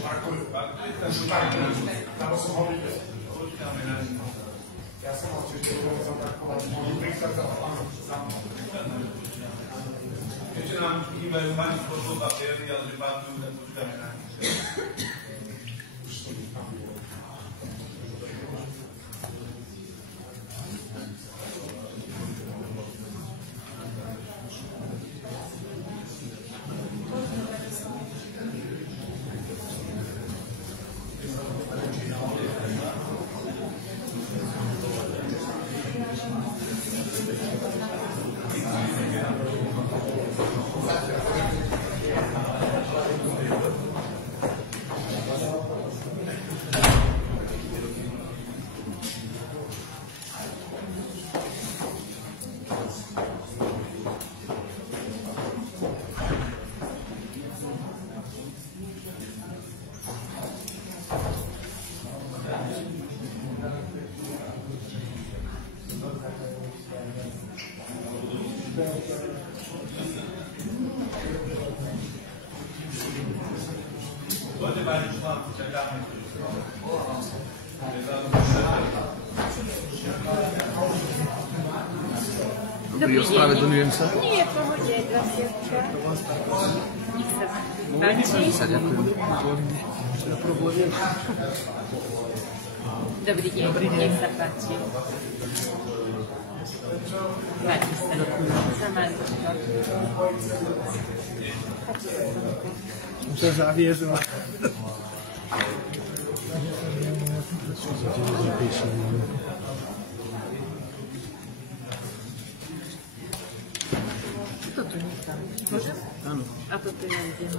parkujú. Tam som hovoril, ja som ho čiže budem zaparkovať, môžu príklad za mnou. Keďže nám chýbajú pani spôsob papiery, ale že parkujú, tak počkáme na nich. Dobrý, ospravedlňujem sa. Nie, v pohode, 20. Nech sa páči. Ďakujem. Dobrý deň, nech sa páči. Páči sa. Za manželko. Som sa zaviezol. Toto nie tam. Môžem? Áno. A toto ja idem.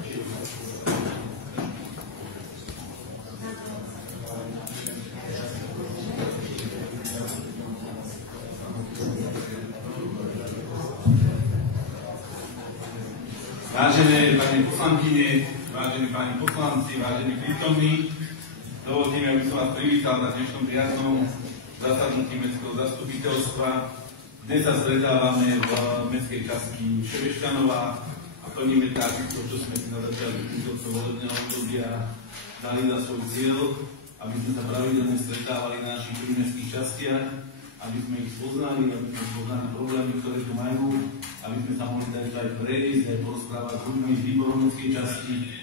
Vážené pani poslankyne, vážení páni poslanci, vážení prítomní, dovolte mi, aby som vás privítal na dnešnom riadnom zasadnutí mestského zastupiteľstva. Dnes sa stretávame v mestskej časti Šebešťanova a plníme tak, čo sme si na začiatku tohto volebného obdobia dali za svoj cieľ, aby sme sa pravidelne stretávali na našich prímestských častiach, aby sme ich poznali, aby sme poznali problémy, ktoré tu majú, aby sme sa mohli dať aj prejsť, aj porozprávať s ľuďmi z výboru mestskej časti,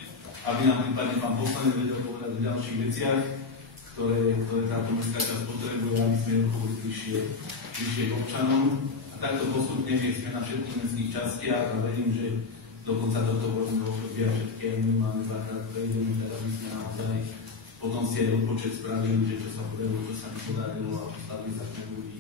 aby nám prípadne pán poslanec vedel povedať o ďalších veciach, ktoré táto mestská časť potrebuje, aby sme boli bližšie k občanom. A takto postupne sme na všetkých mestských častiach a verím, že do konca tohto volebného obdobia všetky aj my máme dvakrát prejdeme, tak aby sme naozaj potom si aj odpočet spravili, že čo sa podarilo, čo sa mi podarilo a postavili sa sme ľudí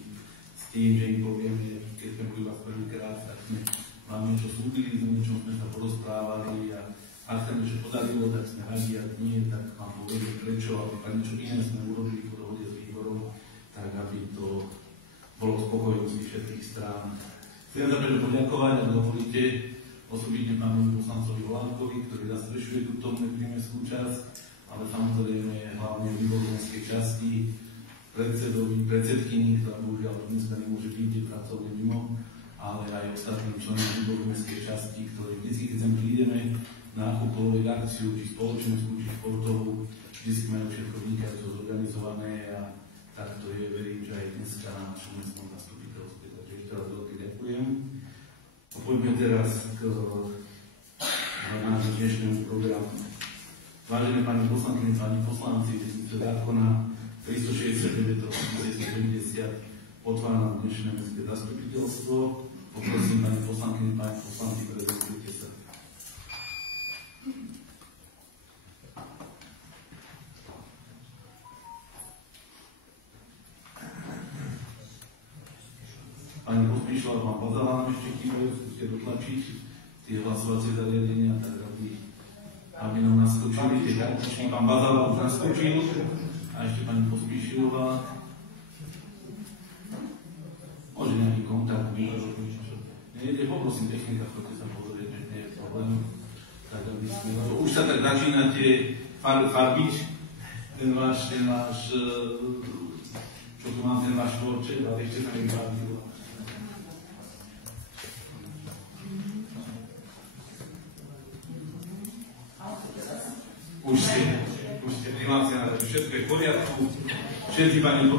s tým, že im povieme, že keď sme boli vás prvýkrát, tak sme vám niečo slúbili, o niečom sme sa porozprávali a ak sa niečo podarilo, tak sme radi, ak nie, tak vám povedeme prečo, aby pak niečo iné sme urobili po dohode s výborom, tak aby to bolo spokojnosti všetkých strán. Chcem za preto poďakovať, ak dovolíte, osobitne pánovi poslancovi Volánkovi, ktorý zastrešuje túto prímestskú časť, ale samozrejme hlavne výboru mestskej časti, predsedkyni, ktorá bohužiaľ dneska nemôže byť, je pracovne mimo, ale aj ostatným členom výboru mestskej časti, ktorí vždy, keď sem prídeme na akúkoľvek akciu, či spoločenskú, či športovú, vždy majú všetko vynikajúco zorganizované a takto je, verím, že aj dneska na našom mestnom zastupiteľstve. Takže ešte raz veľké ďakujem. A poďme teraz k nášmu dnešnému programu. Vážené pani poslankyne, páni poslanci, v zákona 369/1970 otváram dnešné mestské zastupiteľstvo. Poprosím pani poslankyne, páni poslanci, prezentujte sa. Pani Pospíšová, pán Bazalán ešte chýbajú, skúste dotlačiť tie hlasovacie zariadenia, tak aby nám naskočili tie kartičky. Pán Bazalán už naskočil a ešte pani Pospíšová. Môže nejaký kontakt, niečo. Poprosím technika, ktorý sa pozrieť, že nie je problém. Tak, aby sme, už sa tak začínate farbiť, ten váš, čo tu mám, ten váš tvorček, ale ešte sa nevyfarbilo. Už ste prihlásené, takže všetko je v poriadku. Všetky pani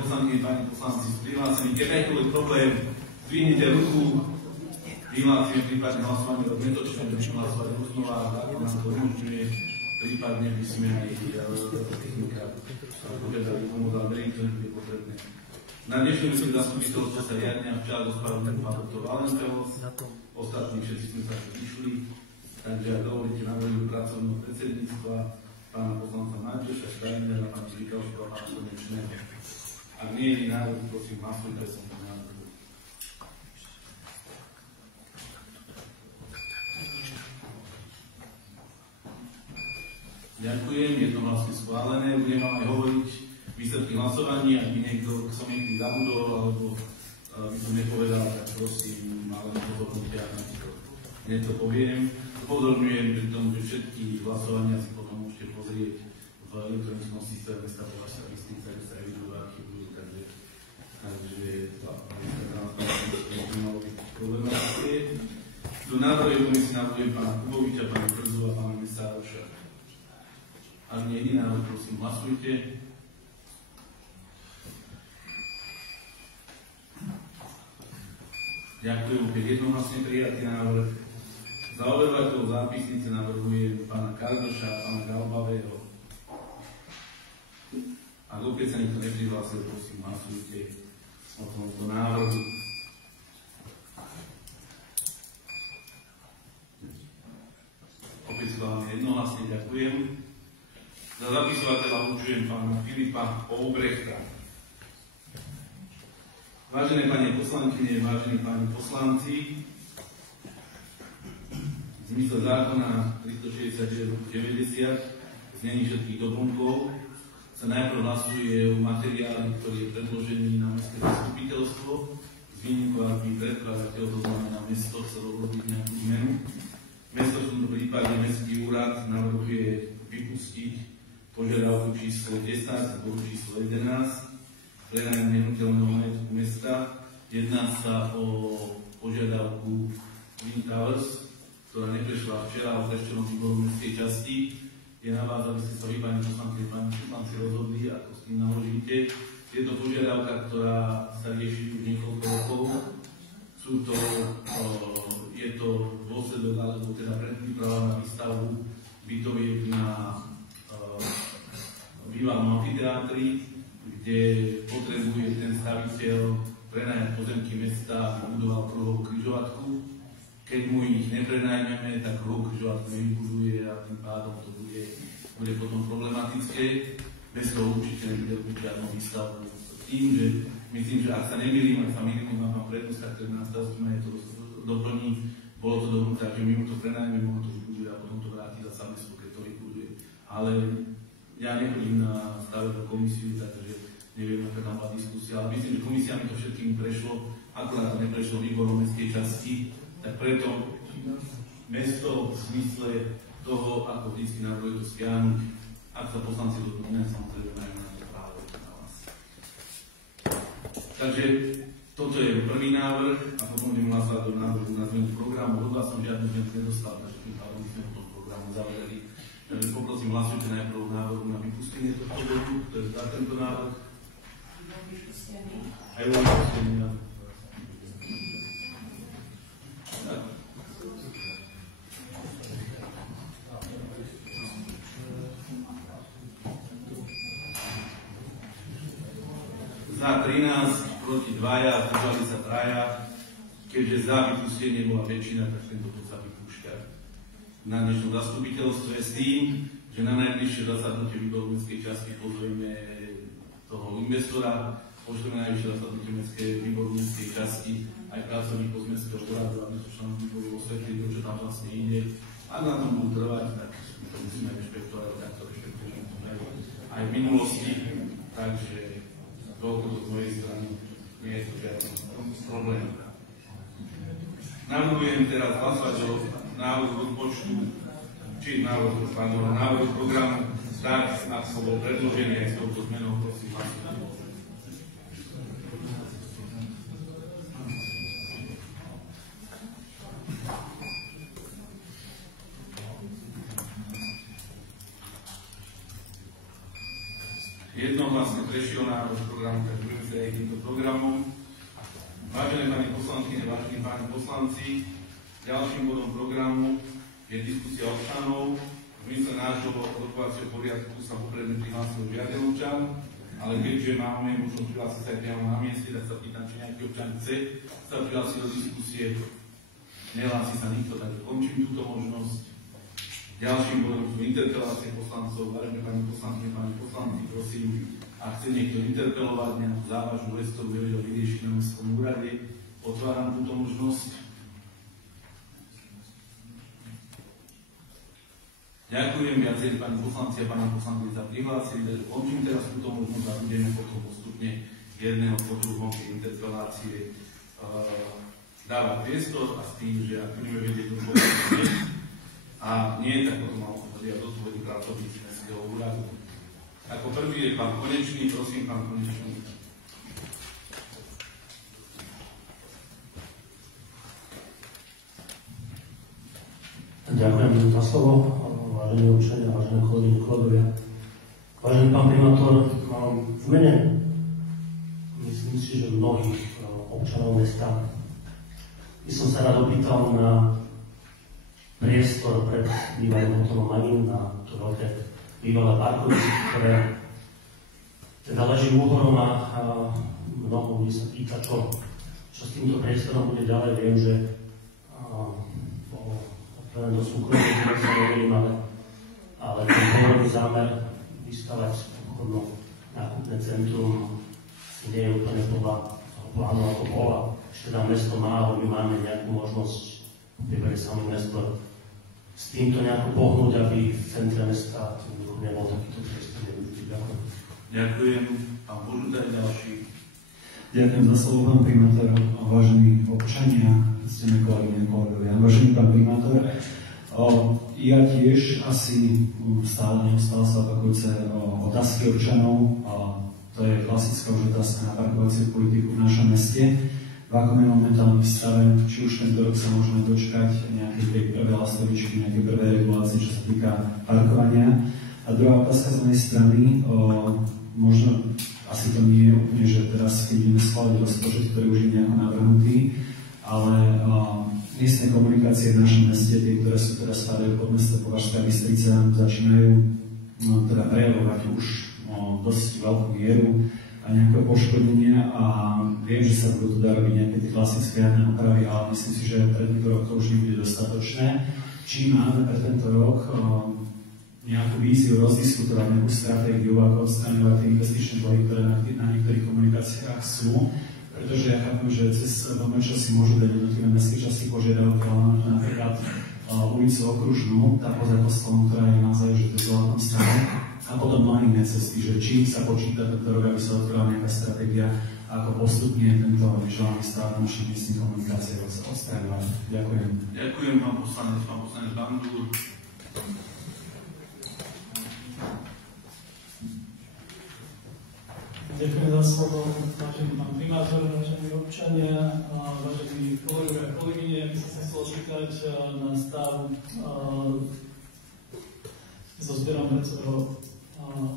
poslanky, pani poslanci sú prihlásení. Keď akýkoľvek problém, zdvihnite ruku, vyhlásime prípadne hlasovanie do metočka, budeme hlasovať rúznova, zákon nám to umožňuje, prípadne by sme aj technika požiadali pomôcť, ale verím, že je potrebné. Na dnešnom myslím zastupiteľstvo sa riadne a včera ospravedlnil pán doktor Valentelos, ostatní všetci sme sa vyšli, takže ak dovolíte navrhujem pracovného predsedníctva pána poslanca Matúša Štajnera, pána Číkalšova, pána Konečného. Ak nie je návrh, prosím, hlasujte som to návrhu. Ďakujem, je to vlastne schválené. Budem vám aj hovoriť výsledky hlasovania, ak by niekto som niekedy zabudol, alebo by som nepovedal, tak prosím, malé pozornutia, hneď to poviem. Upozorňujem pri tom, že všetky hlasovania si potom môžete pozrieť v elektronickom systéme stavovať štatistiky, ktoré sa evidujú a archivujú, takže malo byť problematické. Do návrhovej komisie navrhujem pána Kuboviča, pána Krzu a pána Mesároša. Ak nie jediná, prosím, hlasujte. Ďakujem, opäť jednohlasne prijatý návrh. Za overovateľov zápisnice navrhujem pána Kardoša a pána Galbavého. Ak opäť sa nikto neprihlásil, prosím, hlasujte o tomto návrhu. Opäť schválne jednohlasne ďakujem. Za zapisovateľa určujem pána Filipa Oubrechta. Vážené pani poslankyne, vážení páni poslanci, v zmysle zákona 369/90 znení všetkých doplnkov sa najprv hlasuje o materiáli, ktorý je predložený na mestské zastupiteľstvo. S výnimkou, ak by predkladateľ, to znamená mesto, chcelo urobiť nejakú zmenu. Mesto v tomto prípade mestský úrad navrhuje vypustiť požiadavku číslo 10 alebo číslo 11 prenájom nehnuteľného majetku mesta. Jedná sa o požiadavku Twin Towers, ktorá neprešla včera o prešťovnom výboru mestskej časti. Je na vás, aby ste sa vy, pani poslanci, rozhodli, ako s tým naložíte. Je to požiadavka, ktorá sa rieši už niekoľko rokov. Je to dôsledok, alebo teda predpríprava na výstavbu bytoviek na bývalom amfiteátri, kde potrebuje ten staviteľ prenajať pozemky mesta a budoval kruhovú križovatku. Keď mu ich neprenajmeme, tak kruhovú križovatku nevybuduje a tým pádom to bude potom problematické. Bez toho určite nebude robiť žiadnu výstavbu. Tým, že myslím, že ak sa nemýlim, ak sa minimum mám prednosť, tak na starosti ma je to doplní. Bolo to dohodnuté, že my mu to prenajmeme, on to vybuduje a potom to vráti za mesto, keď to vybuduje. Ale ja nechodím na stavebnú komisiu, takže neviem, aká tam bola diskusia, ale myslím, že komisiami to všetkým prešlo, akorát to neprešlo výborom mestskej časti, tak preto mesto v zmysle toho, ako vždycky navrhuje to stiahnuť, ak sa poslanci dohodnú, samozrejme majú na to právo na vás. Takže toto je prvý návrh a potom budeme hlasovať do návrhu na zmenu programu. Hodla som žiadny zmenu nedostal, takže tým pádom sme v tom programu zavedeli. Takže poprosím, hlasujte najprv návrhu na vypustenie tohto bodu, to je za tento návrh. Aj o vypustení návrhu. Za 13, proti 2, zdržali sa 3. Keďže za vypustenie bola väčšina, tak tento bod sa vypúšťa na dnešnom zastupiteľstve s tým, že na najbližšie zasadnutie výboru mestskej časti pozveme toho investora, pošleme na najbližšie zasadnutie výboru mestskej časti aj pracovníkov z mestského úradu, aby sa členom výboru osvetlili, čo tam vlastne ide. A na tom budú trvať, tak to musíme rešpektovať, tak to rešpektujeme aj v minulosti. Takže toľko z mojej strany nie je to žiadny problém. Navrhujem teraz hlasovať o návrhu rozpočtu, či návrhu programu, tak ako bol predložený aj s touto zmenou, prosím hlasovať. jednohlasne prešiel návrh programu, tak budeme sa aj týmto programom. Vážené pani poslankyne, vážení páni poslanci, ďalším bodom programu je diskusia občanov. V zmysle nášho rokovacieho poriadku sa popredne prihlásil žiaden občan, ale keďže máme možnosť prihlásiť sa aj priamo na mieste, tak sa pýtam, či nejaký občan chce sa prihlásiť do diskusie. Nehlási sa nikto, tak končím túto možnosť. Ďalším bodom sú interpelácie poslancov. Vážené pani poslankyne, páni poslanci, prosím, ak chce niekto interpelovať nejakú závažnú vec, ktorú vedel vyriešiť na mestskom úrade, otváram túto možnosť. Ďakujem viacej pani poslanci a páni poslanci za prihlásenie, takže končím teraz túto možnosť a budeme potom postupne jedného po druhom interpelácie dávať priestor a s tým, že ak budeme vedieť do povedať a nie, tak potom mám odpovedať odpovedí pracovníci mestského úradu. Ako prvý je pán Konečný, prosím, pán Konečný. Ďakujem za slovo, vážení občania, vážené kolegyne, kolegovia. Vážený pán primátor, v mene, myslím si, že mnohých občanov mesta, by som sa rád opýtal na priestor pred bývalým hotelom Manín, na to veľké bývalé parkovisko, ktoré teda leží úhorom a mnoho ľudí sa pýta, čo s týmto priestorom bude ďalej. Viem, že len do súkromných sa neverím, ale ten pôvodný zámer vystavať obchodno-nákupné centrum si nie je úplne podľa toho plánu, ako bola. Ešte nám mesto má, ale my máme nejakú možnosť, prípadne samý mesto, s týmto nejako pohnúť, aby v centre mesta nebol takýto priestor nevyužitý. Ďakujem. Ďakujem. Pán Božudaj ďalší. Ďakujem za slovo, pán primátor, vážení občania, ctené kolegyne, kolegovia. Vážený pán primátor, ja tiež asi neustále sa opakujúce otázky občanov. To je klasická už otázka na parkovaciu politiku v našom meste. V akom je momentálnym stave, či už tento rok sa môžeme dočkať nejakej tej prvej lastovičky, nejaké prvé regulácie, čo sa týka parkovania. A druhá otázka z mojej strany, možno asi to nie je úplne, že teraz, keď ideme schváliť rozpočet, ktorý už je nejako navrhnutý, ale miestne komunikácie v našom meste, tie, ktoré sú teda spadajú pod mesto Považská Bystrica, začínajú teda prejavovať už dosť veľkú mieru a nejakého poškodenia a viem, že sa budú teda robiť nejaké tie klasické jarné opravy, ale myslím si, že pre tento rok to už nebude dostatočné. Či máme pre tento rok nejakú víziu rozdiskutovať, nejakú stratégiu, ako odstraňovať tie investičné dlhy, ktoré na niektorých komunikáciách sú, pretože ja chápem, že cez čo si môžu dať jednotlivé mestské časti požiadavky, ale napríklad ulicu Okružnú, tá pod kostolom, ktorá je naozaj že v zlatom stave, a potom mnohé iné cesty, že či sa počíta tento rok, aby sa odkryla nejaká stratégia, ako postupne tento vyžovaný stav našich miestnych komunikácií odstraňovať. Ďakujem. Ďakujem, pán poslanec Bandúr. Ďakujem za slovo, vážený pán primátor, vážení občania, vážení kolegovia a kolegyne. Ja by som sa chcel opýtať na stav so zberom vecového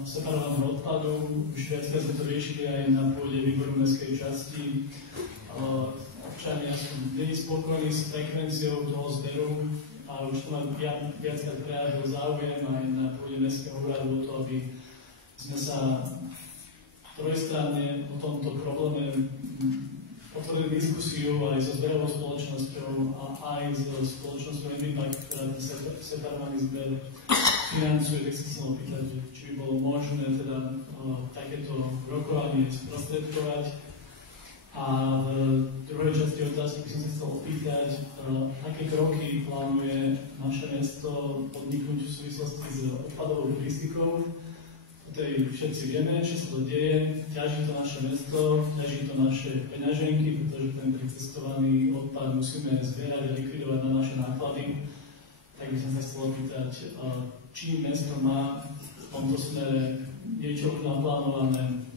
separovaného odpadu. Už viackrát sme to riešili aj na pôde výboru mestskej časti. Občania sú nie spokojní s frekvenciou toho zberu a už to má viackrát prejavil záujem aj na pôde mestského úradu o to, aby sme sa trojstranne o tomto probléme otvorili diskusiu aj so zberovou spoločnosťou a aj so spoločnosťou Envipak, ktorá ten separovaný zber financuje. Tak sa chcem opýtať, či by bolo možné teda takéto rokovanie sprostredkovať. A v druhej časti otázky by som sa chcel opýtať, aké kroky plánuje naše mesto podniknúť v súvislosti s odpadovou turistikou. Tej všetci vieme, čo sa to deje, ťaží to naše mesto, ťaží to naše peňaženky, pretože ten pricestovaný odpad musíme zbierať a likvidovať na naše náklady. Tak by som sa chcel opýtať, či mesto má v tomto smere niečo už naplánované.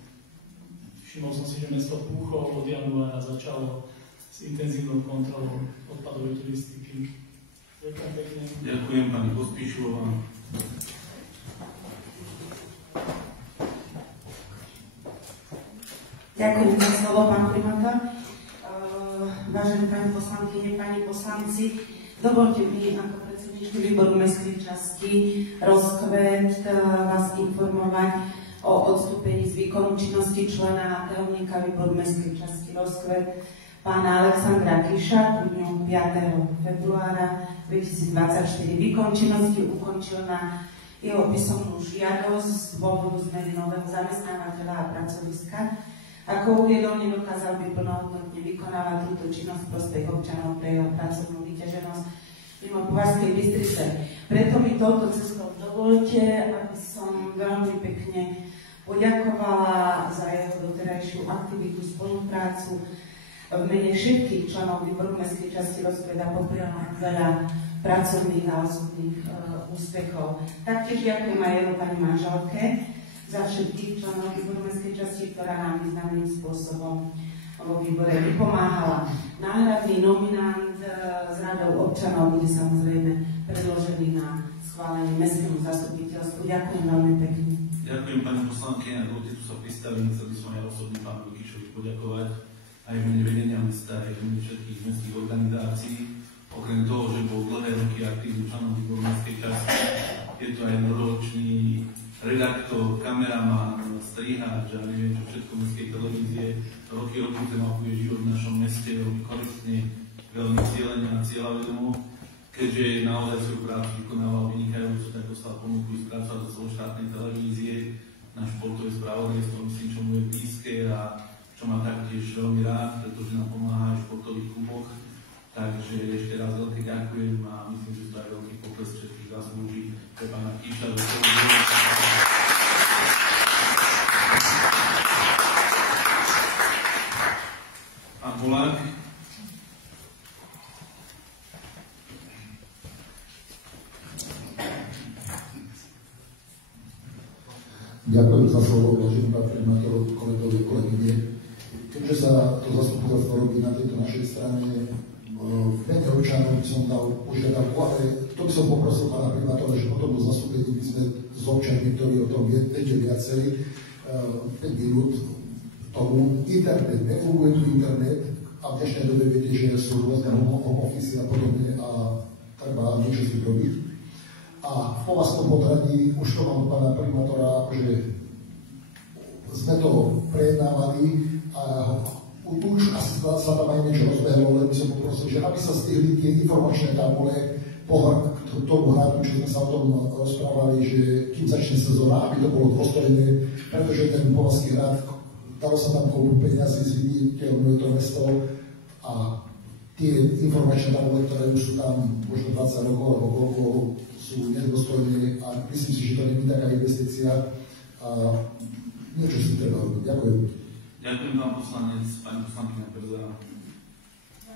Všimol som si, že mesto Púchov od januára začalo s intenzívnou kontrolou odpadovej turistiky. Ďakujem pekne. Ďakujem, pani Pospíšová. Ďakujem za slovo, pán primátor. Vážené pani poslankyne, pani poslanci, dovolte mi ako predsedničky výboru mestskej časti Rozkvet vás informovať o odstúpení z výkonu činnosti člena tajomníka výboru mestskej časti Rozkvet pána Alexandra Kiša dňu 5. februára 2024. Výkon činnosti ukončil na jeho písomnú žiadosť z dôvodu zmeny nového zamestnávateľa a pracoviska. Ako uviedol, nedokázal by plnohodnotne vykonávať túto činnosť v prospech občanov pre jeho pracovnú vyťaženosť mimo Považskej Bystrice. Preto mi touto cestou dovolte, aby som veľmi pekne poďakovala za jeho doterajšiu aktivitu, spoluprácu v mene všetkých členov výboru mestskej časti Rozkvet a popriala veľa pracovných a osobných úspechov. Taktiež ďakujem aj jeho pani manželke za všetkých členov výboru mestskej časti, ktorá nám významným spôsobom vo výbore vypomáhala. Náhradný nominant z radou občanov bude samozrejme predložený na schválenie mestskému zastupiteľstvu. Ďakujem veľmi pekne. Ďakujem pani poslankyne, dovolte tu sa pristaviť, chcel by som aj osobne pánu Kišovi poďakovať aj v mene vedenia mesta, aj v mene všetkých mestských organizácií. Okrem toho, že bol dlhé roky aktívny členom výboru mestskej časti, je to aj dlhoročný redaktor, kameraman, striháč a neviem čo všetko mestskej televízie. Roky trémuje život v našom meste, robí korektne, veľmi cieľene a cieľavedomo. Keďže naozaj svoju prácu vykonával vynikajúco, tak dostal ponuku spracovať do celoštátnej televízie na športové spravodajstvo, myslím, čo mu je blízke a čo má taktiež veľmi rád, pretože nám pomáha aj v športových kluboch. Takže ešte raz veľké ďakujem a myslím, že to aj veľký pokles všetkých zaslúži pre pána Kiša. Pán Polák. Ďakujem za slovo, vážený pán primátor, kolegovia, kolegyne. Keďže sa to zastupiteľstvo robí na tejto našej strane, v mene občanov som dal požiadavku, ale to by som poprosil pána primátora, že potom do zastúpení by sme s občanmi, ktorí o tom viete viacej, 5 minút tomu. Internet, nefunguje tu internet a v dnešnej dobe viete, že sú rôzne home office a podobne a treba niečo s tým robiť. A po vás tom poradí, už to mám pána primátora, že sme to prejednávali a už asi sa tam aj niečo rozbehlo, len by som poprosil, že aby sa stihli tie informačné tabule k tomu hradu, čo sme sa o tom rozprávali, že kým začne sezóna, aby to bolo dôstojné, pretože ten Považský hrad, dalo sa tam kopu peniazy, zviditeľňuje to mesto a tie informačné tabule, ktoré už sú tam možno 20 rokov alebo koľko, sú nedôstojné a myslím si, že to nie je taká investícia a niečo si treba robiť. Ďakujem. Ďakujem, pán poslanec, pani poslankyňa Perzera.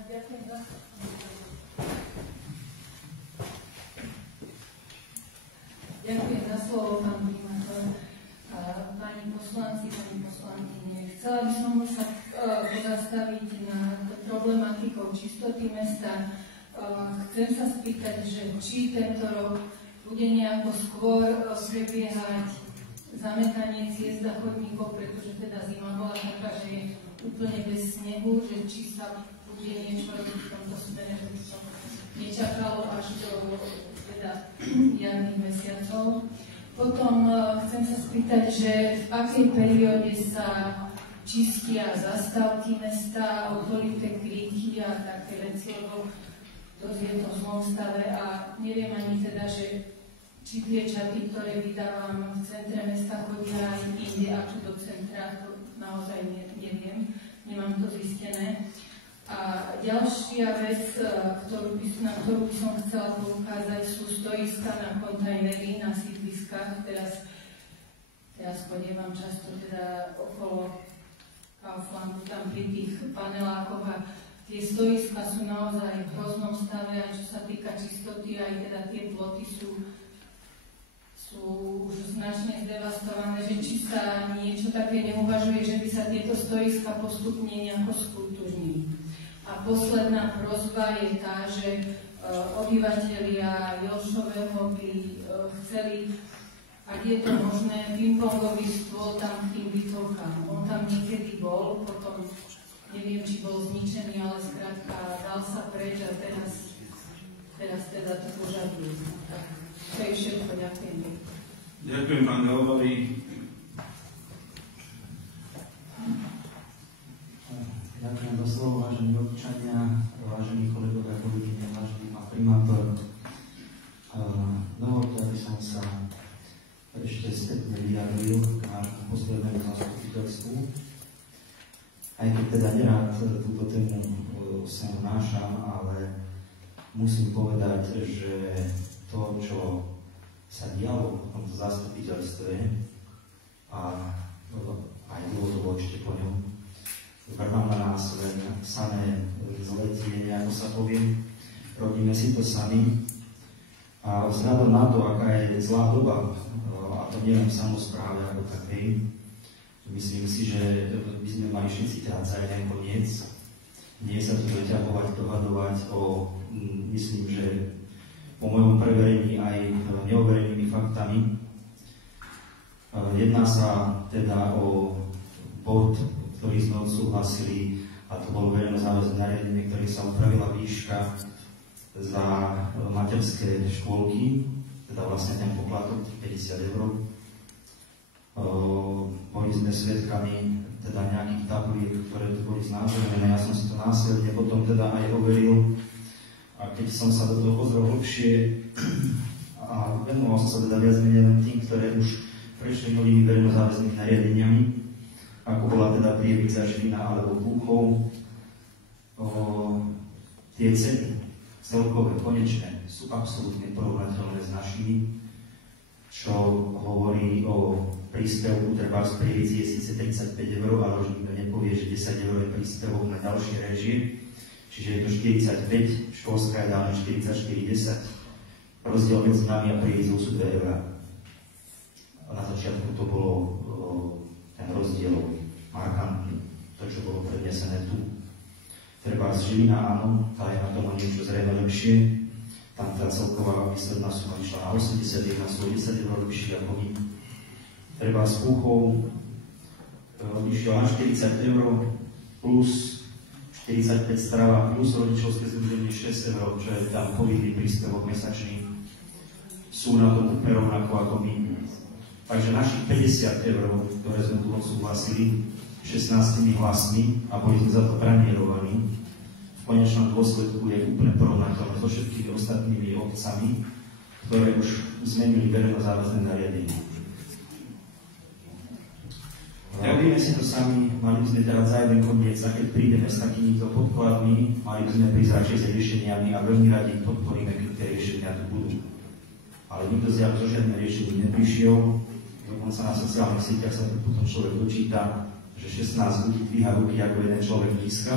Ďakujem za Ďakujem za slovo, pán primátor. Pani poslanci, pani poslankyne, chcela by som sa pozastaviť nad problematikou čistoty mesta. Chcem sa spýtať, že či tento rok bude nejako skôr prebiehať zametanie ciest a chodníkov, pretože teda zima bola taká, že je úplne bez snehu, že či sa bude niečo robiť v tomto smere, že by som nečakalo až do teda jarných mesiacov. Potom chcem sa spýtať, že v akej perióde sa čistia zastávky mesta, okolité kríky a také veci, lebo dosť je to v zlom stave a neviem ani teda, že či tie čaty, ktoré vydávam v centre mesta, chodia aj inde ako do centra, to naozaj neviem, nemám to zistené. A ďalšia vec, na ktorú by som chcela poukázať, sú stoiska na kontajnery na sídliskách. Teraz chodievam často teda okolo Kauflandu, tam pri tých panelákoch a tie stoiska sú naozaj v hroznom stave, aj čo sa týka čistoty, aj teda tie ploty sú už značne zdevastované, že či sa niečo také neuvažuje, že by sa tieto stoiska postupne nejako skultúrnili. A posledná prosba je tá, že obyvatelia Jelšového by chceli ak je to možné, ping-pongový stôl tam k tým bytovkám. On tam niekedy bol, potom neviem, či bol zničený, ale skrátka dal sa preč a teraz teda to požadujú. To je všetko, ďakujem. Ďakujem, pán Galobavý. Ďakujem za slovo, vážení občania, vážení kolegovia, kolegyne, vážený pán primátor. Dovolte, aby som sa ešte spätne vyjadril k nášmu poslednému zastupiteľstvu. Aj keď teda nerád túto tému sem vnášam, ale musím povedať, že to, čo sa dialo v tomto zastupiteľstve a aj dlhodobo ešte po ňom, vrhám na nás len samé zletenie, ako sa poviem. Robíme si to sami. A vzhľadom na to, aká je zlá doba, a to nie len v samospráve ako takej, myslím si, že by sme mali všetci ťahať za jeden koniec. Nie sa tu doťahovať, dohadovať o, myslím, že po mojom preverení aj neoverenými faktami. Jedná sa teda o bod, ktorý sme odsúhlasili, a to bolo verejnozáväzné nariadenie, ktoré sa upravila výška za materské škôlky, teda vlastne ten poplatok 50 €. Boli sme svedkami teda nejakých tabuliek, ktoré tu boli znázornené. Ja som si to následne potom teda aj overil, a keď som sa do toho pozrel hlbšie a venoval som sa teda viac menej len tým, ktoré už prešli novými verejnozáväznými nariadeniami, ako bola teda Prievidza, Žilina alebo Púchov, tie ceny celkové, konečné, sú absolútne porovnateľné s našimi, čo hovorí o príspevku, treba z Prievidzi je síce 35 €, ale už nikto nepovie, že 10 € je príspevok na ďalšie réžie, čiže je to 45, školská je dána 44,10. Rozdiel medzi nami a Prievidzou sú 2 €. A na začiatku to bolo ten rozdiel markantný, to, čo bolo prednesené tu. Treba z Žilina, áno, tá je na tom niečo zrejme lepšie. Tam tá celková výsledná suma išla na 81, sú 10 € lepšie ako my. Treba z Púchov išiel na 40 € plus 45 strava plus rodičovské združenie 6 €, čo je tam povinný príspevok mesačný. Sú na tom úplne rovnako ako my. Takže našich 50 €, ktoré sme tu odsúhlasili 16 hlasmi a boli sme za to pranierovaní, v konečnom dôsledku je úplne porovnateľné so všetkými ostatnými obcami, ktoré už zmenili verejnozáväzné nariadenie. Robíme si to sami, mali by sme teraz za jeden koniec, a keď prídeme s takýmito podkladmi, mali by sme prísť radšej s riešeniami a veľmi radi ich podporíme, keď tie riešenia tu budú. Ale nikto zjavne so žiadne riešenie neprišiel, dokonca na sociálnych sieťach sa tu potom človek dočíta, že 16 ľudí dvíha ruky, ako jeden človek píska.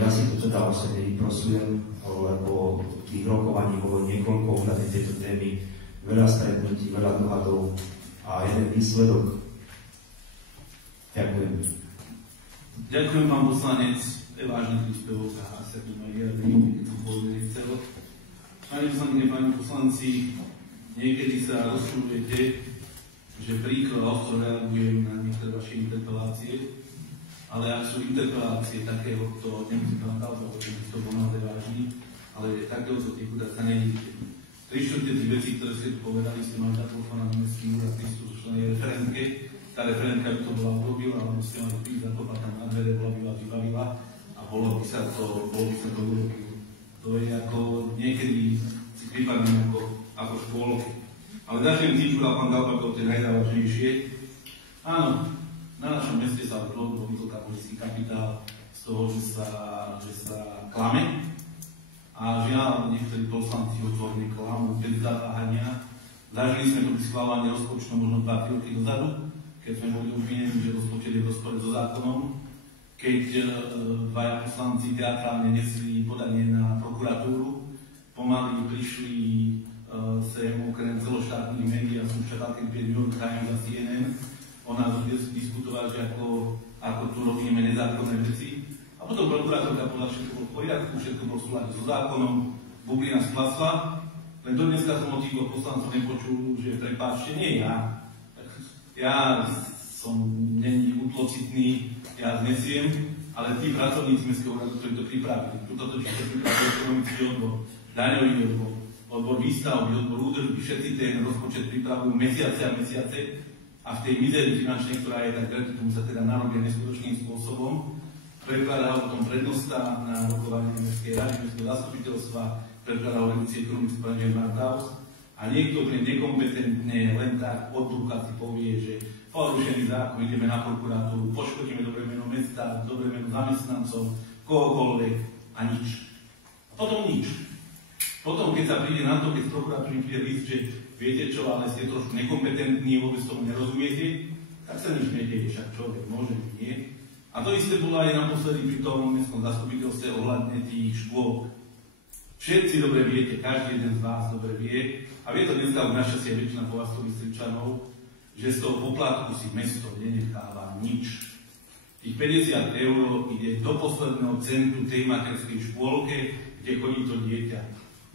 Ja si to teda osobne vyprosujem, lebo tých rokovaní bolo niekoľko ohľadne tejto témy, veľa stretnutí, veľa dohadov a jeden výsledok. Ďakujem. Ďakujem, pán poslanec, je vážny príspevok a sa tu majú vyjadrení, keď som povedal nechcel. Pani poslankyne, páni poslanci, niekedy sa rozčulujete, že príkladov reagujem na niektoré vaše interpelácie, ale ak sú interpelácie takého, kto nemusí vám dať, lebo to bol naozaj vážny, ale takéhoto typu sa nejdete. 3/4 tých vecí, ktoré ste tu povedali, ste mali zatlúfané na mestský úrad príslušnej referentke. Tá referentka by to bola urobila, alebo ste mali prísť zakopať tam na dvere, bola by vás vybavila a bolo by sa to urobilo. To je ako niekedy si pripadám ako škôlky. Ale začnem tým, čo dal pán Galbakov, tie najzávažnejšie. Áno, na našom meste sa dlhodobo vytĺka politický kapitál z toho, že sa klame. A žiaľ, niektorí poslanci otvorene klamu bez zaváhania. Zažili sme to pri schváľovaní rozpočtu možno 2 roky dozadu, keď sme boli obvinení, že rozpočet je v rozpore so zákonom. Keď dvaja poslanci teatrálne nesli podanie na prokuratúru, pomaly prišli sem okrem celoštátnych médií a súčastáky New York Times a CNN o nás diskutovať, že ako tu robíme nezákonné veci. A potom prokurátorka povedala, že všetko bolo v poriadku, všetko bolo v súlade so zákonom, bublina splasla Len do dneska som od tých poslancov nepočul, že prepáčte, nie ja. Ja som není útlocitný, ja znesiem, ale tí pracovníci mestského úradu, ktorí to pripravili. Toto čisto pripravili ekonomický odbor, daňový odbor, odbor výstavby, odbor údržby, všetci ten rozpočet pripravujú mesiace a mesiace a v tej mizerii finančnej, ktorá je tak veľký, tomu sa teda narobia neskutočným spôsobom, prekladá potom prednosta na rokovanie mestskej rady, mestského zastupiteľstva, prekladá o redukcii ekonomického plánu Martaus a niekto nekompetentne len tak od ducha si povie, že porušený zákon, ideme na prokuratúru, poškodíme dobré meno mesta, dobré meno zamestnancov, kohokoľvek a nič. A potom nič. Potom, keď sa príde na to, keď z prokuratúry príde list, že viete čo, ale ste trošku nekompetentní, vôbec tomu nerozumiete, tak sa nič nedieje, však človek môže, nie. A to isté bolo aj naposledy pri tom mestskom zastupiteľstve ohľadne tých škôl. Všetci dobre viete, každý jeden z vás dobre vie, a vie to dneska už našťastie väčšina povazkových Bystričanov, že z toho poplatku si mesto nenecháva nič. Tých 50 eur ide do posledného centu tej materskej škôlke, kde chodí to dieťa.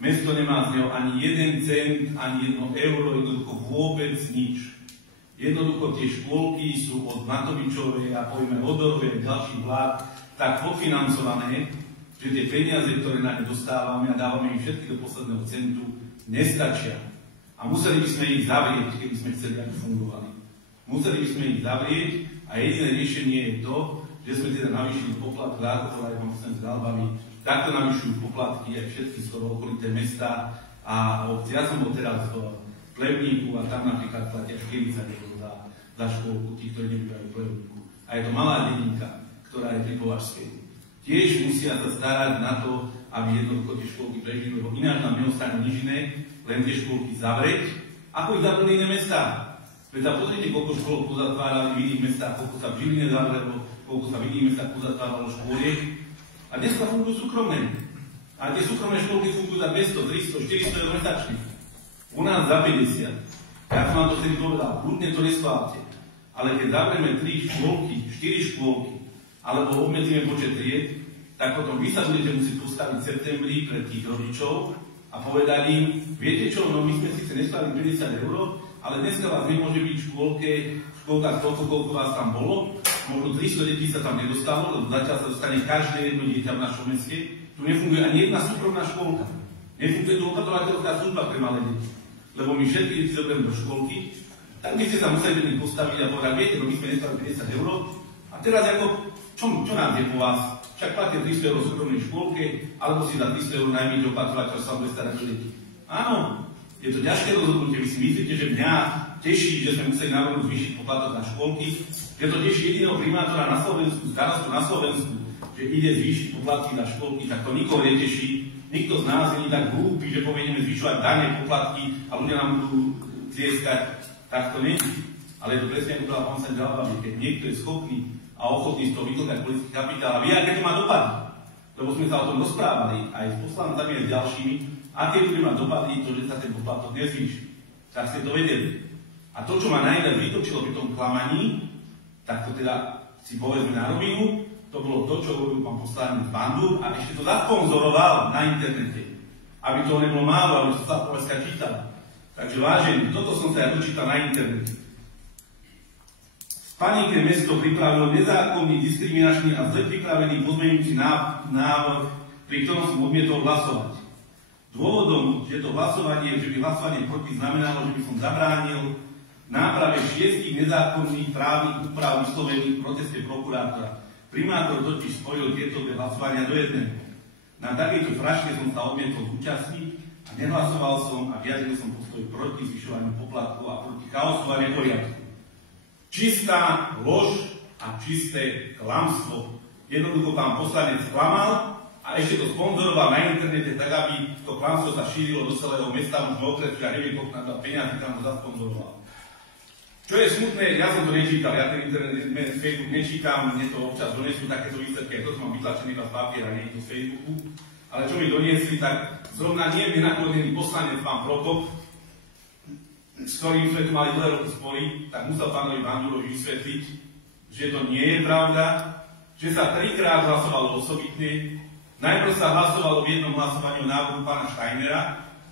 Mesto nemá z neho ani 1 cent, ani 1 euro, jednoducho vôbec nič. Jednoducho tie škôlky sú od Matovičovej a pojme Odorovej a ďalších vlád tak podfinancované, že tie peniaze, ktoré na ne dostávame a dávame im všetky do posledného centu, nestačia. A museli by sme ich zavrieť, keby sme chceli, aby fungovali. Museli by sme ich zavrieť a jediné riešenie je to, že sme teda navýšili poplatky, ako aj pán poslanec Galbavy, takto navyšujú poplatky aj všetky skoro okolité mesta a obci. Ja som bol teraz v Plevníku a tam napríklad platia 40 eur za škôlku, tí, ktorí nebývajú v Plevníku. A je to malá dedinka, ktorá je pri Považskej. Tiež musia sa starať na to, aby jednoducho tie škôlky prežili, lebo ináč nám neostane nič iné, len tie škôlky zavrieť, ako ich zavreli iné mestá. Veď sa pozrite, koľko škôlok pozatvárali v iných mestách, koľko sa v Žiline zavrelo, koľko sa v iných mestách pozatváralo škôliek. A dneska fungujú súkromné. A tie súkromné škôlky fungujú za 200, 300, 400 eur mesačne. U nás za 50. Ja som vám to vtedy povedal, kľudne to neschválte. Ale keď zavrieme 3 škôlky, 4 škôlky, alebo obmedzíme počet tried, tak potom vy sa budete musieť postaviť v septembri pred tých rodičov a povedať im, viete čo, no my sme síce nestali 50 eur, ale dneska vás nemôže byť v škôlkach toľko, koľko vás tam bolo, možno 300 detí sa tam nedostalo, lebo zatiaľ sa dostane každé jedno dieťa v našom meste, tu nefunguje ani jedna súkromná škôlka. Nefunguje tu opatrovateľská služba pre malé deti, lebo my všetky deti zoberieme do škôlky, tak by ste sa museli postaviť a povedať, viete, no my sme nestali 50 eur, a teraz ako, čo nám je po vás? Však platíte 300 eur v súkromnej škôlke, alebo si za 300 eur najmä opatrovateľ sa bude starať o deti. Áno, je to ťažké rozhodnutie. Vy si myslíte, že mňa teší, že sme museli navrhnúť zvýšiť poplatok na škôlky, že to teší jediného primátora na Slovensku, starostu na Slovensku, že ide zvýšiť poplatky na škôlky, tak to nikoho neteší. Nikto z nás nie je tak hlúpy, že povieme zvyšovať dane, poplatky a ľudia nám budú tlieskať. Tak to nie. Ale je to presne ako bola pán Saň Galbavy, keď niekto je schopný a ochotný z toho vyklokať politický kapitál a vie, aké to má dopady. Lebo sme sa o tom rozprávali aj s poslancami a s ďalšími, aké bude mať dopady to, že sa ten poplatok nezvýši. Tak ste to vedeli. A to, čo ma najviac vytočilo pri tom klamaní, tak to teda si povedzme na rovinu, to bolo to, čo robil pán poslanec Bandúr a ešte to zasponzoroval na internete. Aby to nebolo málo, aby to sa povedzka čítala. Takže vážení, toto som sa ja dočítal na internete. V panike mesto pripravilo nezákonný, diskriminačný a zle pripravený pozmeňujúci návrh, pri ktorom som odmietol hlasovať. Dôvodom, že by hlasovanie proti znamenalo, že by som zabránil náprave 6 nezákonných právnych úprav vyslovených v proteste prokurátora. Primátor totiž spojil tieto dve hlasovania do jedného. Na takejto fraške som sa odmietol zúčastniť a nehlasoval som a vyjadril som postoj proti zvyšovaniu poplatku a proti chaosu a neporiadku. Čistá lož a čisté klamstvo. Jednoducho pán poslanec klamal a ešte to sponzoroval na internete tak, aby to klamstvo sa šírilo do celého mesta, možno okres, že neviem, koľko na peniazy tam to zasponzoroval. Čo je smutné, ja som to nečítal, ja ten internet, Facebook nečítam, mne to občas donesú takéto výsledky, to som mám vytlačený iba z papiera, nie je to z Facebooku, ale čo mi doniesli, tak zrovna nie je naklonený poslanec pán Prokop, s ktorým sme tu mali dlhé roky spory, tak musel pánovi Bandúrovi vysvetliť, že to nie je pravda, že sa 3-krát hlasovalo osobitne, najprv sa hlasovalo v jednom hlasovaní o návrhu pána Steinera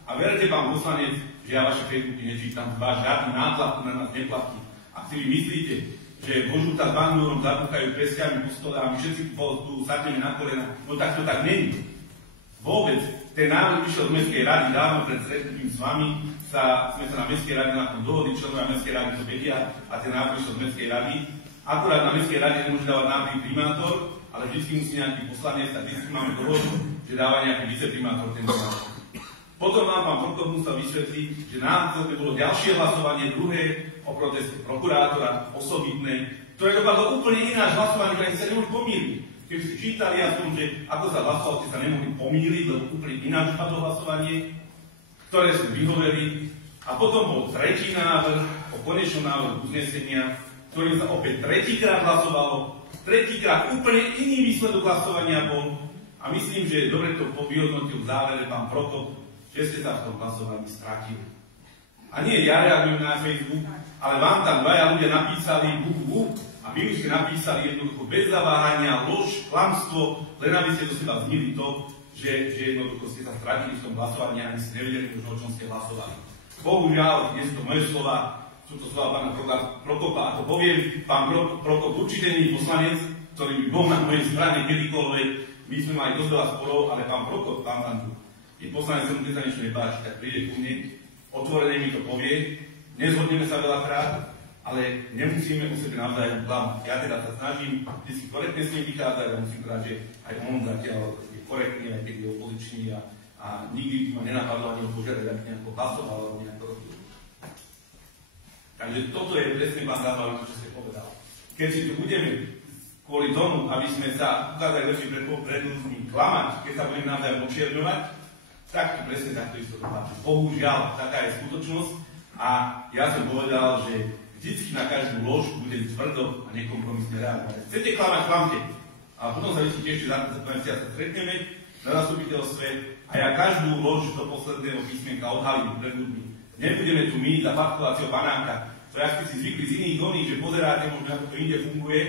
a A verte, pán poslanec, že ja vaše Facebooky nečítam, váš žiadny nátlak na nás neplatí. Ak si vy myslíte, že Božúta s bandúrom zapúchajú peskami po stole a my všetci tu sadneme na kolena, no tak to tak není. Vôbec, ten návrh vyšiel z Mestskej rady, dávno pred stretnutím s vami, sme sa na Mestskej rade na tom dohodli, členovia Mestskej rady to vedia a ten návrh vyšiel z Mestskej rady. Akurát na Mestskej rade nemôže dávať návrh primátor, ale vždy musí nejaký poslanec, a vždy máme dohodu, že dáva nejaký viceprimátor ten návrh. Potom nám pán Prokop musel vysvetliť, že následne bolo ďalšie hlasovanie, druhé o proteste prokurátora, osobitné, ktoré dopadlo úplne ináč hlasovanie, ktoré sa nemohli pomýliť. Keby ste čítali aspoň, že ako sa hlasovalo, ste sa nemohli pomýliť, lebo úplne ináč dopadlo hlasovanie, ktoré sú vyhoveli. A potom bol tretí návrh o konečnom návrhu uznesenia, ktorým sa opäť tretíkrát hlasovalo, tretíkrát úplne iný výsledok hlasovania bol. A myslím, že dobre to vyhodnotil v závere pán Prokop, že ste sa v tom hlasovaní stratili. A nie ja reagujem na Facebook, ale vám tam dvaja ľudia napísali a vy už ste napísali jednoducho bez zaváhania, lož, klamstvo, len aby ste do seba znili to, že jednoducho ste sa stratili v tom hlasovaní a ani ste nevedeli, o čom ste hlasovali. Bohužiaľ, nie sú to moje slova, sú to slova pána Prokopa. Ako poviem, pán Prokop určite nie je poslanec, ktorý by bol na mojej strane kedykoľvek. My sme mali dosť veľa sporov, ale pán Prokop, pán Landu, je poslanec, ktorý sa niečo nepáči, tak príde ku mne, otvorene mi to povie, nezhodneme sa veľakrát, ale nemusíme u sebe navzájom klamať. Ja teda sa snažím vždy korektne s ním vychádzať a musím povedať, že aj on zatiaľ je korektný, aj keď je opozičný a nikdy ma nenapadlo ani ho požiadať, aby nejako hlasoval alebo nejako robil. Takže toto je presne pán Zábavý, čo ste povedal. Keď si tu budeme kvôli tomu, aby sme sa ukázali lepšie pred ľuďmi klamať, keď sa budeme navzájom očierňovať, tak to presne takto isto dopadne. Bohužiaľ, taká je skutočnosť a ja som povedal, že vždycky na každú lož budem tvrdo a nekompromisne reagovať. Chcete klamať, klamte. A potom sa vysúte ešte za mesiac sa stretneme na zastupiteľstve a ja každú lož do posledného písmenka odhalím pred ľuďmi. Nebudeme tu my za fatkovacieho panáka. To jak ste si zvykli z iných oných, že pozeráte možno, ako to inde funguje,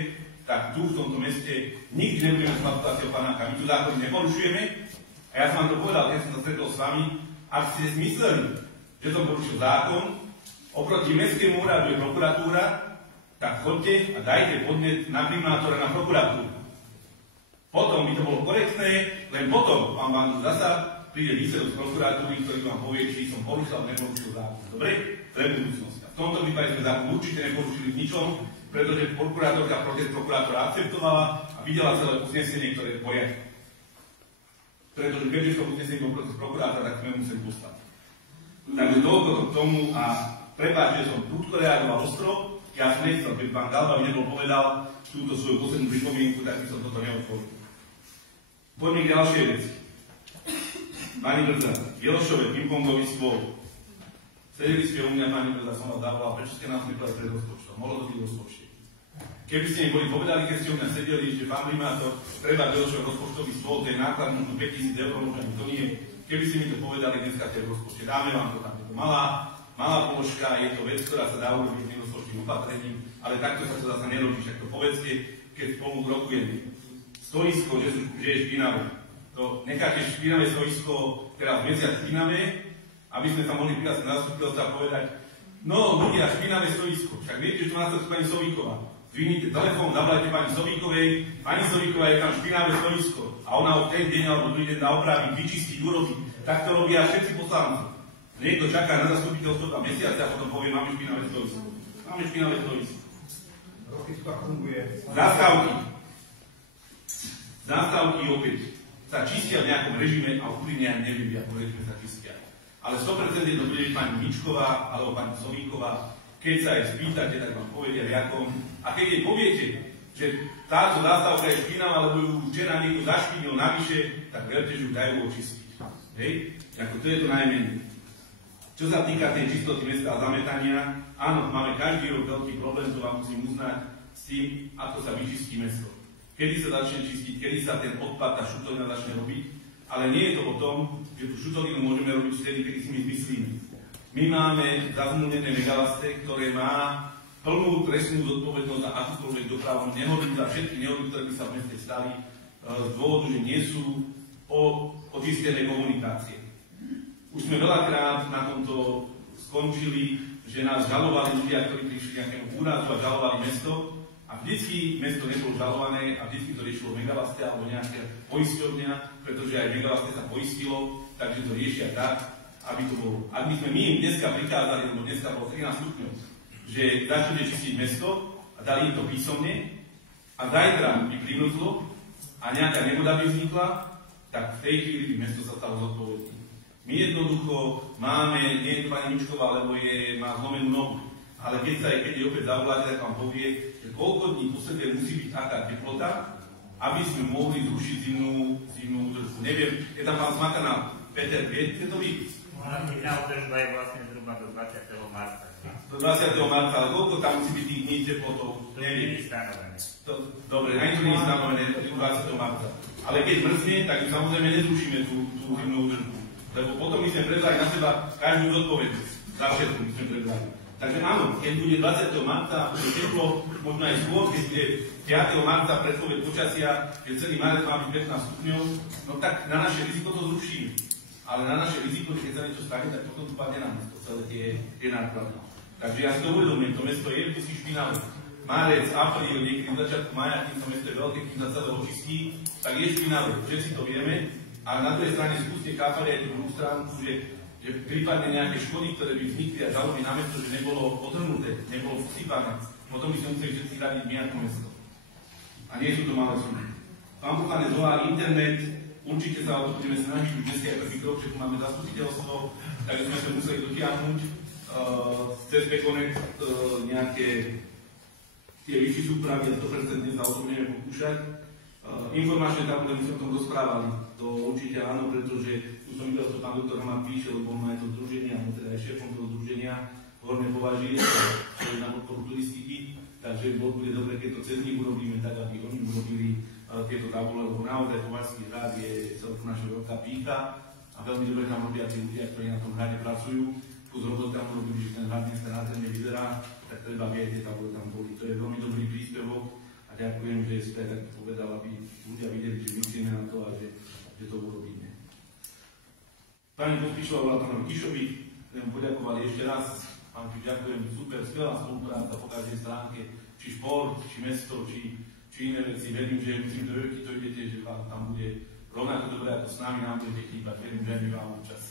tak tu v tomto meste nikdy nebudeme z fatkovacieho panáka. My tu zákony neporušujeme. A ja som vám to povedal, keď som sa stretol s vami, ak ste mysleli, že som porušil zákon, oproti mestskému úradu je prokuratúra, tak choďte a dajte podnet na primátora na prokuratúru. Potom by to bolo korektné, len potom vám Bandu zasa príde výsledok z prokuratúry, ktorý vám povie, či som porušil alebo neporušil zákon. Dobre? Pre budúcnosť. V tomto prípade sme zákon určite neporušili v ničom, pretože prokurátorka protest prokurátora akceptovala a videla celé uznesenie, ktoré je v poriadku. Pretože keďže to uznesenie bol protest prokurátora, tak sme museli postaviť. Takže toľko k tomu a prepáč, že som prudko reagoval ostro, ja som nechcel, keď pán Galba mi nebol povedal túto svoju poslednú pripomienku, tak by som toto neotvoril. Poďme k ďalšej veci. Pani Brza, Jelošové, pingpongový stôl. Sedeli ste u mňa, pani Brza, som vás zavolal, prečo ste nás nepovedali pred rozpočtom? Mohlo to byť v rozpočte. Keby ste mi boli povedali, keď ste u mňa sedeli, že pán primátor treba Jelošové rozpočtový stôl, to je náklad možno 5000 eur, možno ani to nie. Keby ste mi to povedali, dneska to je v rozpočte, dáme vám to tam. Je to malá položka, je to vec, ktorá sa dá urobiť s rozpočtovým opatrením, ale takto sa to zase nerobí. Však to povedzte, keď spolu rokujeme. Stoisko, že je špinavé. To necháte špinavé stoisko, teda v mesiac špinavé, aby sme sa mohli prihlásiť na zastupiteľstvo a povedať, no ľudia, špinavé stoisko. Však viete, že to nás chce pani Sovíková. Zvinite telefón, zavolajte pani Sovíkovej, pani Sovíková je tam špinavé stoisko a ona ho ten deň alebo druhý deň dá opraviť, vyčistiť, urobiť. Tak to robia všetci poslanci. Niekto čaká na zastupiteľstvo 2 mesiace a potom povie, máme špinavé stoisko. Máme špinavé stoisko. Zástavky opäť sa čistia v nejakom režime a úprimne ani neviem, v akom režime sa čistia. Ale 100% to bude pani Mičková alebo pani Sovíková. Keď sa jej spýtate, tak vám povedia jakom. A keď jej poviete, že táto zástavka je špinavá, alebo ju včera niekto zašpinil navyše, tak verte, že ju dajú očistiť. Hej? Ako to je to najmenej. Čo sa týka tej čistoty mesta a zametania, áno, máme každý rok veľký problém, to vám musím uznať, s tým, ako sa vyčistí mesto. Kedy sa začne čistiť, kedy sa ten odpad, tá šutolina začne robiť, ale nie je to o tom, že tú šutolinu môžeme robiť vtedy, keď si my zmyslíme. My máme zazmluvnené megalaste, ktoré má plnú trestnú zodpovednosť za akúkoľvek dopravu nehodu, za všetky nehody, ktoré by sa v meste stali, z dôvodu, že nie sú očistené komunikácie. Už sme veľakrát na tomto skončili, že nás žalovali ľudia, ktorí prišli nejakému úrazu a žalovali mesto. A vždycky mesto nebolo žalované a vždycky to riešilo Megalaste alebo nejaká poisťovňa, pretože aj Megalaste sa poistilo, takže to riešia tak, aby to bolo. Ak by sme my im dneska prikázali, lebo dneska bolo 13 stupňov, že začnete čistiť mesto a dali im to písomne a zajtra by primrzlo a nejaká nehoda by vznikla, tak v tej chvíli by mesto sa stalo zodpovedné. My jednoducho máme, nie je to pani Mičková, lebo má zlomenú nohu, ale keď je opäť zavoláte, tak vám povie, že koľko dní po sebe musí byť taká teplota, aby sme mohli zrušiť zimnú údržbu. Neviem, je tam pán Smakana, Peter, viete to vy? Zimná údržba je vlastne zhruba do 20. marca. Do 20. marca, ale koľko tam musí byť tých dní teplotov? Neviem. Dobre, ani to nie je stanovené do 20. marca. Ale keď mrzne, tak samozrejme nezrušíme tú zimnú údržbu. Lebo potom my sme prebrali na seba každú zodpovednosť. Za všetko my sme prebrali. Takže áno, keď bude 20. marca, bude teplo, možno aj skôr, keď bude 5. marca predpoveď počasia, že celý marec má byť 15 stupňov, no tak na naše riziko to zrušíme. Ale na naše riziko, keď sa niečo stane, tak potom spadne na mesto celé tie náklady. Takže ja si to uvedomujem, to mesto je vždy špinavé. Marec, apríl, niekedy v začiatku maja, kým to mesto je veľké, kým sa celé očistí, tak je špinavé. Všetci to vieme. A na druhej strane skúste kápať aj tú druhú stránku, že prípadne nejaké škody, ktoré by vznikli a žaloby na mesto, že nebolo odhrnuté, nebolo posypané, potom by sme museli všetci radiť my ako mesto. A nie sú to malé sumy. Pán poslanec volá internet, určite sa o to budeme snažiť, už dnes je taký krok, že tu máme zastupiteľstvo, takže sme sa museli dotiahnuť cez Bekonek nejaké tie vyššie súpravy a 100% sa o tom budeme pokúšať. Informačné tabule, my sme o tom rozprávali, to určite áno, pretože tu som videl, to pán doktor Hamar píše, lebo on má aj to združenie, a teda aj šéfom toho združenia Horné Považie, čo je na podporu turistiky, takže bude dobre, keď to cez nich urobíme tak, aby oni urobili tieto tabule, lebo naozaj Považský hrad je celkom naša veľká pýcha a veľmi dobre tam robia tí ľudia, ktorí na tom hrade pracujú. Kus robot tam urobili, že ten hrad dnes nádherne vyzerá, tak treba, aby aj tie tabule tam boli. To je veľmi dobrý príspevok. A ďakujem, že ste tak povedal, aby ľudia videli, že myslíme na to a že to urobíme. Pani Pospíšová, pánovi Kišovi, chcem poďakovať ešte raz. Pán Kiš, ďakujem, super, skvelá spolupráca po každej stránke, či šport, či mesto, či iné veci. Verím, že musím do Jojky, to idete, že vám tam bude rovnako dobré ako s nami, nám budete chýbať. Verím, že aj my vám čas.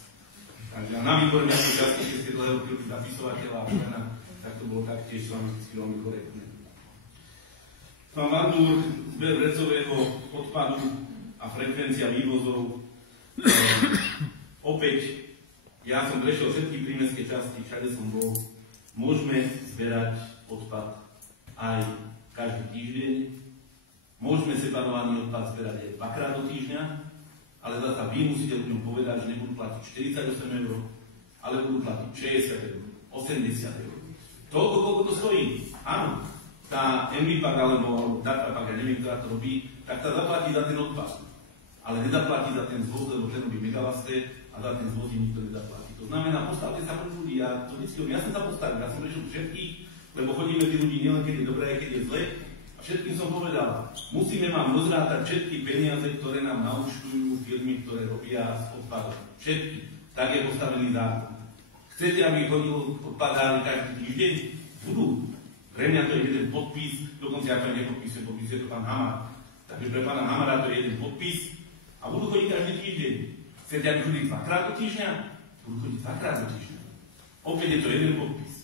Takže na výborné časti, keď ste dlhé roky zapisovateľa a člena, tak to bolo taktiež s vami veľmi korektné. Pán Vandúr, zber vrecového odpadu a frekvencia vývozov. Opäť, ja som prešiel všetky prímestské časti, všade som bol. Môžeme zberať odpad aj každý týždeň. Môžeme separovaný odpad zberať aj 2-krát do týždňa, ale zase vy musíte ľuďom povedať, že nebudú platiť 48 €, ale budú platiť 60 €, 80 €. Toľko, koľko to stojí. Áno. Tá MVPAK alebo DATAPAK, ja neviem, ktorá to robí, tak tá zaplatí za ten odpad. Ale nezaplatí za ten zvoz, lebo ten robí Megalaste a za ten zvoz nikto nezaplatí. To znamená, postavte sa pre ľudí, ja som sa postavil, ja som prešiel všetkých, lebo chodíme tí ľudí nielen keď je dobré, aj keď je zle. A všetkým som povedal, musíme vám rozrátať všetky peniaze, ktoré nám naúčtujú firmy, ktoré robia s odpadom. Všetky. Tak je postavený zákon. Chcete, aby chodil odpadárny každý týždeň? Budú. Pre mňa to je jeden podpis, dokonca ja to nepodpisujem, podpisuje to pán Hamar. Takže pre pána Hamara to je jeden podpis a budú chodiť každý týždeň. Chcete, aby chodili 2-krát do týždňa? Budú chodiť 2-krát do týždňa. Opäť je to jeden podpis.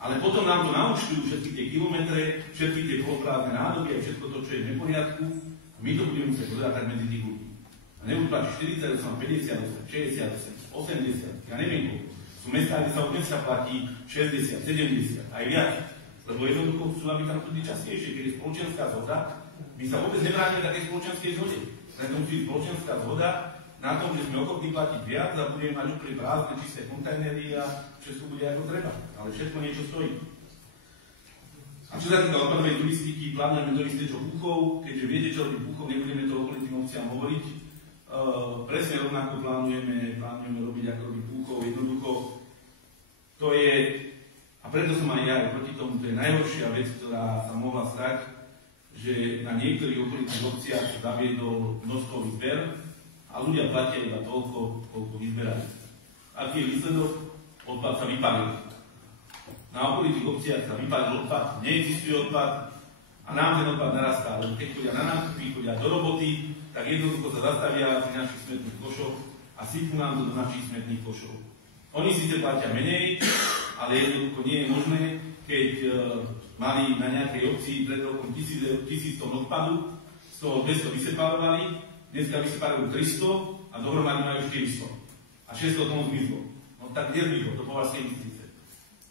Ale potom nám to naúčtujú všetky tie kilometre, všetky tie poloprázdne nádoby a všetko to, čo je v neporiadku. A my to budeme musieť odrátať medzi tých ľudí. A nebudú platiť 48, 58, 68, 80, ja neviem koľko. Sú mestá, kde sa od dneska platí 60, 70, aj viac. Lebo jednoducho chcú, aby tam chodili častejšie, keď je spoločenská zhoda. My sa vôbec nebránime takej spoločenskej zhode. Preto musí byť spoločenská zhoda na tom, že sme ochotní platiť viac a budeme mať úplne prázdne čisté kontajnery a všetko bude ako treba. Ale všetko niečo stojí. A čo sa týka odpadovej turistiky, plánujeme do istého Buchov, keďže viete, čo robí Buchov, nebudeme to okolitým obciam hovoriť. Presne rovnako plánujeme robiť, ako robí Buchov. Jednoducho, to je. A preto som aj ja proti tomu, to je najhoršia vec, ktorá sa mohla stať, že na niektorých okolitých obciach sa zaviedol množstvový zber a ľudia platia iba toľko, koľko vyzberajú. Aký je výsledok? Odpad sa vypalil. Na okolitých obciach sa vypalil odpad, neexistuje odpad a nám ten odpad narastá. Keď chodia na nákupy, chodia do roboty, tak jednoducho sa zastavia pri našich smetných košoch a sypú nám do našich smetných košov. Oni síce platia menej, ale jednoducho nie je možné, keď mali na nejakej obci pred rokom 1000 tón odpadu, z toho 200 vysepárovali, dneska vysepárujú 300 a dohromady majú 400. A 600 tón zmizlo. No tak kde zmizlo? Do Považskej Bystrice.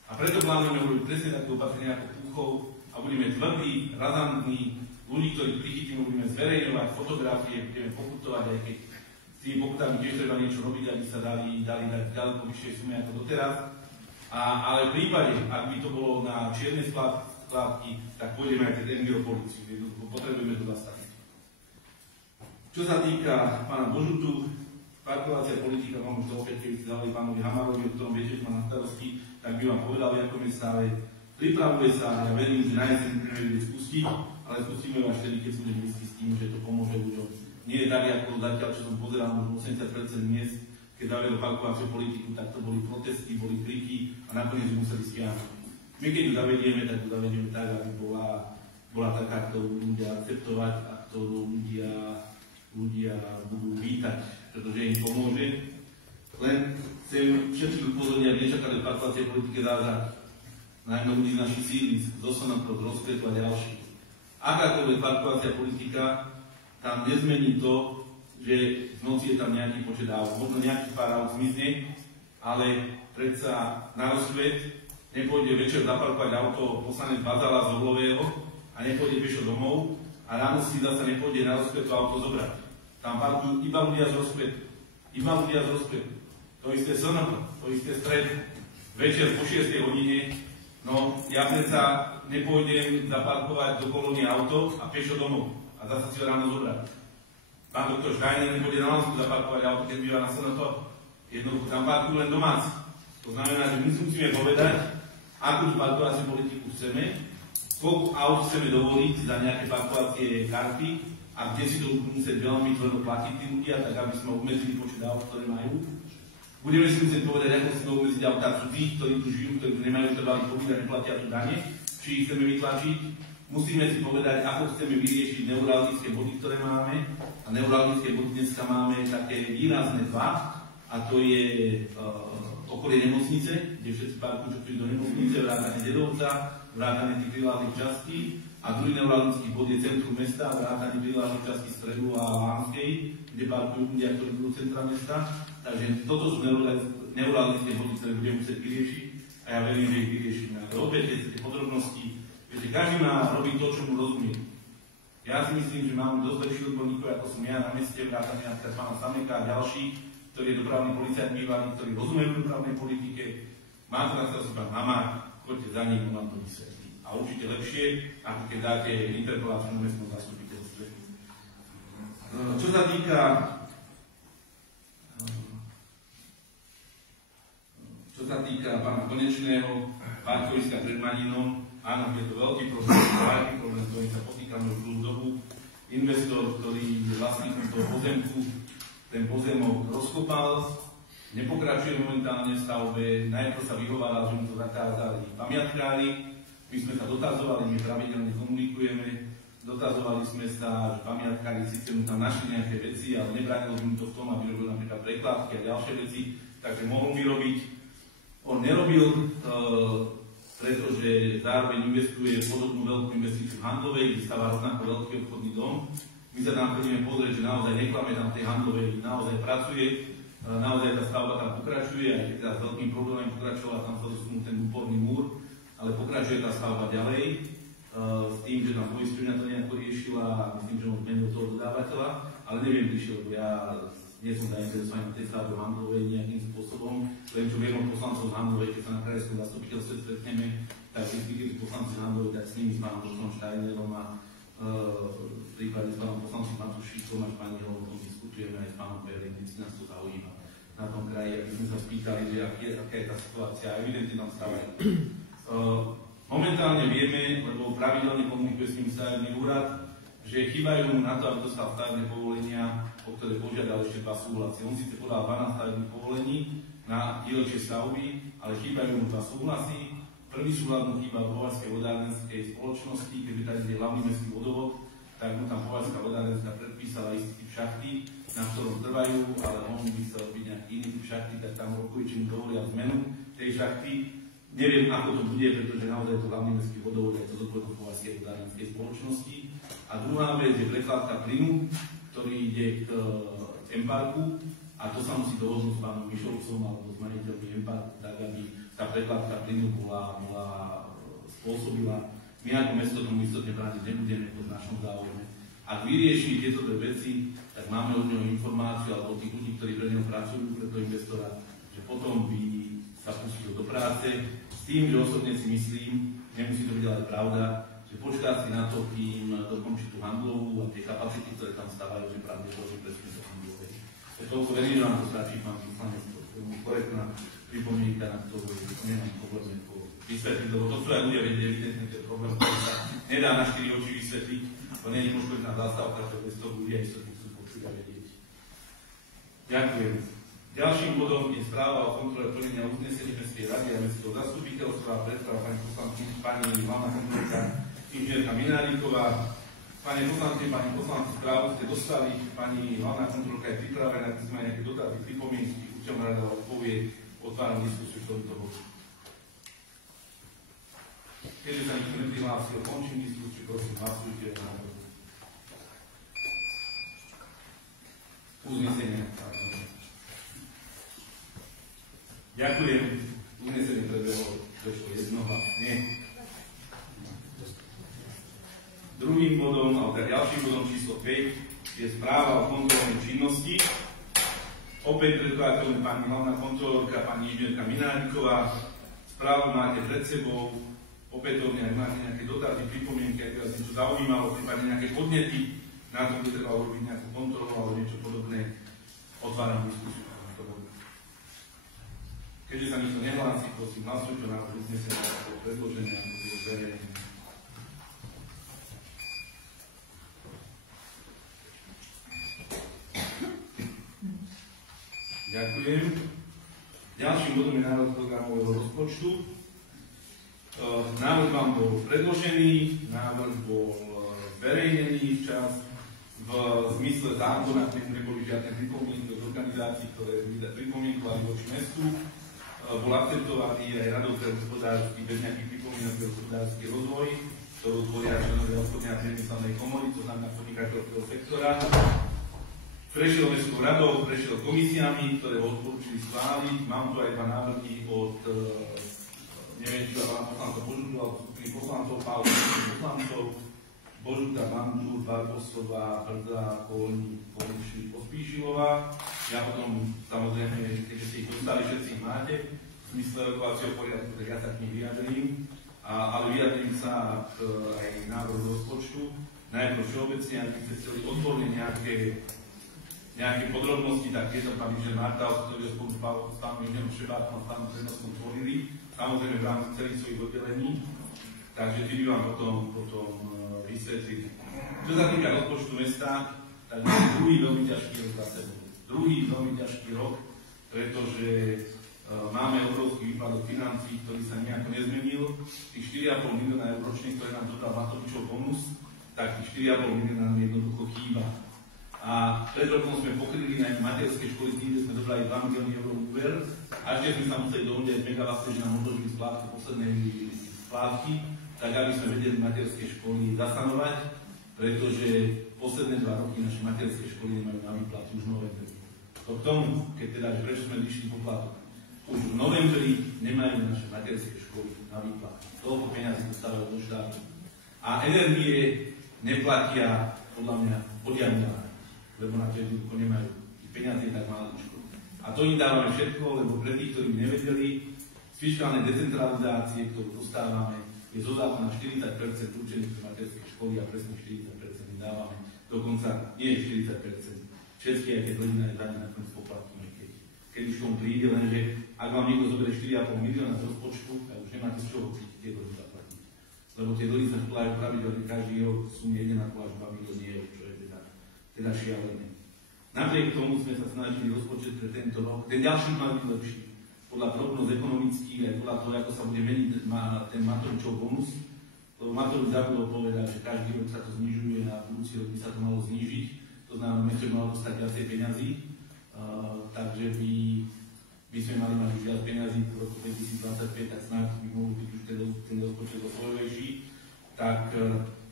A preto plánujeme urobiť presne také opatrenia ako Púchov a budeme tvrdí, razantní, ľudí, ktorí prichytíme, budeme zverejňovať fotografie, budeme pokutovať, aj keď s tými pokutami tiež treba niečo robiť, aby sa dali dať ďaleko vyššie sumy ako doteraz. Ale v prípade, ak by to bolo na čierne skládky, tak pôjdeme aj cez Enviropoliciu. Jednoducho potrebujeme to zastaviť. Čo sa týka pána Božutu, parkovacia politika, vám už to opäť, keď ste dali pánovi Hamarovi, o ktorom viete, že má na starosti, tak by vám povedal, v akom je stave. Pripravuje sa, ja verím, že na jeseň budeme vedieť spustiť, ale spustíme ho až vtedy, keď budeme myslí s tým, že to pomôže ľuďom. Nie je tak, ako zatiaľ, čo som pozeral, možno 80% miest, keď dávali parkovaciu politiku, tak to boli protesty, boli kriky a nakoniec museli stiahnuť. My keď ju zavedieme, tak ju zavedieme tak, aby bola taká, ktorú ľudia akceptovať a ktorú ľudia budú vítať, pretože im pomôže. Len chcem všetkých upozorniť, aby nečakali v parkovacej politike zázrak. Najmä ľudí z našich sídlisk, z Osonokov, z Rozkvetu a ďalší. Akákoľvek parkovacia politika tam nezmení to, že v noci je tam nejaký počet aut. Možno nejaký pár aut zmizne, ale predsa na Rozkvet nepôjde večer zaparkovať auto poslanec Bazala z Orlového a nepôjde pešo domov a ráno si zase nepôjde na Rozkvetu auto zobrať. Tam parkujú iba ľudia z Rozkvetu. Iba ľudia z Rozkvetu. To isté Sonoko, to isté Stred. Večer po 6 hodine, no ja predsa nepôjdem zaparkovať do kolónie auto a pešo domov a zase si ho ráno zobrať. Pán doktor Štajner nepôjde na Lansku zaparkovať auto, keď býva na Sonoko. Jednoducho tam parkujú len domáci. To znamená, že my si musíme povedať, akú parkovaciu politiku chceme, koľko aut chceme dovoliť za nejaké parkovacie karty a kde si to budú musieť veľmi tvrdo platiť tí ľudia, tak aby sme obmedzili počet aut, ktoré majú. Budeme si musieť povedať, ako si to obmedziť autá sú tí, ktorí tu žijú, ktorí tu nemajú trvalý pobyt a neplatia tu dane, či ich chceme vytlačiť. Musíme si povedať, ako chceme vyriešiť neuralgické body, ktoré máme. A neuralgické body dneska máme také výrazné dva, a to je okolie nemocnice, kde všetci parkujú, čo prídu do nemocnice, vrátane Dedovca, vrátane tých privátnych častí. A druhý neuralgický bod je centrum mesta, vrátane privátnych častí Stredu a Lánskej, kde parkujú ľudia, ktorí budú centra mesta. Takže toto sú neuralgické body, ktoré budeme musieť vyriešiť a ja verím, že ich vyriešime. Ale opäť, keď ste podrobnosti, viete, každý má robiť to, čo mu rozumie. Ja si myslím, že mám dosť väčších odborníkov, ako som ja na meste, vrátane napríklad pána Sameka a ďalší, ktorý je dopravný policajt bývalý, ktorí rozumejú dopravnej politike. Mám to na starosti pán Hamák, choďte za ním, on vám to vysvetlí. A určite lepšie, ako keď dáte interpeláciu na mestnom zastupiteľstve. Čo sa týka pána Konečného, parkoviska pred Maninom, áno, je to veľký problém, s ktorým sa potýkame už dlhú dobu. Investor, ktorý je vlastníkom toho pozemku, ten pozemok rozkopal, nepokračuje momentálne v stavbe, najprv sa vyhováral, že mu to zakázali pamiatkári. My sme sa dotazovali, my pravidelne komunikujeme, dotazovali sme sa, že pamiatkári síce mu tam našli nejaké veci, ale nebránilo mu to v tom, aby robil napríklad prekladky a ďalšie veci, takže mohol vyrobiť. On nerobil, pretože zároveň investuje podobnú veľkú investíciu v Handlovej, kde stáva rovnako veľký obchodný dom. My sa tam chodíme pozrieť, že naozaj neklame tam tej Handlovej, naozaj pracuje, naozaj tá stavba tam pokračuje, aj keď teda s veľkým problémom pokračovala, tam sa dosunul ten úporný múr, ale pokračuje tá stavba ďalej, s tým, že tam poisťovňa to nejako riešila a myslím, že on zmenil toho dodávateľa, ale neviem bližšie, lebo ja nie som zainteresovaný na tej stavbe v Handlovej nejakým spôsobom, len čo viem od poslancov z Handlovej, keď sa na krajskom zastupiteľstve stretneme, tak tí poslanci z Handlovej, tak s nimi, s pánom doktorom Štajnerom a v prípade s pánom poslancom Matušíkom a s pani Holovom diskutujeme aj s pánom Berlin, keď si nás to zaujíma na tom kraji, aby sme sa spýtali, že aká je tá situácia, evidentne tam stávajú. Momentálne vieme, lebo pravidelne komunikuje s tým stavebný úrad, že chýbajú na to, aby dostal stavebné povolenia, o ktoré požiadal ešte 2 súhlasy. On síce podal 12 stavebných povolení, na dielčie stavby, ale chýbajú mu 2 súhlasy. Prvý súhlas mu chýba v Považskej vodárenskej spoločnosti, keby tady je hlavný mestský vodovod, tak mu tam Považská vodárenská predpísala istý typ šachty, na ktorom trvajú, ale on by chcel byť nejaký iný typ šachty, tak tam rokuje, či mu dovolia zmenu tej šachty. Neviem, ako to bude, pretože naozaj to hlavný mestský vodovod je to zodpovednosť Považskej vodárenskej spoločnosti. A druhá vec je prekladka plynu, ktorý ide k Emparku, a to sa musí dohodnúť s pánom Mišovcom alebo s majiteľmi Emparku, tak aby tá prekladka plynu bola spôsobila. My ako mesto tomu istotne brániť nebudeme, to v našom záujme. Ak vyrieši tieto dve veci, tak máme od neho informáciu alebo od tých ľudí, ktorí pre neho pracujú, pre toho investora, že potom by sa pustil do práce s tým, že osobne si myslím, nemusí to byť ale pravda, že počká si na to, kým dokončí tú handlovú a tie kapacity, ktoré tam stávajú, že pravdepodobne presne do handlovej. Toľko verím, že vám to stačí, pán poslanec, to je korektná pripomienka, na ktorú nemám problém vysvetliť, lebo to sú aj ľudia vedieť, evidentne ten problém, ktorý sa nedá na 4 oči vysvetliť, to nie je možná zastávka, ktoré bez toho ľudia istotne chcú počuť a vedieť. Ďakujem. Ďalším bodom je správa o kontrole plnenia uznesení Mestskej rady a Mestského zastupiteľstva, predstavá pani poslankyňa, pani hlavná kontrolórka inžinierka Mináriková. Pani poslanci, pani poslanci, správu ste dostali, pani hlavná kontrolórka je pripravená, ak sme nejaké dotazy, pripomienky, učiteľná rada odpovie, otváram diskusiu k tomuto bodu. Keďže sa nikto neprihlásil, končím diskusiu, prosím, hlasujte na návrhu. Uznesenie. Ďakujem. Uznesenie prešlo jednohlasne. Druhým bodom, alebo ďalším bodom číslo 5 je správa o kontrolnej činnosti. Opäť predkladateľom pani hlavná kontrolórka, pani inžinierka Mináriková. Správu máte pred sebou. Opätovne, ak máte nejaké dotazy, pripomienky, ak vás niečo zaujímalo, prípadne nejaké podnety, na to by treba urobiť nejakú kontrolu alebo niečo podobné, otváram diskusiu. Keďže sa nikto nehlási, prosím, hlasujte na uznesenie ako predloženie, ako je zverejnené. Ďakujem. Ďalším bodom je návrh programového rozpočtu. Návrh vám bol predložený, návrh bol zverejnený včas v zmysle zákona, kde neboli žiadne pripomienky od organizácií, ktoré pripomienkovali voči mestu. Bol akceptovaný aj Radou pre hospodársky, bez nejakých pripomienok pre hospodársky rozvoj, ktorú tvoria členovia obchodnej a priemyselnej komory, to znamená podnikateľského sektora. Prešiel mestskou radou, prešiel komisiami, ktoré ho odporúčili schváliť. Mám tu aj 2 návrhy od neviem, či pána poslanca Božuta, alebo skupiny poslancov, Pál poslancov, Božuta, Bandúr, Barkosová, Brda, Kolničný, Pospíšilová. Ja potom, samozrejme, keďže ste ich dostali, všetci ich máte, v zmysle rokovacieho poriadku, tak ja sa k nich vyjadrím, ale vyjadrím sa k aj návrhu rozpočtu. Najprv všeobecne, ak by ste chceli odborne nejaké podrobnosti, tak je to pán inžinier Marta, ktorý je spolu s pánom inžinierom Šebákom a pánom prednostom tvorili, samozrejme v rámci celých svojich oddelení, takže tí by vám potom vysvetlili. Čo sa týka rozpočtu mesta, tak je druhý veľmi ťažký rok za sebou. Druhý veľmi ťažký rok, pretože máme obrovský výpadok financií, ktorý sa nejako nezmenil. Tých 4,5 milióna eur ročne, ktoré nám dodal Matovičov bonus, tak tých 4,5 milióna nám jednoducho chýba. A pred rokom sme pokryli na materské školy tým, že sme dobrali 2 milióny eur úver. A ešte sme sa museli dohodnúť aj s Megavastom, že nám odložili splátku poslednej splátky, tak aby sme vedeli materské školy zasanovať, pretože posledné 2 roky naše materské školy nemajú na výplatu už v novembri. To k tomu, keď teda, prečo sme vyšli poplatok. Už v novembri nemajú naše materské školy na výplatu. Toľko peniazí dostávajú do štátu. A energie neplatia, podľa mňa, podiadne, lebo na to jednoducho nemajú. Peniaze je tak málo účko. A to im dávame všetko, lebo pre tých, ktorí nevedeli, z fiškálnej decentralizácie, ktorú dostávame, je zo zákona 40% určených pre materské školy a presne 40% im dávame. Dokonca nie je 40%. Všetky aj keď rodina je dané nakoniec poplatíme, keď už tomu príde, lenže ak vám niekto zoberie 4,5 milióna z rozpočtu, tak už nemáte z čoho tie dlhy zaplatiť. Lebo tie dlhy sa školájú pravidelne každý rok, sú 1,5 až 2 milióny eur, čo je teda šialené. Napriek tomu sme sa snažili rozpočet pre tento rok, ten ďalší mal byť lepší. podľa prognóz ekonomických, aj podľa toho, ako sa bude meniť ten Matovičov bonus. Lebo Matovič zabudol povedať, že každý rok sa to znižuje a budúci rok by sa to malo znížiť. To znamená, mesto by malo dostať viacej peňazí, takže by sme mali mať viac peňazí v roku 2025, tak snáď by mohol byť už ten rozpočet osvojovejší, tak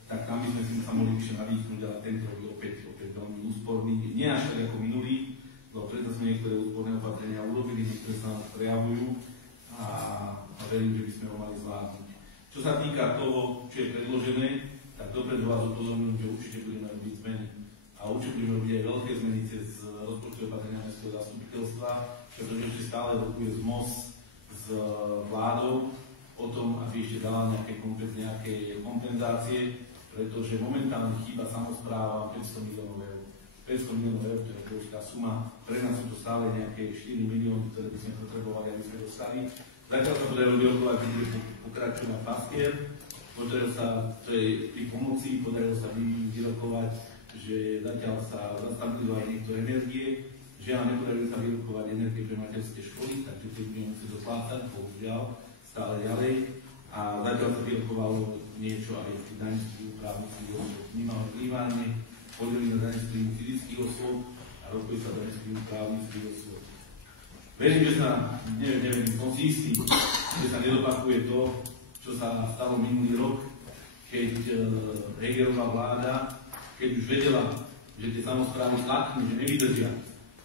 tam by sme si sa mohli vyššie navýchnúť, ale tento rok je opäť veľmi úsporný. Nie až tak ako minulý, lebo preto sme niektoré úsporné opatrenia urobili, niektoré sa nás prejavujú a verím, že by sme ho mali zvládnuť. Čo sa týka toho, čo je predložené, tak dopredu vás upozorňujem, že určite budeme robiť zmeny. A určite budeme robiť aj veľké zmeny cez rozpočtové opatrenia mestského zastupiteľstva, pretože ešte stále rokuje ZMOS s vládou o tom, aby ešte dala nejaké kompenzácie, pretože momentálne chýba samospráva 500 miliónov eur. 500 miliónov eur, to je obrovská suma. Pre nás sú to stále nejaké 4 milióny, ktoré by sme potrebovali, aby sme dostali. Zatiaľ sa podarilo vyrokovať, že bude pokračovať pastier. Podarilo sa, to je pri pomoci, podarilo sa vyrokovať, že zatiaľ sa zastabilizovali niektoré energie, žiaľ nepodarilo sa vyrokovať energie pre materské školy, takže tie budeme musieť doplácať, bohužiaľ, stále ďalej. A zatiaľ sa vyrokovalo niečo aj v daňských právnických osôb. My máme plývanie, podelíme daňských fyzických osôb a rokuje sa daňských právnických osôb. Verím, že sa, neviem, som si istý, že sa nedopakuje to, čo sa stalo minulý rok, keď Hegerová vláda, keď už vedela, že tie samosprávy tlaknú, že nevydržia,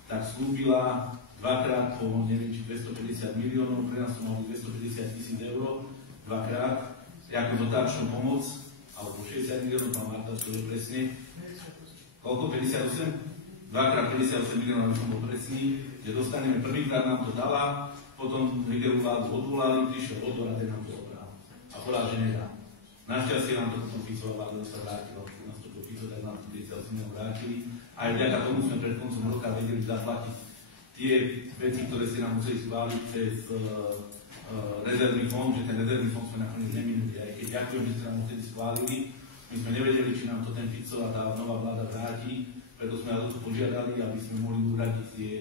tak slúbila dvakrát po, neviem, či 250 miliónov, pre nás to malo 250 000 eur, dvakrát, ako dotáčnú pomoc, alebo 60 miliónov, pán Marta, to je presne. Koľko? 58? Dvakrát 58 miliónov, som bol presný, že dostaneme, prvýkrát nám to dala, potom Hegerovú vládu odvolali, prišiel odor a ten nám to obral. A povedal, že nedá. Našťastie nám to potom Ficová vláda sa vrátila, nás to Fico, tak nám to 58 miliónov vrátili. Aj vďaka tomu sme pred koncom roka vedeli zaplatiť tie veci, ktoré ste nám museli schváliť cez rezervný fond, že ten rezervný fond sme nakoniec neminuli. Aj keď ďakujem, že ste nám vtedy schválili, my sme nevedeli, či nám to ten Fico a tá nová vláda vráti, preto sme na to požiadali, aby sme mohli uhradiť tie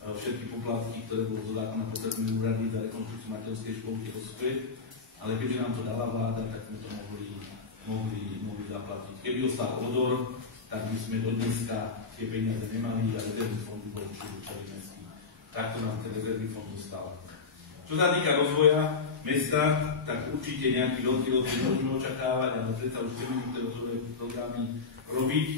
všetky poplatky, ktoré bolo zo zákona potrebné uhradiť za rekonštrukciu materskej školky Ospe. Ale keďže nám to dala vláda, tak sme to mohli zaplatiť. Keby ostal odor, tak by sme do dneska tie peniaze nemali a rezervný fond by bol určite mestský. Takto nám ten rezervný fond dostal. Čo sa týka rozvoja mesta, tak určite nejaký veľký rozvoj môžeme očakávať, ale predsa už chceme tie rozvojové programy robiť.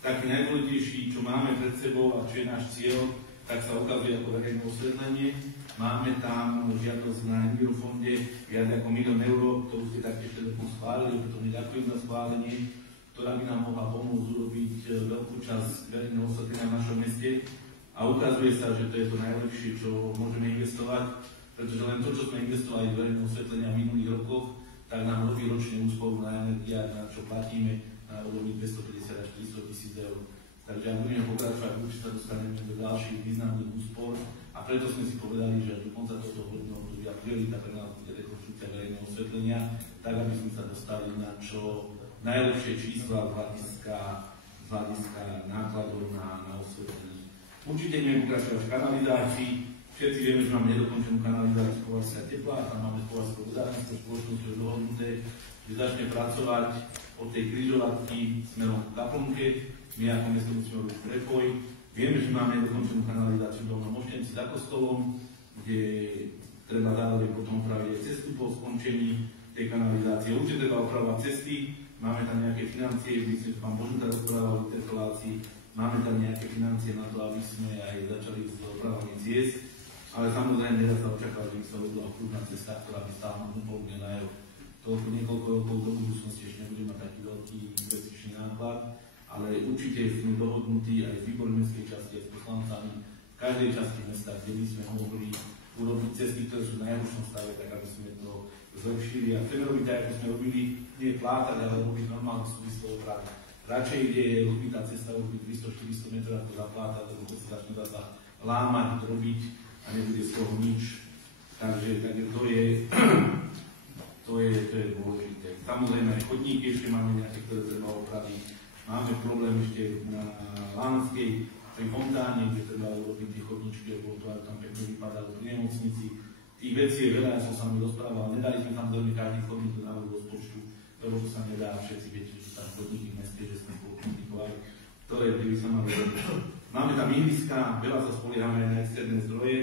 Taký najdôležitejší, čo máme pred sebou a čo je náš cieľ, tak sa ukazuje ako verejné osvetlenie. Máme tam žiadosť na Envirofonde viac ako 1 000 000 eur, ktorú ste taktiež telefón schválili, preto ďakujem za schválenie, ktorá by nám mohla pomôcť urobiť veľkú časť verejného osvetlenia v našom meste. A ukazuje sa, že to je to najlepšie, čo môžeme investovať, pretože len to, čo sme investovali do verejného osvetlenia v minulých rokoch, tak nám robí ročne úsporu na energiách, na čo platíme na úrovni 250 až 400 000 eur. Takže ak budeme pokračovať, určite sa dostaneme do ďalších významných úspor a preto sme si povedali, že do konca tohto volebného obdobia priorita pre nás bude rekonštrukcia verejného osvetlenia, tak aby sme sa dostali na čo najlepšie čísla z hľadiska nákladov na osvetlenie. Určite nebudeme pokračovať v kanalizácii. Všetci vieme, že máme nedokončenú kanalizáciu Považská teplá, tam máme Považskú vodárenskú spoločnosť, ktoré je dohodnuté, že začne pracovať od tej križovatky smerom k Kaplnke. My ako mesto musíme robiť prepoj. Vieme, že máme dokončenú kanalizáciu v Dolnom Moštenci za kostolom, kde treba zároveň potom opraviť cestu po skončení tej kanalizácie. Určite treba opravovať cesty, máme tam nejaké financie, myslím, že pán Božúta rozprával v interpelácii, máme tam nejaké financie na to, aby sme aj začali s opravovaním ciest, ale samozrejme nedá sa očakávať, že by sa robila okrúhna cesta, ktorá by stála možno pol milióna eur. Toľko niekoľko rokov do budúcnosti ešte nebude mať taký veľký investičný náklad, ale určite sme dohodnutí aj s výborom mestskej časti, aj s poslancami v každej časti mesta, kde by sme mohli urobiť cesty, ktoré sú v najhoršom stave, tak aby sme to zlepšili. A chceme robiť tak, ako sme robili, nie plátať, ale robiť normálne súvislé opravy. Radšej, kde je rozbitá cesta, robiť 300-400 metrov, ako zaplátať, lebo to sa začne zasa lámať, robiť a nebude z toho nič. Takže to je dôležité. Samozrejme aj chodníky ešte máme nejaké, ktoré treba opraviť. Máme problém ešte na Lánskej, pri fontáne, kde treba urobiť tie chodníčky, lebo to tam pekne vypadalo pri nemocnici. tých vecí je veľa, ja som sa mi rozprával, nedali sme tam veľmi každý chodník do návrhu rozpočtu, lebo to sa nedá, všetci viete, že tam chodníky mestské, že sme komunikovali, ktoré by sa mali robiť. Máme tam ihriska, veľa sa spoliehame aj na externé zdroje,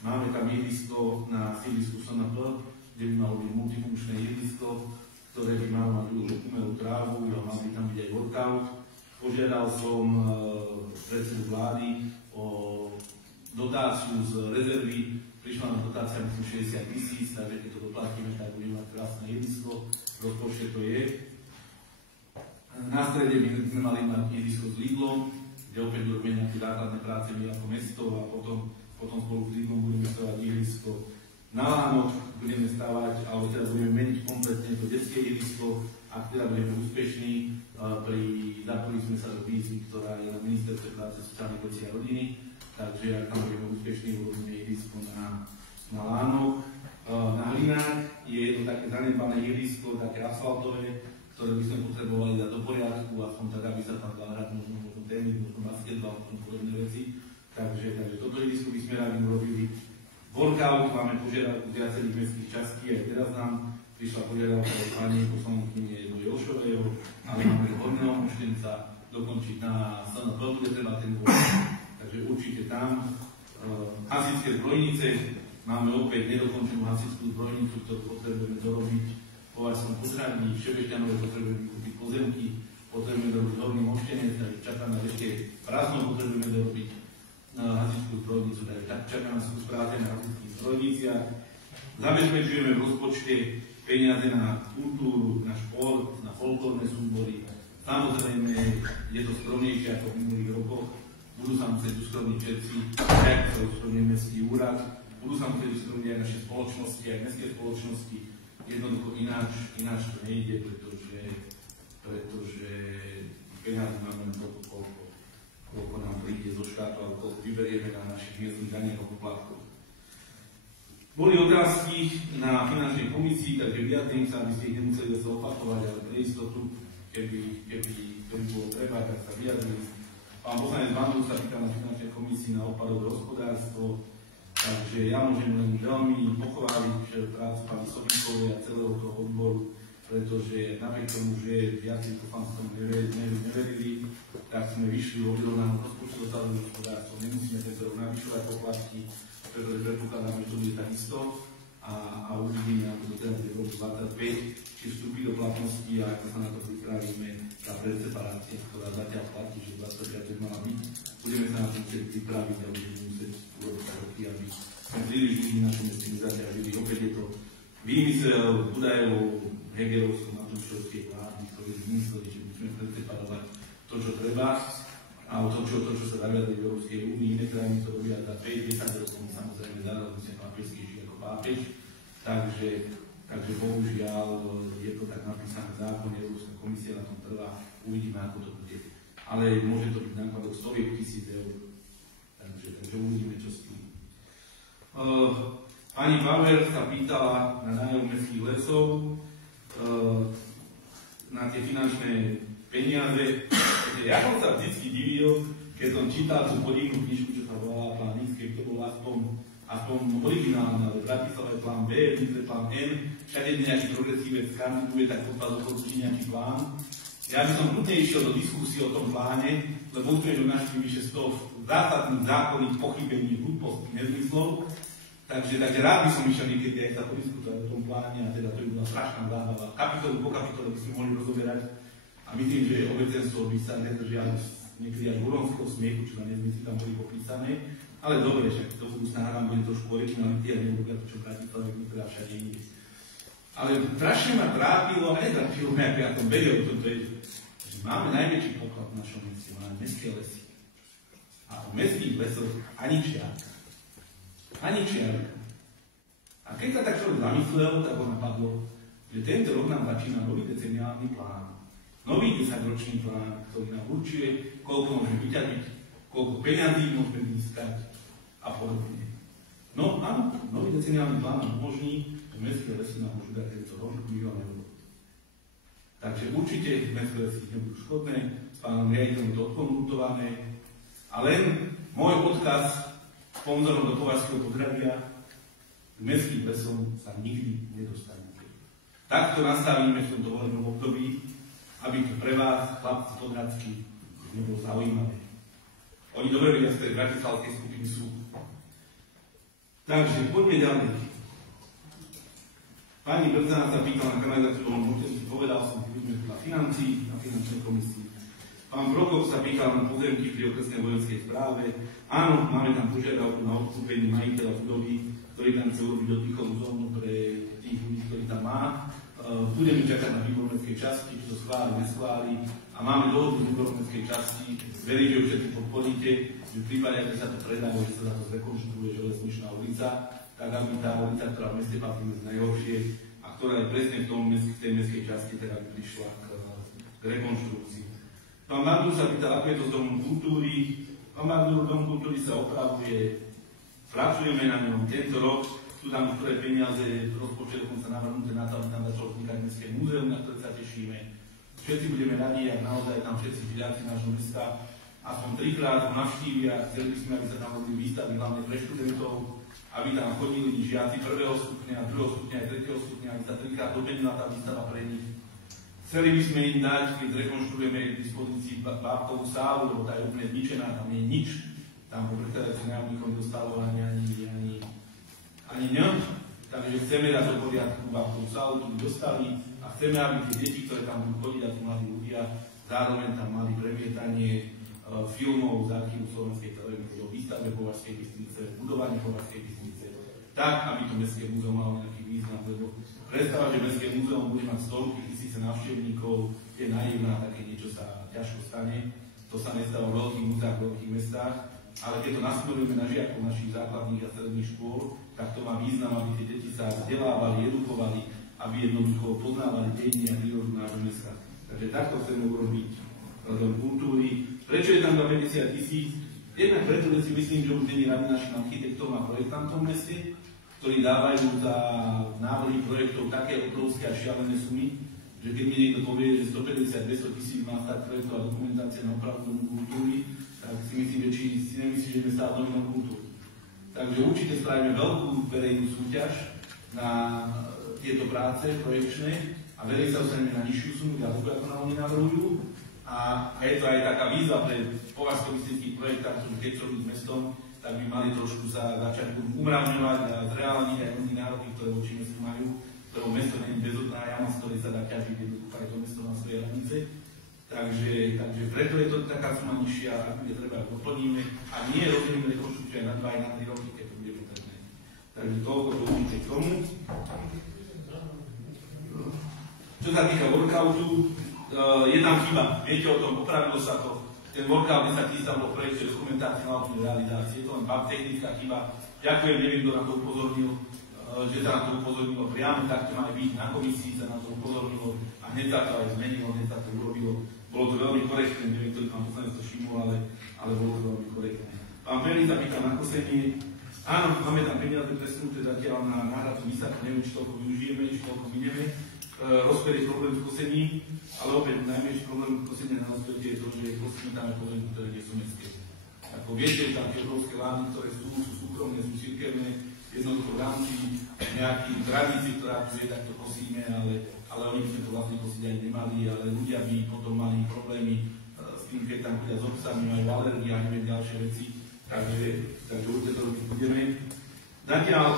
máme tam ihrisko na sídlisku SNP, kde by malo byť multifunkčné ihrisko, ktoré by malo mať už umelú trávu, a mal by tam byť aj workout. Požiadal som predsedu vlády o dotáciu z rezervy, prišla na dotácia myslím 60 000, takže keď to doplatíme, tak budeme mať krásne ihrisko, v rozpočte to je. Na strede by sme mali mať ihrisko s Lidlom, kde opäť robíme nejaké základné práce my ako mesto a potom spolu s Lidlom budeme stavať ihrisko na Lánoch, budeme stavať, alebo teda budeme meniť kompletne to detské ihrisko, ak teda budeme úspešní, zapojili sme sa do výzvy, ktorá je na ministerstve práce, sociálnych vecí a rodiny, takže ak tam budeme úspešní, urobíme ihrisko na Lánoch. Na Hlinách je jedno také zanedbané ihrisko, také asfaltové, ktoré by sme potrebovali dať do poriadku, aspoň tak, aby sa tam dal hrať možno tenis, možno basketbal, možno podobné veci. Takže toto ihrisko by sme rádi urobili. Workout, máme požiadavku z viacerých mestských častí, aj teraz nám prišla požiadavka od pani poslankyne do Jošového, ale máme Horného Moštenca dokončiť na SNP, bude treba ten workout. Takže určite tam. Hasičské zbrojnice, máme opäť nedokončenú hasičskú zbrojnicu, ktorú potrebujeme dorobiť po Vašom Podhradí, v Šebešťanove potrebujeme kúpiť pozemky, potrebujeme dorobiť Horný Moštenec, takže čaká nás ešte prázdno, potrebujeme dorobiť hasičskú zbrojnicu, takže čaká nás kus práce na hasičských zbrojniciach. Zabezpečujeme v rozpočte peniaze na kultúru, na šport, na folklórne súbory. Samozrejme, je to skromnejšie ako v minulých rokoch. Budú sa musieť uskromniť všetci, ako sa uskromní Mestský úrad. Budú sa musieť uskromniť aj naše spoločnosti, aj mestské spoločnosti. Jednoducho ináč to nejde, pretože peniaze máme na to, koľko nám príde zo štátu, alebo koľko vyberieme na našich miestnych daniach a poplatkov. Boli otázky na finančnej komisii, takže vyjadrím sa, aby ste ich nemuseli zase opakovať, ale pre istotu, keby bolo treba, tak sa vyjadrím. Pán poslanec Bandúk sa pýtal na finančnej komisii na odpadové hospodárstvo, takže ja môžem len veľmi pochváliť prácu pani Sobíkovej a celého toho odboru, pretože napriek tomu, že viacej dúfam v tom neverili, tak sme vyšli vo vyrovnanom rozpočtu odpadové hospodárstvo. Nemusíme tento rok navyšovať poplatky, pretože predpokladáme, že to bude takisto a uvidíme, ako to teda bude v roku 2025, či vstúpi do platnosti a ako sa na to pripravíme tá predseparácia, ktorá zatiaľ platí, že 25 mala byť. Budeme sa na to chcieť pripraviť a budeme musieť urobiť roky, aby sme príliš ľudí v našom meste nezaťažili. Opäť je to výmysel Budajov, Hegerovského matočovskej vlády, ktorí vymysleli, že musíme predseparovať to, čo treba, a to, čo sa zaviadli v Európskej únii, iné krajiny to robia za 5-10 rokov, samozrejme zároveň sme pápežskejší ako pápež, takže bohužiaľ je to tak napísané v zákone, Európska komisia na tom trvá, uvidíme, ako to bude. Ale môže to byť nákladok 100 000 eur, takže uvidíme, čo s tým. Pani Bauer sa pýtala na nájom mestských lesov, na tie finančné peniaze. Ja som sa vždycky divil, keď som čítal tú podivnú knižku, čo sa volala Plán X, keby to bolo aspoň originálne, ale v Bratislave je plán B, v Nitre plán N, všade nejaký progresívec kandiduje, tak podľa doporučí nejaký plán. Ja by som kľudne išiel do diskusie o tom pláne, lebo už sme našli vyše 100 zásadných zákonných pochybení, hlúpostí, nezmyslov. Takže rád by som išiel niekedy aj sa podiskutovať o tom pláne a teda to by bola strašná zábava. Kapitolu po kapitole by sme mohli rozoberať. A myslím, že obecenstvo by sa nedržialo niekedy až huronského smiechu, čo na nezmysly tam boli popísané. Ale dobre, že to budúcná hádam bude trošku originality a nebudú to, čo Bratislave niektorá všade inde. Ale strašne ma trápilo, a netrápilo ma, ako ja tom vedel, to je, že máme najväčší poklad v našom meste, máme mestské lesy. A o mestských lesoch ani čiarka. Ani čiarka. A keď sa tak človek zamyslel, tak ho napadlo, že tento rok nám začína nový deceniálny plán. Nový 10-ročný plán, ktorý nám určuje, koľko môžeme vyťažiť, koľko peňazí môžeme získať a podobne. No áno, nový deceniálny plán nám umožní, že mestské lesy nám môžu dať tento rok 1 000 000 eur. Takže určite mestské lesy nebudú škodné, s pánom riaditeľom to odkonzultované. A len môj odkaz sponzorom do Považského Podhradia, k mestským lesom sa nikdy nedostanete. Takto nastavíme v tomto volebnom období, aby to pre vás, chlapci podhradskí, nebolo zaujímavé. Oni dobre vedia, z tej bratislavskej skupiny sú. Takže poďme ďalej. Pani Brdzana sa pýtala na kanalizáciu dolného Motesu, povedal som, že na financií, na finančnej komisii. Pán Brokov sa pýtal na pozemky pri okresnej vojenskej správe. Áno, máme tam požiadavku na odkúpenie majiteľa budovy, ktorý tam chce urobiť oddychovú zónu pre tých ľudí, ktorí tam má. Budeme čakať na výbor mestskej časti, či to schváli, neschváli. A máme dohodu z výboru mestskej časti. Verím, že ju všetci podporíte, že v prípade, ak sa to predá, že sa za to zrekonštruuje železničná ulica, tak aby tá ulica, ktorá v meste patrí medzi najhoršie a ktorá je presne v tej mestskej časti, teda by prišla k rekonštrukcii. Pán Bandur sa pýtal, ako je to s domom kultúry. Pán Bandur, dom kultúry sa opravuje, pracujeme na ňom tento rok, sú tam ktoré peniaze rozpočet dokonca navrhnuté na to, aby tam začalo vznikať mestské múzeum, na ktoré sa tešíme. Všetci budeme radi, ak naozaj tam všetci žiaci nášho mesta aspoň 3-krát navštívia, chceli by sme, aby sa tam robili výstavy, hlavne pre študentov, aby tam chodili žiaci 1. stupňa, 2. stupňa a 3. stupňa, aby sa 3-krát doplnila tá výstava pre nich. Chceli by sme im dať, keď zrekonštruujeme k dispozícii bábkovú sálu, lebo tá je úplne zničená, tam nie je nič. Tam po predchádzajúcich nájomníkom nedostalo ani ňom. Takže chceme dať do poriadku bábkovú sálu, tu by dostali a chceme, aby tie deti, ktoré tam budú chodiť a tí mladí ľudia, zároveň tam mali premietanie filmov z archívu Slovenskej televízie o výstave Považskej Bystrice, budovanie Považskej Bystrice, tak, aby to mestské múzeum malo nejaký význam, lebo predstava, že mestské múzeum bude mať stovky tisíce návštevníkov, je naivná, také niečo sa ťažko stane. To sa nestáva v veľkých múzeách, v veľkých mestách, ale keď to nasmerujeme na žiakov našich základných a stredných škôl, tak to má význam, aby tie deti sa vzdelávali, edukovali, aby jednoducho poznávali dejiny a prírodu nášho mesta. Takže takto chceme urobiť dom kultúry. Prečo je tam 50 000? Jednak preto, že si myslím, že už nie je rady našim architektom a projektantom v meste, ktorí dávajú za návrhy projektov také obrovské a šialené sumy, že keď mi niekto povie, že 150-200 000 má stať projektová dokumentácia na opravu domu kultúry, tak si myslím, že si nemyslí, že sme stále nový dom kultúry. Takže určite spravíme veľkú verejnú súťaž na tieto práce projekčné a verejne sa dostaneme na nižšiu sumu, ako nám oni navrhujú. A je to aj taká výzva pre považsko-bystrických projektárov, že keď sú robiť mestom, tak by mali trošku sa začať umravňovať a zreálniť aj mnohí nároky, ktoré voči mestu majú, lebo mesto nie je bezodná jama, z ktorej sa dá ťažiť, jednoducho aj to mesto na svoje hranice. Takže preto je to taká suma nižšia, ak bude treba, doplníme a nie robíme rekonštrukciu aj na 2 aj na 3 roky, keď to bude potrebné. Takže toľko to určite k tomu. Čo sa týka workoutu, je tam chyba. Viete o tom, opravilo sa to. Ten workout 10 000 tam bol projekte dokumentácie na úplne realizácie. Je to len technická chyba. Ďakujem, neviem, kto na to upozornil, že sa na to upozornilo priamo, tak to má byť. Na komisii sa na to upozornilo a hneď sa to aj zmenilo, hneď sa to urobilo. Bolo to veľmi korektné, neviem, ktorý pán poslanec to všimol, ale bolo to veľmi korektné. Pán Perný sa pýtal na kosenie. Áno, máme tam peniaze presunuté zatiaľ na náhradu výsadku, neviem, či toľko využijeme, či toľko mineme. Rozped je problém s kosením, ale opäť najmenší problém kosenia na rozpede je to, že kosenie tam je pozemky, ktoré nie sú mestské. Ako viete, tam tie obrovské lány, ktoré sú súkromné, sú cirkevné, jednoducho v rámci nejakých tradícií, ktorá tu je, tak to kosíme, ale oni by sme to vlastne kosiť aj nemali, ale ľudia by potom mali problémy s tým, keď tam chodia s obsami, majú alergie a neviem ďalšie veci, takže určite to robiť budeme. Zatiaľ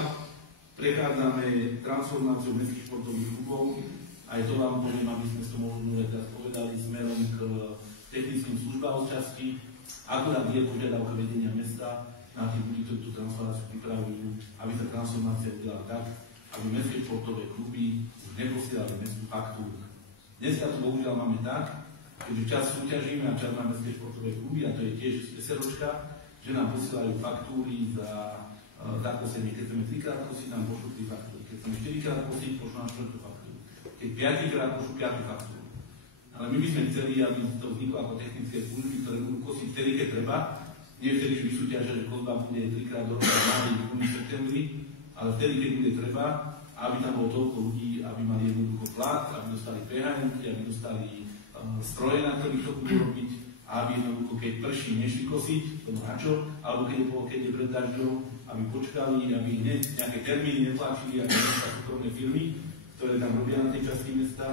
prechádzame transformáciu mestských športových klubov, aj to vám poviem, aby sme to možno teraz povedali smerom k technickým službám časti. Akurát je požiadavka vedenia mesta na tých ľudí, ktorí tú transformáciu pripravujú, aby sa transformácia udiala tak, aby mestské športové kluby už neposielali mestu faktúru. Dneska to bohužiaľ máme tak, keďže čas súťažíme a čas na mestské športové kluby, a to je tiež SROčka, že nám posielajú faktúry za kosenie. Keď chceme 3-krát kosiť, nám pošlú 3 faktúry. Keď chceme 4-krát kosiť, pošlú nám 4 faktúru. Keď 5-krát pošlú 5 faktúru. Ale my by sme chceli, aby to vzniklo ako technické služby, ktoré budú kosiť vtedy, keď treba. Nie vtedy, že vysúťažia, že kozba bude 3-krát do roka v máji, v septembri, ale vtedy, keď bude treba, aby tam bolo toľko ľudí, aby mali jednoducho plat, aby dostali PHN, aby dostali stroje, na ktorých to budú robiť a aby jednoducho, keď prší, nešli kosiť, to na čo, alebo keď je pred dažďom, aby počkali, aby nejaké termíny netlačili, ako sa súkromné firmy, ktoré tam robia na tej časti mesta,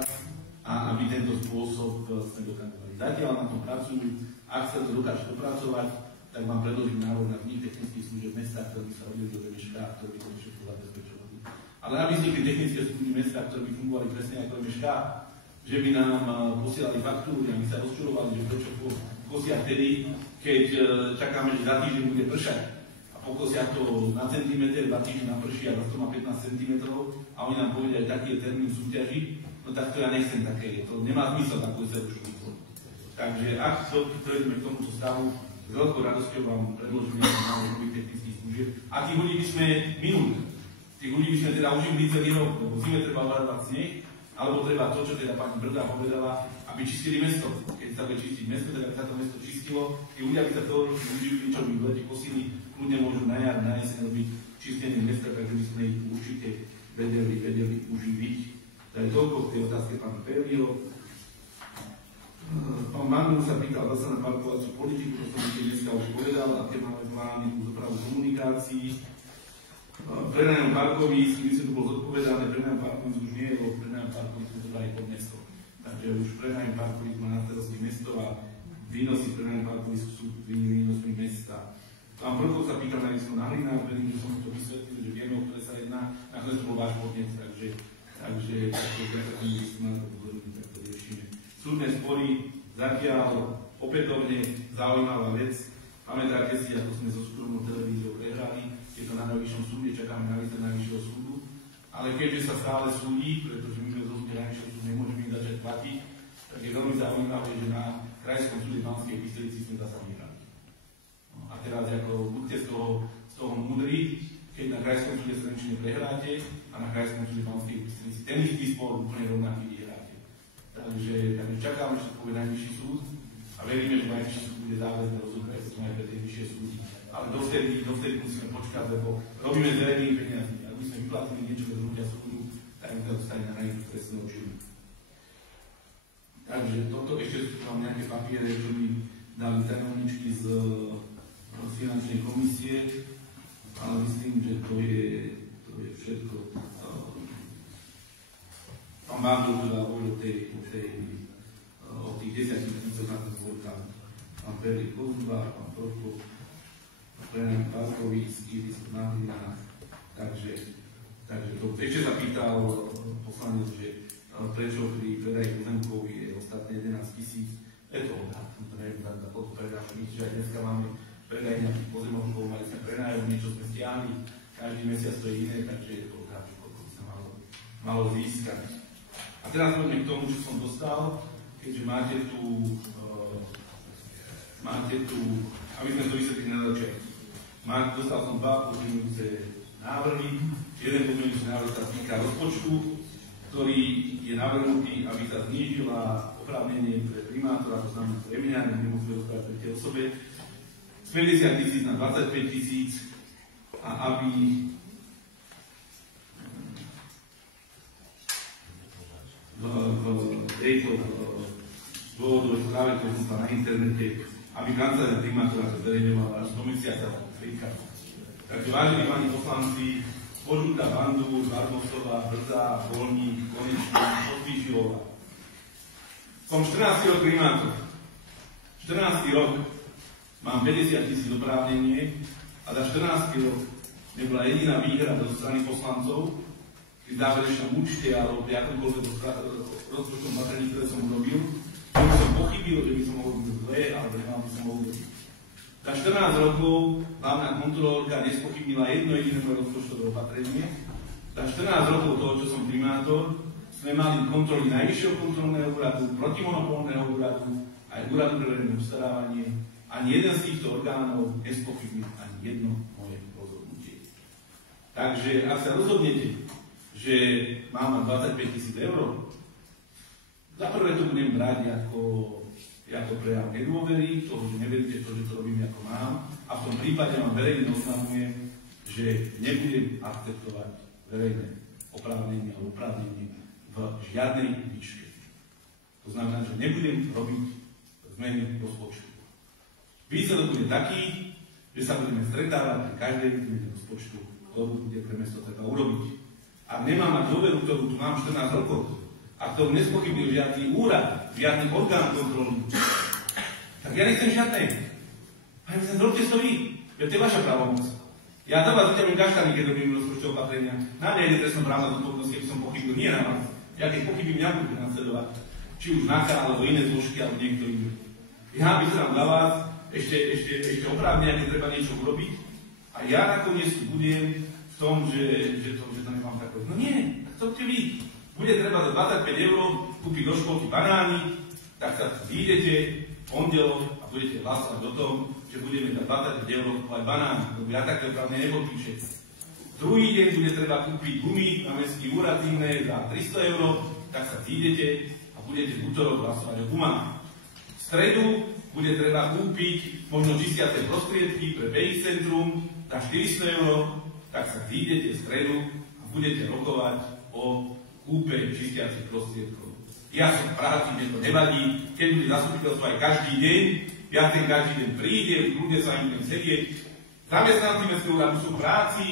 a aby tento spôsob sme dokázali. Zatiaľ na tom pracujú, ak sa to dokáže dopracovať, tak vám predložím návrh na vznik technických služieb mesta, ktoré by sa robili do Remeška, ktoré by to všetko zabezpečovali. Ale aby vznikli technické služby mesta, ktoré by fungovali presne ako Remeška, že by nám posielali faktúry a my sa rozčulovali, že prečo kosia vtedy, keď čakáme, že za týždeň bude pršať a pokosia to na centimeter, 2 týždne naprší a to má 15 cm a oni nám povedia, že taký je termín súťaží, no tak to ja nechcem také, to nemá zmysel takú seručnú výzvu. Takže ak dojdeme k tomuto stavu, s veľkou radosťou vám predložíme návrh nových technických služieb. A tých ľudí by sme minuli. Tých ľudí by sme teda užili celý rok, lebo v zime treba varovať sneh, alebo treba to, čo teda pani Brda povedala, aby čistili mesto. Keď sa bude čistiť mesto, teda by sa to mesto čistilo, tí ľudia by sa to užili, čo by v lete kosili, kľudne môžu na jar, na jeseň robiť čistenie mesta, takže by sme ich určite vedeli uživiť. Takže toľko k tej otázke pána Perliho. Pán Magnu sa pýtal zase na parkovaciu politiku, to som dneska už povedal, aké máme plány ku dopravu komunikácií. Prenajom parkovísk, by sa to bolo zodpovedané, prenajom parkovísk už nie je, lebo prenajom parkovísk sme zobrali pod mesto. Takže už prenajom parkovísk má na starosti mesto a výnosy prenajom parkovísk sú výnosmi mesta. Pán Prokop sa pýtal na Isko Nahlina, verím, že som to vysvetlil, že vieme, o ktoré sa jedná, nakoniec to bol váš podnet, takže súdne spory, zatiaľ opätovne zaujímavá vec. Pamätáte si, ako sme so súkromnou televíziou prehrali, je to na Najvyššom súde, čakáme na výsledok Najvyššieho súdu, ale keďže sa stále súdi, pretože my sme rozhodne Najvyššieho súdu nemôžeme im začať platiť, tak je veľmi zaujímavé, že na Krajskom súde Banskej Bystrici sme zasa vyhrali. A teraz ako buďte z toho múdri, keď na Krajskom súde Trenčine prehráte a na Krajskom súde Banskej Bystrici ten istý spor úplne rovnaký vyhráte. Takže čakáme, že to povie Najvyšší súd a veríme, že Najvyšší súd bude záväzne rozhodnúť, potom aj pre tie vyššie súdy. Ale dovtedy musíme počkať, lebo robíme s verejnými peniazmi. Ak by sme vyplatili niečo bez rozhodnutia súdu, tak my to dostane na najvyššiu trestnú činu. Takže toto ešte sú tam nejaké papiere, čo mi dali tajomničky z finančnej komisie, ale myslím, že to je všetko. Pán Bándol teda hovoril o tých 10 tisícoch na ten zvorkách. Pán Perli Kozba, pán Prokop, Prenajom parkovísk, Isko Nahlina, takže to. Ešte sa pýtal poslanec, že prečo pri predaji pozemkov je ostatné 11 000. Je to odhad, to neviem, za koľko predáš. Myslím, že aj dneska máme predaj nejakých pozemkov, mali sme prenajom, niečo sme stiahli, každý mesiac to je iné, takže je to odhad, koľko by sa malo získať. A teraz poďme k tomu, čo som dostal, keďže máte tu, aby sme to vysvetlili na začiatku. Dostal som 2 pozmeňujúce návrhy. Jeden pozmeňujúci návrh sa týka rozpočtu, ktorý je navrhnutý, aby sa znížila oprávnenie pre primátora, to znamená pre mňa, nemusíme dostať pre tie osobe, z 50 000 na 25 000 a aby v tejto dôvodovej správe, ktorú som na internete, aby kancelária primátora sa zverejňovala až do mesiaca príklad. Takže vážení páni poslanci, Božúka, Bandu, Barnosová, Brza, Volník, Konečný, Podpíšilová. Som 14. rok primátor. 14. rok mám 50 000 oprávnenie a za 14. rok nebola jediná výhra zo strany poslancov pri záverečnom účte alebo pri akomkoľvek rozpočtom opatrení, ktoré som urobil, že by som pochybil, že by som mohol byť zlé, alebo nemal by som mohol byť. Za 14 rokov hlavná kontrolórka nespochybnila jedno jediné rozpočtové opatrenie. Za 14 rokov toho, čo som primátor, sme mali kontroly Najvyššieho kontrolného úradu, protimonopolného úradu, aj úradu pre verejné obstarávanie. Ani jeden z týchto orgánov nespochybnil ani jedno moje rozhodnutie. Takže ak sa rozhodnete, že mám 25 000 eur, za prvé to budem brať ako prejav nedôvery, toho, že neveríte to, že to robím ako mám, a v tom prípade vám verejne oznamujem, že nebudem akceptovať verejné oprávnenie a oprávnenie v žiadnej výške. To znamená, že nebudem robiť zmeny rozpočtu. Výsledok bude taký, že sa budeme stretávať pri každej výzve rozpočtu, ktorú bude pre mesto treba urobiť. A nemám mať dôveru, ktorú tu mám 14 rokov, a ktorú nespochybnil žiadny úrad, žiadny orgán kontrolný, tak ja nechcem žiadnej. Pani sa zrobte to vy, veď to je vaša právomoc. Ja do vás vyťahujem kaštany, keď robím rozpočtové opatrenia. Na mňa je trestnoprávna zodpovednosť, keby som pochybil, nie na vás. Ja keď pochybím, mňa budem nasledovať. Či už NAKA, alebo iné zložky, alebo niekto iný. Ja vyzerám za vás ešte oprávne, keď treba niečo urobiť. A ja nakoniec tu budem v tom, že to nemám takové. No nie, tak to vy. Bude treba za 25 € kúpiť do školky banány, tak sa vyjdete v pondelok a budete hlasovať o tom, že budeme za 25 € kúpať banány, lebo ja také opravne nepodpíšem. Druhý deň bude treba kúpiť gumy na mestský úrad zimné za 300 €, tak sa vyjdete a budete v útorok hlasovať o gumách. V stredu bude treba kúpiť možno čistiace prostriedky pre PX centrum za 400 €, tak sa vyjdete v stredu a budete rokovať o kúpe čistiacich prostriedkov. Ja som v práci, mne to nevadí, keď bude zastupiteľstvo aj každý deň, ja ten každý deň prídem, ľudia sa im budem sedieť. Zamestnanci mestského úradu sú v práci,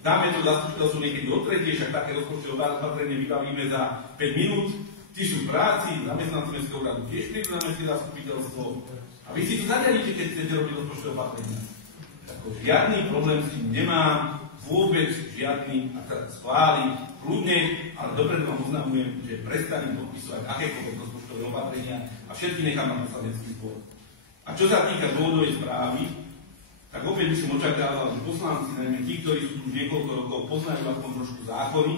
dáme to zastupiteľstvo niekedy o 3, však také rozpočtové opatrenie vybavíme za 5 minút, tí sú v práci, zamestnanci mestského úradu tiež prídu na mestské zastupiteľstvo a vy si to zariadíte, keď chcete robiť rozpočtové opatrenia. Žiadny problém s tým nemám, vôbec žiadny, ak sa schváli, kľudne, ale dopredu vám oznamujem, že prestaním podpisovať akékoľvek rozpočtové opatrenia a všetky nechám na poslanecký zbor. A čo sa týka dôvodovej správy, tak opäť by som očakával, že poslanci, najmä tí, ktorí sú tu už niekoľko rokov, poznajú aspoň trošku zákony,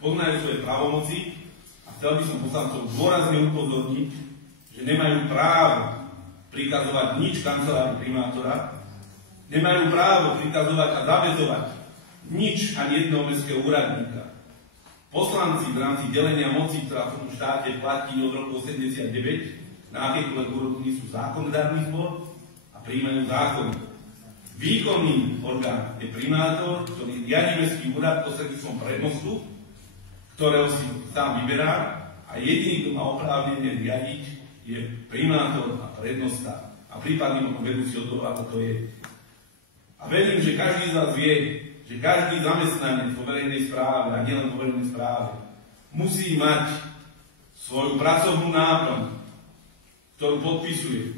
poznajú svoje právomoci a chcel by som poslancov dôrazne upozorniť, že nemajú právo prikazovať nič kancelárii primátora, nemajú právo prikazovať a zaväzovať nič ani jedného mestského úradníka. Poslanci v rámci delenia moci, ktorá v tom štáte platí od roku 89, na akékoľvek úrovni sú zákonodárny zbor a prijímajú zákony. Výkonný orgán je primátor, ktorý riadi mestský úrad prostredníctvom prednostu, ktorého si sám vyberá a jediný, kto má oprávnenie riadiť, je primátor a prednosta a prípadný vedúci odbor, ako to je. A verím, že každý z vás vie, že každý zamestnanec vo verejnej správe, a nielen vo verejnej správe, musí mať svoju pracovnú náplň, ktorú podpisuje.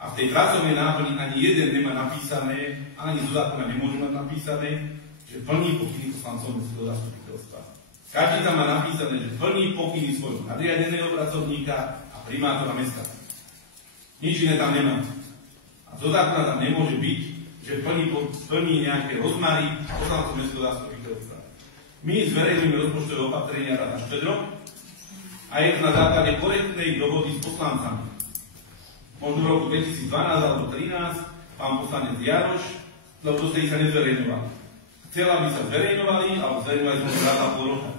A v tej pracovnej náplni ani jeden nemá napísané, ani zo zákona nemôže mať napísané, že plní pokyny poslancov mestského zastupiteľstva. Každý tam má napísané, že plní pokyny svojho nadriadeného pracovníka a primátora mesta. Nič iné tam nemá. A zo zákona tam nemôže byť, že plní nejaké rozmary poslancov mestského zastupiteľstva. My zverejníme rozpočtové opatrenia raz na štedro a je to na základe korektnej dohody s poslancami. Možno v roku 2012 alebo 2013 pán poslanec Jaroš, lebo dosť sa nezverejňovali. Chcel, aby sa zverejňovali, alebo zverejňovali sme raz a pol roka.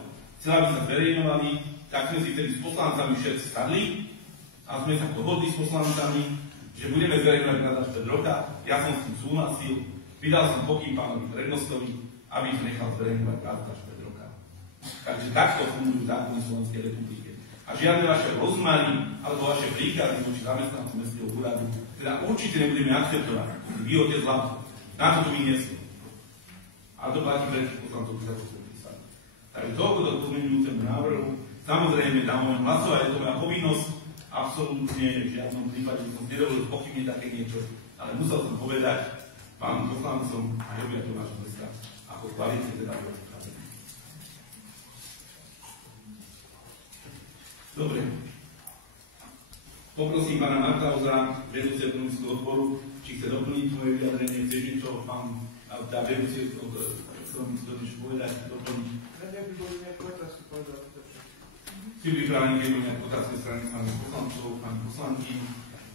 Chcel, aby sa zverejňovali, tak sme si vtedy s poslancami všetci sadli a sme sa dohodli s poslancami, že budeme zverejňovať raz na štvrť roka. Ja som s tým súhlasil, vydal som pokyn pánovi prednostovi, aby ich nechal zverejňovať raz na štvrť roka. Takže takto fungujú zákony Slovenskej republiky. A žiadne vaše rozmary alebo vaše príkazy voči zamestnancom mestského úradu teda určite nebudeme akceptovať. Vy otec hlavu. Na to tu my nie sme. Ale to platí pre tých poslancov, ktorí sa to podpísali. Takže toľko do pozmeňujúcemu návrhu. Samozrejme, dám len hlasovať, je to moja povinnosť. Absolútne v žiadnom prípade som nedovolil pochybniť také niečo. Ale musel som povedať pánom poslancom a obyvateľom nášho mesta, ako kvalitne teda bolo. Dobre. Poprosím pána Martauza, vedúci ekonomického odboru, či chce doplniť moje vyjadrenie, chce niečo pán vedúci ekonomického niečo povedať, doplniť. Ak by boli nejaké otázky povedať. Si pripravení, keď boli nejaké otázky strany páni poslancov, pani poslanky.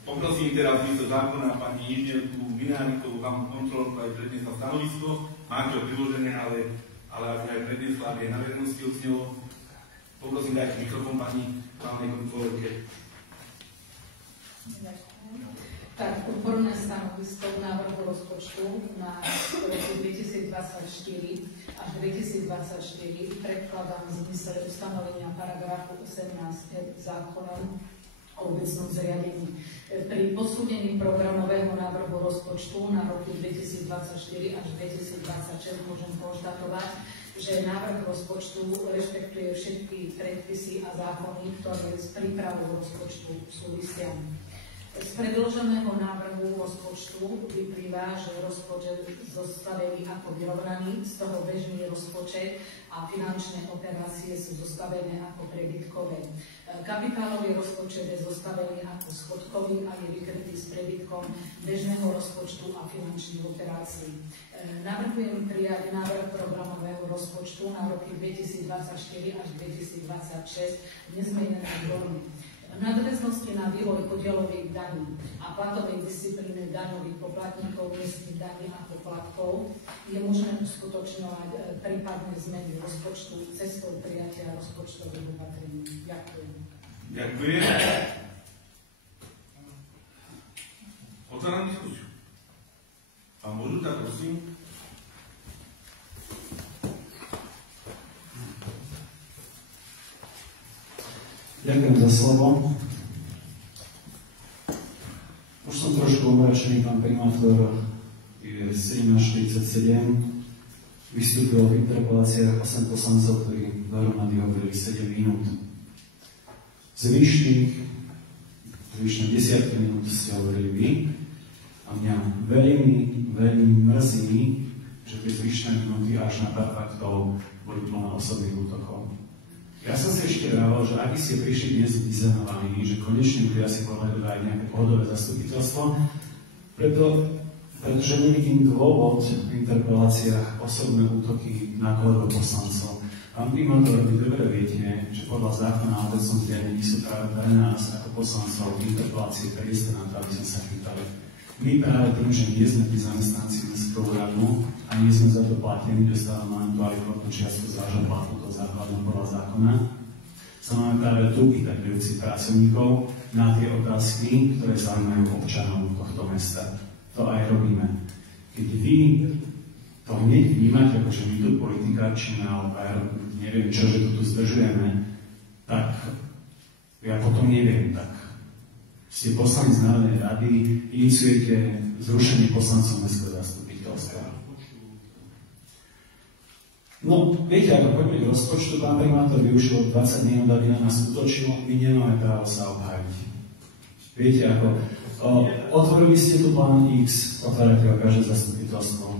Poprosím teraz místo zákona pani inžinierku Minárikovú, vám kontrolorku aj predniesla stanovisko. Máte ho priložené, ale aby aj predniesla, aby aj na verejnosti odznelo. Poprosím, dajte mikrofón pani hlavnej kontrolorke. Tak, odborné stanovisko k návrhu rozpočtu na roku 2024 až 2024 predkladám v zmysle ustanovenia paragrafu 18 zákonom o obecnom zriadení. Pri posúdení programového návrhu rozpočtu na roky 2024 až 2026 môžem konštatovať, že návrh rozpočtu rešpektuje všetky predpisy a zákony, ktoré s prípravou rozpočtu súvisia. Z predloženého návrhu rozpočtu vyplýva, že rozpočet zostavený ako vyrovnaný, z toho bežný rozpočet a finančné operácie sú zostavené ako prebytkové. Kapitálový rozpočet je zostavený ako schodkový a je vykrytý s prebytkom bežného rozpočtu a finančných operácií. Navrhujem prijať návrh programového rozpočtu na roky 2024 až 2026 v nezmenenej forme. V nadväznosti na vývoj podielových daní a platovej disciplíny daňových poplatníkov miestnych daní a poplatkov je možné uskutočňovať prípadné zmeny rozpočtu cestou prijatia rozpočtových opatrení. Ďakujem. Ďakujem. Otváram diskusiu. Pán Božuta, prosím. Ďakujem za slovo. Už som trošku omračený, pán primátor, je 17:47. Vystúpilo v interpeláciách 8 poslancov, ktorí dohromady hovorili 7 minút. Zvyšné desiatky minút ste hovorili vy a mňa veľmi mrzí, že tie zvyšné minúty až na pár faktov boli plné osobných útokov. Ja som si ešte vravel, že ak ste prišli dnes vyzenovaní, že konečne ľudia si povedali aj nejaké pohodové zastupiteľstvo, pretože nevidím dôvod v interpeláciách osobné útoky na kolegov poslancov. Pán primátor, vy dobre viete, že podľa zákona o obecnom zriadení sú práve pre nás ako poslancov v interpelácii priestor na to, aby sme sa chytali. My práve tým, že nie sme tí zamestnanci mestského úradu a nie sme za to platení, dostávame len tú adekvátnu čiastku z vášho platu, to základného podľa zákona, sa máme práve tu pýtať vedúcich pracovníkov na tie otázky, ktoré zaujímajú občanov tohto mesta. To aj robíme. Keď vy to hneď vnímate, ako že my tu politikáčime, alebo aj neviem čo, že tu zdržujeme, tak ja potom neviem, tak ste poslanci z Národnej rady, iniciujete zrušenie poslancov mestského zastupiteľstva. No, viete, ako poďme k rozpočtu, pán primátor využil 20 minút, aby na nás útočil, my nemáme právo sa obhájiť. Viete, ako otvorili ste tu plán X, otvárate ho každé zastupiteľstvo.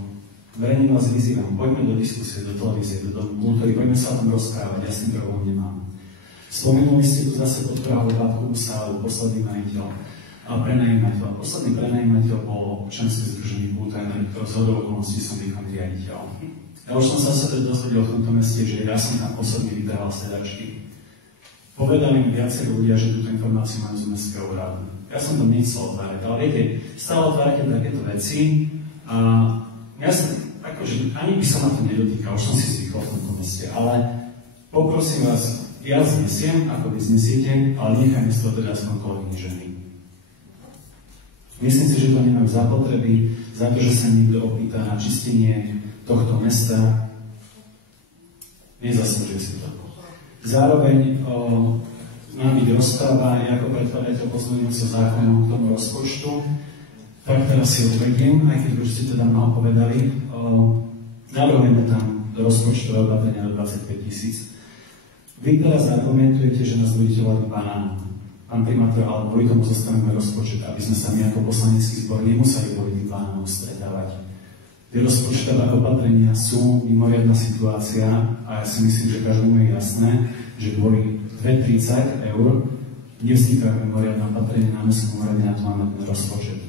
Verejne vás vyzývam, poďme do diskusie, do televízie, do kultúry, poďme sa o tom rozprávať, ja s tým problém nemám. Spomenuli ste tu zase pod Prahou Vládku ústavu, posledný majiteľ a prenajímateľ. Posledný prenajímateľ bol občianske združenie Kultúrne, ktoré z hodou okolností som výkonný riaditeľ. Ja už som sa sebe dozvedel v tomto meste, že ja som tam osobne vytrhal sedačky. Povedali mi viacerí ľudia, že túto informáciu mám z mestského úradu. Ja som to nechcel otvárať, ale viete, stále otvárate takéto veci a ja som, akože ani by som na to nedotýkal, už som si zvykol v tomto meste, ale poprosím vás, ja znesiem, ako vy znesiete, ale nechajme z toho teda aspoň kolegyne ženy. Myslím si, že to nemajú zapotreby, za to, že sa niekto opýta na čistenie tohto mesta. Nezaslúžia si to. Zároveň má byť rozpráva aj ako predkladateľ pozmeňujúceho zákonu k tomu rozpočtu. Tak teraz si uvediem, aj keď už ste teda mnoho povedali. Navrhujeme tam do rozpočtového opatrenia do 25 000. Vy teraz argumentujete, že nás budete voliť banánom. Pán primátor, ale kvôli tomu zostaneme rozpočet, aby sme sa my ako poslanecký zbor nemuseli kvôli tým banánov stretávať. Tie rozpočtové opatrenia sú mimoriadna situácia a ja si myslím, že každému je jasné, že kvôli 2,30 € nevznikajú mimoriadne opatrenia na mestskom úrade, na to máme ten rozpočet.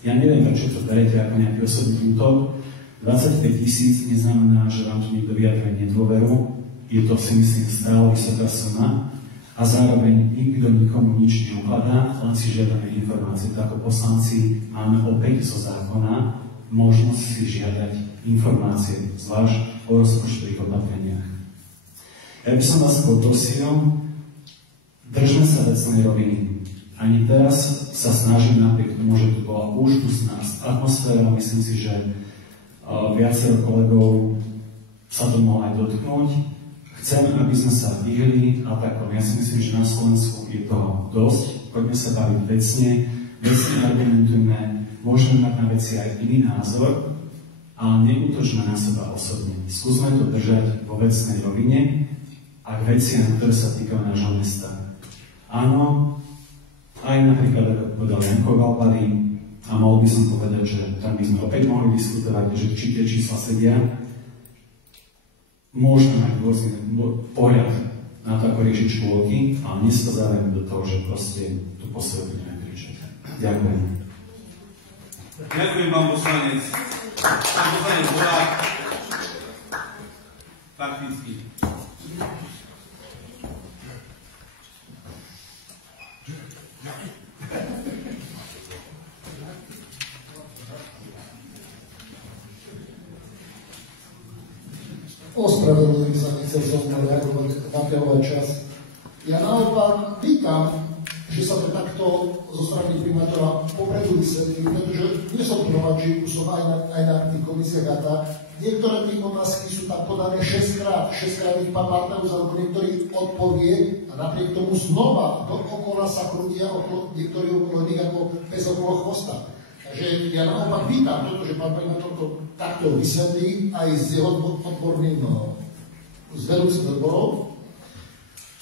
Ja neviem, prečo to berete ako nejaký osobný útok. 25 000 neznamená, že vám tu niekto vyjadruje nedôveru. Je to, si myslím, stále vysoká suma a zároveň nikto nikomu nič neukladá, len si žiadame informácie. Tak ako poslanci máme opäť zo zákona možnosť si žiadať informácie, zvlášť o rozpočtových opatreniach. Ja by som vás poprosil, držme sa vecnej roviny. Ani teraz sa snažím napriek tomu, že tu bola úžasná atmosféra, myslím si, že viacero kolegov sa to mohlo aj dotknúť. Chcem, aby sme sa vyhli atakom. Ja si myslím, že na Slovensku je toho dosť. Poďme sa baviť vecne argumentujme, môžeme mať na veci aj iný názor, ale neútočme na seba osobne. Skúsme to držať vo vecnej rovine a k veciam, ktoré sa týkajú nášho mesta. Áno, aj napríklad, ako povedal Janko Valvary, a mohol by som povedať, že tam by sme opäť mohli diskutovať, že či tie čísla sedia. Môžeme mať rôzny pohľad na to, ako riešiť škôlky, ale neskladávajme do toho, že proste tu po sebe budeme kričať. Ďakujem. Ďakujem, pán poslanec. Pán poslanec Volák. Fakticky. Ospravedlňujem sa, nechcel som naťahovať čas. Ja naopak vítam, že sa to takto zo strany primátora popredu vysvetlí, pretože nie som provačík, už som aj na tých komisiách a tak. Niektoré tých otázky sú tam podané 6-krát ich pán Bartaus alebo niektorý odpovie a napriek tomu znova dookola sa krútia niektorí okolo nich ako pes okolo chvosta. Takže ja naopak vítam toto, že pán primátor to takto vysvetlí aj s jeho odborným zvedúcim odborov.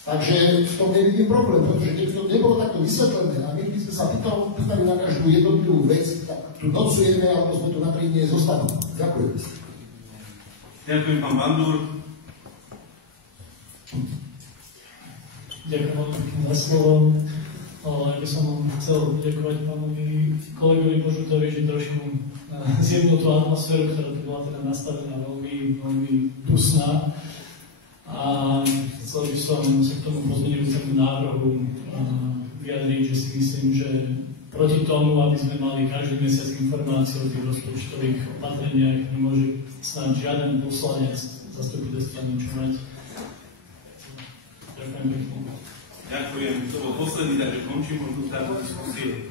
Takže v tom nevidím problém, pretože keby to nebolo takto vysvetlené a my by sme sa pýtali na každú jednotlivú vec, tak tu nocujeme alebo sme tu na 3 dní zostanú. Ďakujem. Ďakujem, pán Bandúr. Ďakujem veľmi pekne za slovo. Ja by som chcel ďakovať pánovi kolegovi Požutovi, že trošku zjemnil tú atmosféru, ktorá tu bola teda nastavená veľmi, veľmi dusná. A chcel by som sa k tomu pozmeňujúcemu návrhu vyjadriť, že si myslím, že proti tomu, aby sme mali každý mesiac informáciu o tých rozpočtových opatreniach, nemôže snáď žiaden poslanec zastupiteľ strany čo mať. Ďakujem pekne. Ďakujem, to bol posledný, takže končím možno táto diskusie.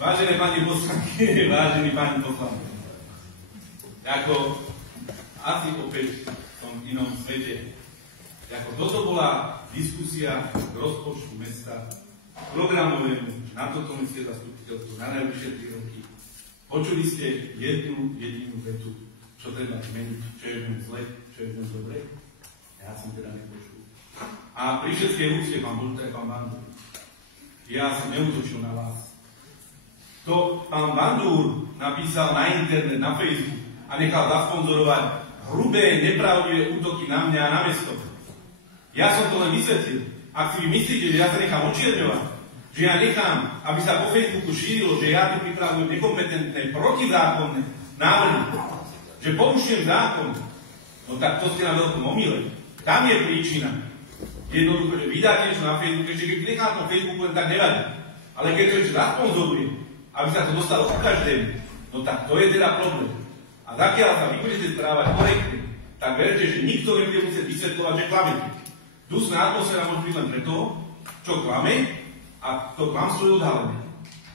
Vážené pani poslanky, vážení páni poslanci, ako asi opäť som v inom svete, ako toto bola diskusia k rozpočtu mesta, programovému, na toto mestie zastupiteľstvo, na najbližšie 3 roky. Počuli ste jednu jedinú vetu, čo treba zmeniť, čo je v ňom zle, čo je v ňom dobre? Ja som teda nepočul. A pri všetkej úcte, pán Božutaj, pán Bandúr, ja som neútočil na vás. To pán Bandúr napísal na internet, na Facebook a nechal zasponzorovať hrubé, nepravdivé útoky na mňa a na mesto. Ja som to len vysvetlil. Ak si vy myslíte, že ja sa nechám očierňovať, že ja nechám, aby sa po Facebooku šírilo, že ja tu pripravujem nekompetentné, protizákonné návrhy, že porušujem zákon, no tak to ste na veľkom omyle. Tam je príčina. Jednoducho, že vydáte niečo na Facebooku, ešte keď nechám na Facebooku, len tak nevadí. Ale keď to ešte zasponzoruje, aby sa to dostalo ku každému, no tak to je teda problém. A zakiaľ sa vy budete správať korektne, tak verte, že nikto nebude musieť vysvetľovať, že klamete. Dusná atmosféra môže byť len preto, čo klame a to klamstvo je odhalené.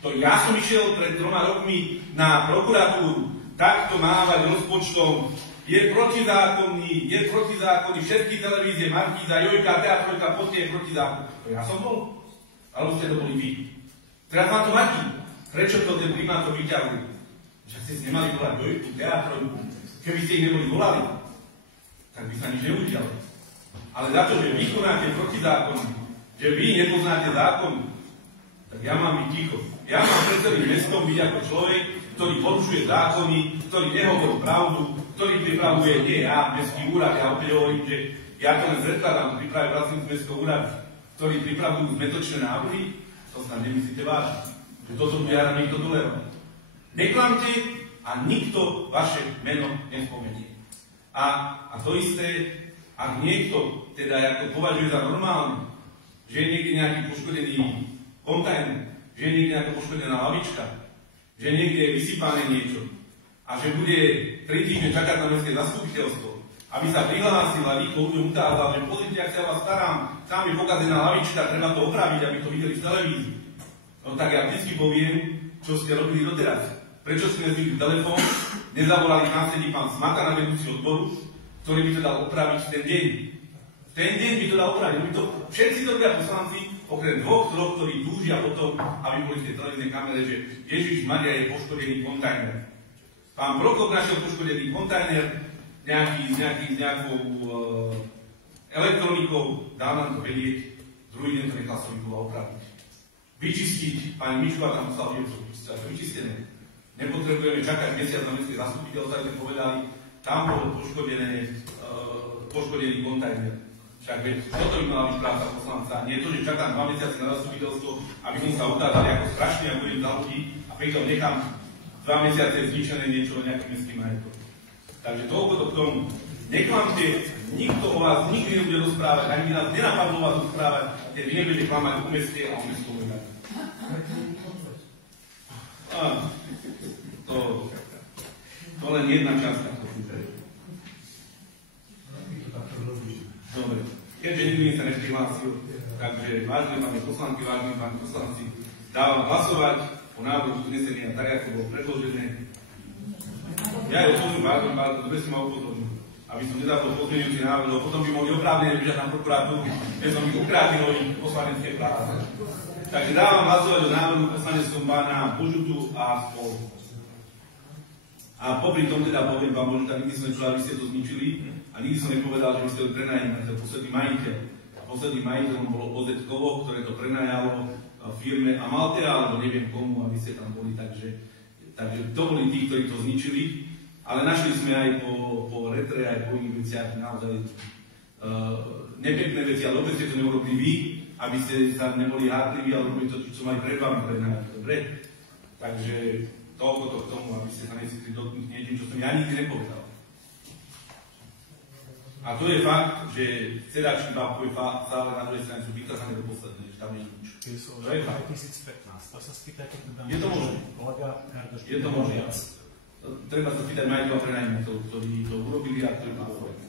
To ja som išiel pred 3 rokmi na prokuratúru, takto mávať rozpočtom, je protizákonný, všetky televízie, Markíza, Jojka, Teatrojka, Poste je protizákonný. To ja som bol? Alebo ste to boli vy? Teraz vám to vadí. Prečo to ten primátor vyťahuje? Však ste si nemali volať Jojku, Teatrojku. Keby ste ich neboli volali, tak by sa nič neudialo. Ale za to, že vy konáte protizákonný, že vy nepoznáte zákon, tak ja mám byť ticho. Ja mám pred celým mestom byť ako človek, ktorý porušuje zákony, ktorý nehovorí pravdu, ktorý pripravuje, nie ja, mestský úrad, ja opäť hovorím, že ja to len zredkladám, pripravuje pracovník mestského úradu, ktorí pripravujú zmetočné návrhy, to sa nemyslíte vážne, že toto bude ja niekto tolerovať. Neklamte a nikto vaše meno nespomenie. A to isté, ak niekto teda ako považuje za normálne, že je niekde nejaký poškodený kontajner, že je niekde nejaká poškodená lavička, že niekde je vysypané niečo a že bude 3 týždne čakať na mestské zastupiteľstvo, aby sa prihlásil a rýchlo ľuďom utázal, že pozrite, ak sa vás starám, tam je pokazená lavička, treba to opraviť, aby to videli v televízii. No tak ja vždycky poviem, čo ste robili doteraz. Prečo ste nezvykli telefón, nezavolali k nám sedí pán Smata na vedúci odboru, ktorý by to dal opraviť v ten deň. V ten deň by to dal opraviť. Všetci to robia poslanci, okrem dvoch, troch, ktorí túžia o tom, aby boli v tej televíznej kamere, že Ježiš Maria je poškodený kontajner. Pán Prokop našiel poškodený kontajner nejakou elektronikou, dal nám to vedieť, druhý deň to nechal Sovíkova opraviť. Vyčistiť, pani Mišková tam musela vyčistené. Nepotrebujeme čakať mesiac na mestské zastupiteľstvo, aby sme povedali, tam bol poškodený kontajner. Však toto by mala byť práca poslanca. Nie je to, že čakám 2 mesiace na zastupiteľstvo, aby som sa utázal ako strašný a budem za ľudí a pritom nechám 2 mesiace zničené niečo o nejakým mestským majetkom. Takže toľko to k tomu. Neklamte, nikto o vás nikdy nebude rozprávať, ani by nás nenapadlo vás rozprávať, keď vy nebudete klamať o meste a o mestovom majetku. To len jedna časť. Dobre. Keďže nikto sa neprihlásil, takže vážne pani poslanky, vážne pani poslanci, dávam hlasovať o návrhu uznesenia tak, ako bolo predložené. Ja je upozorím, vážne, dobre si ma upozornil, aby som nedával pozmeňujúci návrh, lebo potom by mohli oprávne vyžiať na prokuratúru, že som ich ukrátilo ich poslanecké práva. Takže dávam hlasovať o návrhu poslaneckom pána Božutu a spolu. A popri tom teda poviem vám, možno nikdy som nečul, aby ste to zničili a nikdy som nepovedal, že by ste to prenajímali. To posledný majiteľ. A posledným majiteľom bolo OZ-kovo, ktoré to prenajalo firme Amaltea, alebo neviem komu, aby ste tam boli. Takže to boli tí, ktorí to zničili. Ale našli sme aj po retre, aj po iných veciach naozaj nepekné veci, ale opäť ste to neurobili vy, aby ste sa neboli hádliví, ale robili to, čo som aj pred vami prenajali. Dobre? Takže toľko to k tomu, aby ste sa necítili dotknúť niečím, čo som ja nikdy nepovedal. A to je fakt, že sedačky bábkové sále na druhej strane sú vytrasané do poslednej, že tam nie je nič. To je fakt. 2015, to sa spýtajte, je to možné. Je to možné. Treba sa spýtať majiteľa prenajmiteľov, ktorí to urobili a ktorí to povedali.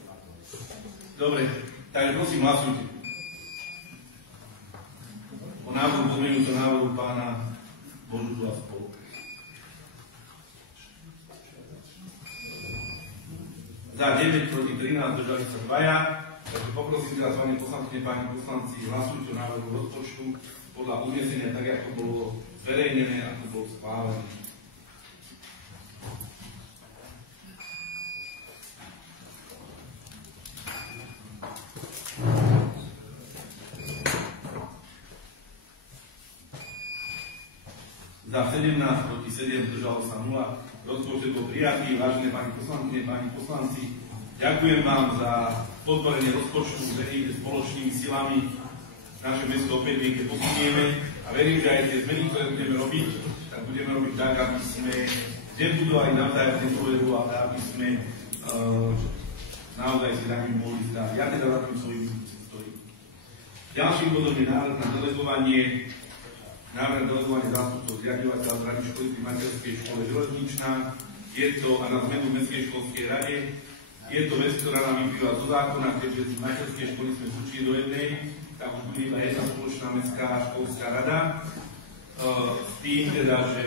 Dobre, takže prosím, hlasujte. O návrhu pozmeňujúceho návrhu pána Božutu a spolu. Za 9 proti 13 držali sa 2. Takže poprosím teraz pani poslankyne, páni poslanci, hlasujte o návrhu rozpočtu podľa uznesenia tak, ako bolo zverejnené, ako bolo schválené. Za 17 proti 7 držalo sa 0. Rozpočet bol prijatý. Vážené pani poslankyne, páni poslanci, ďakujem vám za podporenie rozpočtu, verím, že spoločnými silami naše mesto opäť niekde posunieme a verím, že aj tie zmeny, ktoré budeme robiť, tak budeme robiť tak, aby sme nebudovali navzájom ten dôveru, ale aby sme naozaj si za ním mohli stáť. Ja teda za tým svojím stojím. Ďalším bodom je návrh na delegovanie zástupcov zriaďovateľa zradnej školy pri materskej škole Železničná. Je to a na zmenu v Mestskej školskej rade. Je to vec, ktorá nám vyplýva zo zákona, keďže z materskej školy sme zručili do jednej, tak už bude iba jedna spoločná mestská školská rada. S tým teda, že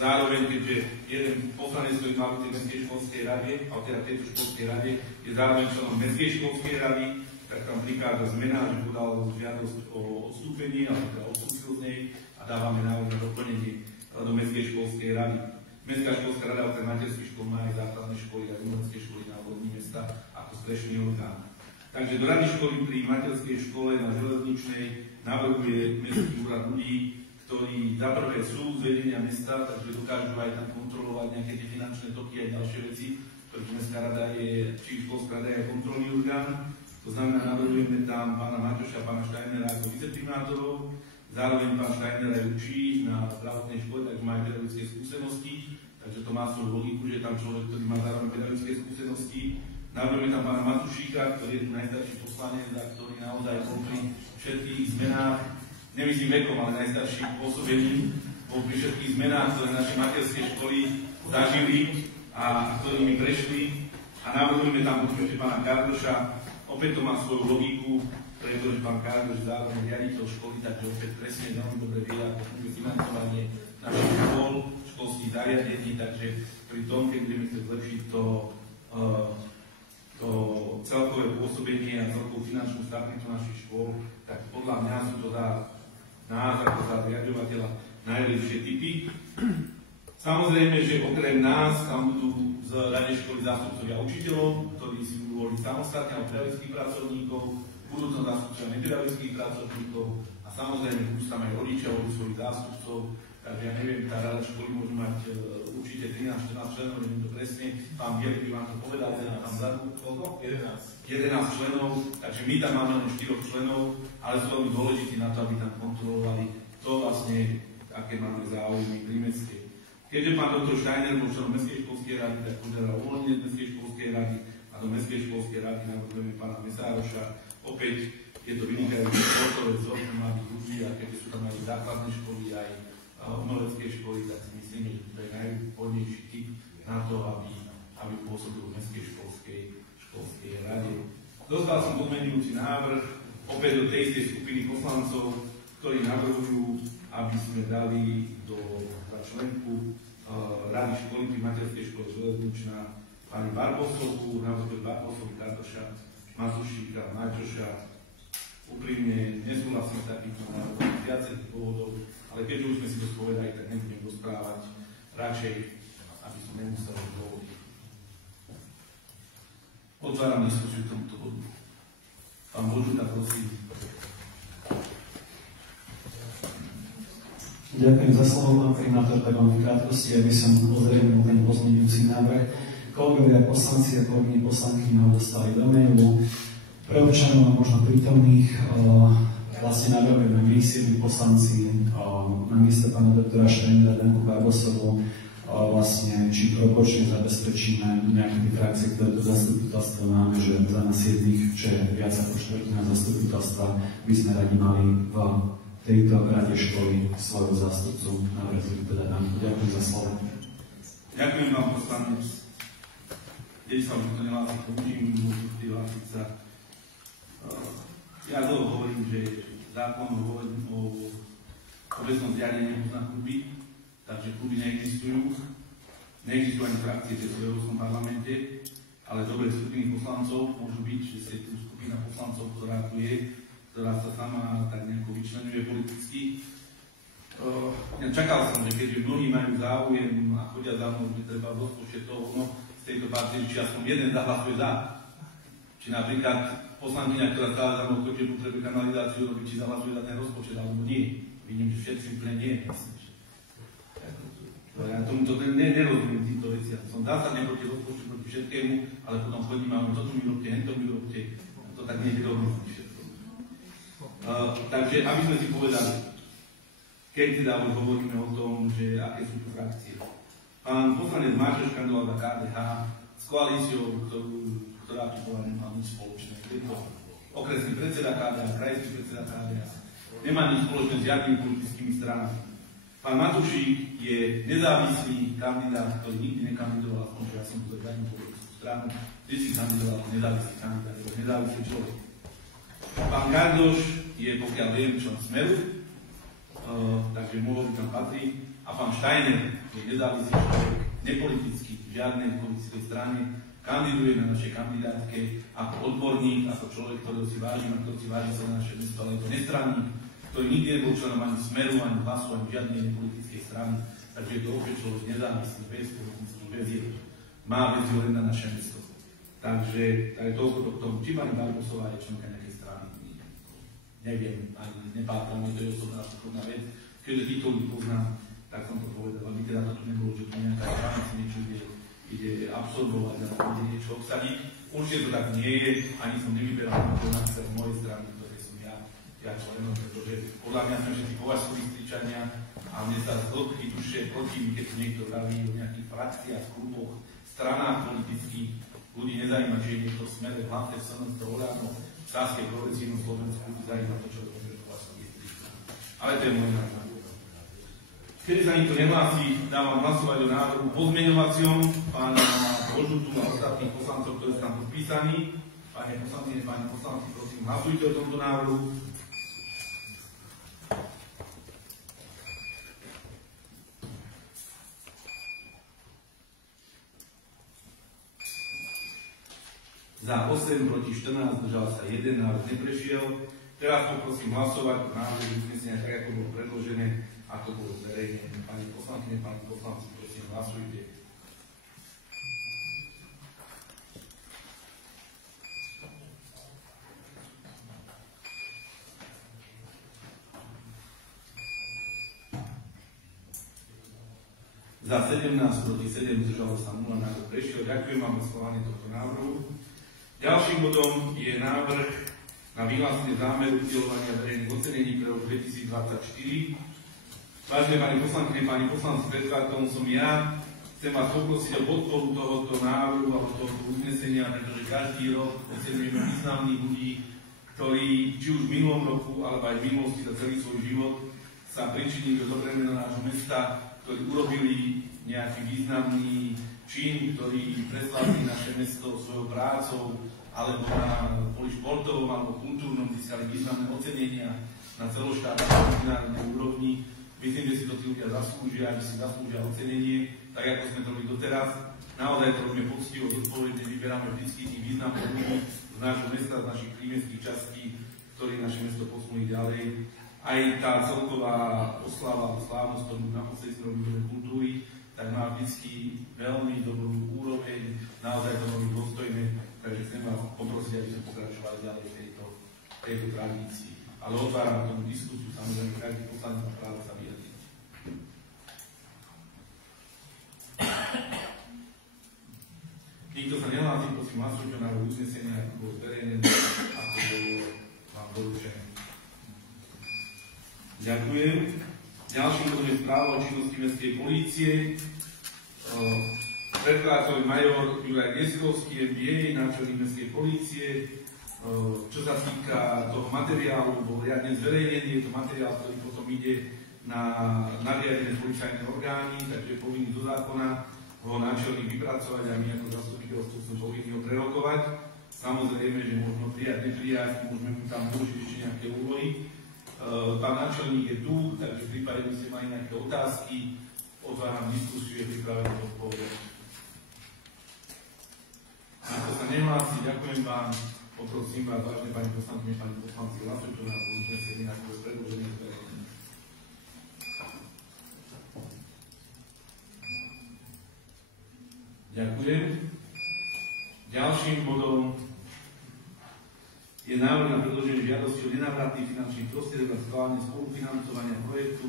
zároveň, keďže jeden poslanec, ktorý mal v tej Mestskej školskej rade, alebo teda v tejto školskej rade, je zároveň členom Mestskej školskej rady, tak tam prichádza zmena, že podal žiadosť o odstúpenie, ale teda odstúpil z nej a dávame návrh na doplnenie do Mestskej školskej rady. Mestská školská rada okrem materských škôl má aj základné školy a umelecké školy na úrovni mesta ako strešný orgán. Takže do rady školy pri materskej škole na Železničnej navrhuje mestský úrad ľudí, ktorí za prvé sú z vedenia mesta, takže dokážu aj tam kontrolovať nejaké tie finančné toky a ďalšie veci, pretože mestská rada je, či školská rada je kontrolný orgán. To znamená, navrhujeme tam pána Matoša a pána Steinera ako viceprimátorov. Zároveň pán Steiner aj učí na zdravotnej škole, takže má aj pedagogické skúsenosti. Takže to má svoju logiku, že je tam človek, ktorý má zároveň pedagogické skúsenosti. Navrhujeme tam pána Matušíka, ktorý je tu najstarší poslanec a ktorý naozaj bol pri všetkých zmenách, nemyslím vekom, ale najstarším pôsobením, bol pri všetkých zmenách, ktoré naše materské školy zažili a ktorými prešli. A navrhujeme tam ešte pána Kardoša. Opäť to má svoju logiku, pretože pán Kardoš zároveň riaditeľ školy, takže opäť presne veľmi dobre vie, ako funguje financovanie našich škôl, školských zariadení, takže pri tom, keď budeme chcieť zlepšiť to to celkové pôsobenie a celkovú finančnú stabilitu našich škôl, tak podľa mňa sú to za nás ako za riadovateľa najlepšie typy. Samozrejme, že okrem nás tam budú z rade školy zástupcovia učiteľov, ktorí si budú voliť samostatne a pedagogických pracovníkov, budú tam zástupcovia nepedagogických pracovníkov a samozrejme budú tam aj rodičia voliť svojich zástupcov. Takže ja neviem, tá rada školy môže mať určite 13-14 členov, neviem to presne, pán Bielý by vám to povedal, tam zadu, koľko? 11 členov, takže my tam máme len 4 členov, ale sú veľmi dôležití na to, aby tam kontrolovali to vlastne, aké máme záujmy pri meste. Keďže pán doktor Steiner bol členom Mestskej školskej rady, tak požiadal uvoľnenie z Mestskej školskej rady a do Mestskej školskej rady navrhujeme pána Mesároša. Opäť je to vynikajúce športové vzorné mladých ľudí a keďže sú tam aj základné školy, aj umelecké školy, tak si myslíme, že to je najvhodnejší typ na to, aby pôsobil v Mestskej školskej rade. Dostal som podmenujúci návrh opäť do tej istej skupiny poslancov, ktorí navrhujú, aby sme dali za členku rady školy pri materskej škole Železničná pani Barbosovú, navrhujú Barbosovi, Kardoša, Matušíka, Maťoša. Úprimne nesúhlasím s takýmto návrhom z viacerých dôvodov, ale keďže už sme si to spovedali, tak nebudem rozprávať. Radšej, aby som nemusel dôvodiť. Otváram diskusiu k tomuto bodu. Pán Božuta, prosím. Ďakujem za slovo, pán primátor, tak vám v krátkosti, aby som ozrejmil ten pozmeňujúci návrh. Kolegovia poslanci a kolegyne poslanky ho dostali do mailu. Pre občanov možno prítomných vlastne navrhujeme my, 7 poslanci, na mieste pána doktora Štrendra, Danku Barbosovu, vlastne či propočne zabezpečíme nejaké tie frakcie, ktoré to zastupiteľstvo máme, že za nás 7, čo je viac ako štvrtina zastupiteľstva, by sme radi mali v tejto rade školy svojho zástupcu, navrhli teda Danku. Ďakujem za slovo. Ďakujem vám, poslanec. Keď sa už to nelási, použijem, môžete hlásiť sa. Ja dlho hovorím, že zákon hovorí o obecnom zriadení na kluby, takže kluby neexistujú. Neexistujú ani frakcie v Európskom parlamente, ale dobré skupiny poslancov môžu byť, že je tu skupina poslancov, ktorá tu je, ktorá sa sama tak nejako vyčleňuje politicky. Ja čakal som, že keďže mnohí majú záujem a chodia za mnou, že treba rozpočet toho, z tejto partie, či aspoň jeden zahlasuje za. Či napríklad poslankyňa, ktorá stále za mnou chodí, potrebuje kanalizáciu robiť, či zahlasuje za ten rozpočet, alebo nie. Vidím, že všetci úplne nie. Ja tomuto nerozumiem týmto veciam. Som zásadne proti rozpočtu, proti všetkému, ale potom chodím a toto mi robte, hento mi robte. To tak nie je rozumieť všetko. Takže, aby sme si povedali, keď teda už hovoríme o tom, že aké sú tu frakcie. Pán poslanec Mášoš kandidoval za KDH s koalíciou, ktorá tu bola nemá nič spoločné. Je to okresný predseda KDH, krajský predseda KDH. Nemá nič spoločné s žiadnymi politickými stranami. Pán Matušík je nezávislý kandidát, ktorý nikdy nekandidoval, aspoň že ja som tu za žiadnu politickú stranu, vždy si kandidoval nezávislý kandidát, je nezávislý človek. Pán Kardoš je, pokiaľ viem, člen Smeru, takže mohol by tam patrí. A pán Steiner je nezávislý človek, nepolitický, v žiadnej politickej strane, kandiduje na našej kandidátke ako odborník, ako človek, ktorého si vážime, ktorý si váži sa na naše mesto, ale je to nestranník, ktorý nikdy nebol členom ani Smeru, ani Hlasu, ani žiadnej nepolitickej strany. Takže je to opäť človek nezávislý, bez politických väzieb. Má väzieb len na naše mesto. Takže toľko to k tomu. Či pani Barbosová je členka nejakej strany? Neviem, ani nepátram, to je osobná súkromná vec. Keďže týchto ľudí poznám, tak som to povedal. Aby teda to tu nebolo, že tu nejaká strana si niečo ide absorbovať a ide niečo obsadiť. Určite to tak nie je, ani som nevyberal na to z mojej strany, ktoré som ja členom, pretože podľa mňa sme všetci považoví Stričania a mne sa z hĺbky duše protiví, keď niekto vraví o nejakých frakciách, kluboch, stranách politických. Ľudí nezajíma, či je niekto v Smere, v Hlante, v Slnenstve, Oľano, v Sáskej, Progresívnom Slovensku, ľudí zajíma to, čo robí považoví Stričania. Ale to je môj názor. Kedy sa nikto nehlási, dávam hlasovať o návrhu pozmeňovacom pána Božutu a ostatných poslancov, ktorí sú tam podpísaní. Pane poslanci, páni poslanci, prosím, hlasujte o tomto návrhu. za 8, proti 14, zdržal sa 1, návrh neprešiel. Teraz poprosím hlasovať o návrhu uznesenia tak, ako bolo predložené, ako bolo zverejnené. Pani poslankyne, pani poslanci, prosím, hlasujte. Za 17, proti 7, zdržalo sa 0, návrh prešiel. Ďakujem vám za schválenie tohto návrhu. Ďalším bodom je návrh na vyhlásenie zámeru udeľovania verejných ocenení pre rok 2024. Vážené pani poslankyne, páni poslanci, predkladateľom som ja. Chcem vás poprosiť o podporu tohoto návrhu alebo tohoto uznesenia, pretože každý rok oceňujeme významných ľudí, ktorí či už v minulom roku, alebo aj v minulosti za celý svoj život sa pričinili do dobrého mena nášho mesta, ktorí urobili nejaký významný čin, ktorí preslávili naše mesto svojou prácou, alebo na poli športovom alebo kultúrnom získali významné ocenenia na celoštátnej a medzinárodnej úrovni. Myslím, že si to tí ľudia zaslúžia, že si zaslúžia ocenenie, tak ako sme to robili doteraz. Naozaj to robíme poctivo, zodpovedne, vyberáme vždy tých významných ľudí z nášho mesta, z našich prímestských častí, ktorí naše mesto posunuli ďalej. Aj tá celková oslava, slávnosť, ktorú naposledy sme robili kultúry, tak má vždy veľmi dobrú úroveň, naozaj to veľmi dôstojné, takže chcem vás poprosiť, aby sme pokračovali ďalej v tejto tradícii. Ale otváram tomu diskusiu, samozrejme, každý poslanec má právo sa vyjadriť. Nikto sa nehlási, prosím, hlasujte na uznesenia, ako bolo zverejnené, ako bolo vám doručené. Ďakujem. Ďalším bodom je správa o činnosti mestskej polície. Predkladateľ major Juraj Geskovský, MBA, náčelník mestskej polície. Čo sa týka toho materiálu, bol riadne zverejnený. Je to materiál, ktorý potom ide na nariadené policajné orgány, takže je povinný do zákona ho náčelník vypracovať a my ako zastupiteľstvo sme povinni ho prerokovať. Samozrejme, že možno prijať, neprijať, môžeme mu tam vložiť ešte nejaké úlohy. Pán náčelník je tu, takže v prípade, by ste mali nejaké otázky, otváram diskusiu, je pripravený odpovedať. Ako sa nehlási, ďakujem vám, poprosím vás, vážne pani poslankyne, pani poslanci, hlasujte na uznesenie, ako je predložené. Ďakujem. Ďalším bodom je návrh na predloženie žiadosti o nenávratný finančný prostriedok na schválenie spolufinancovania projektu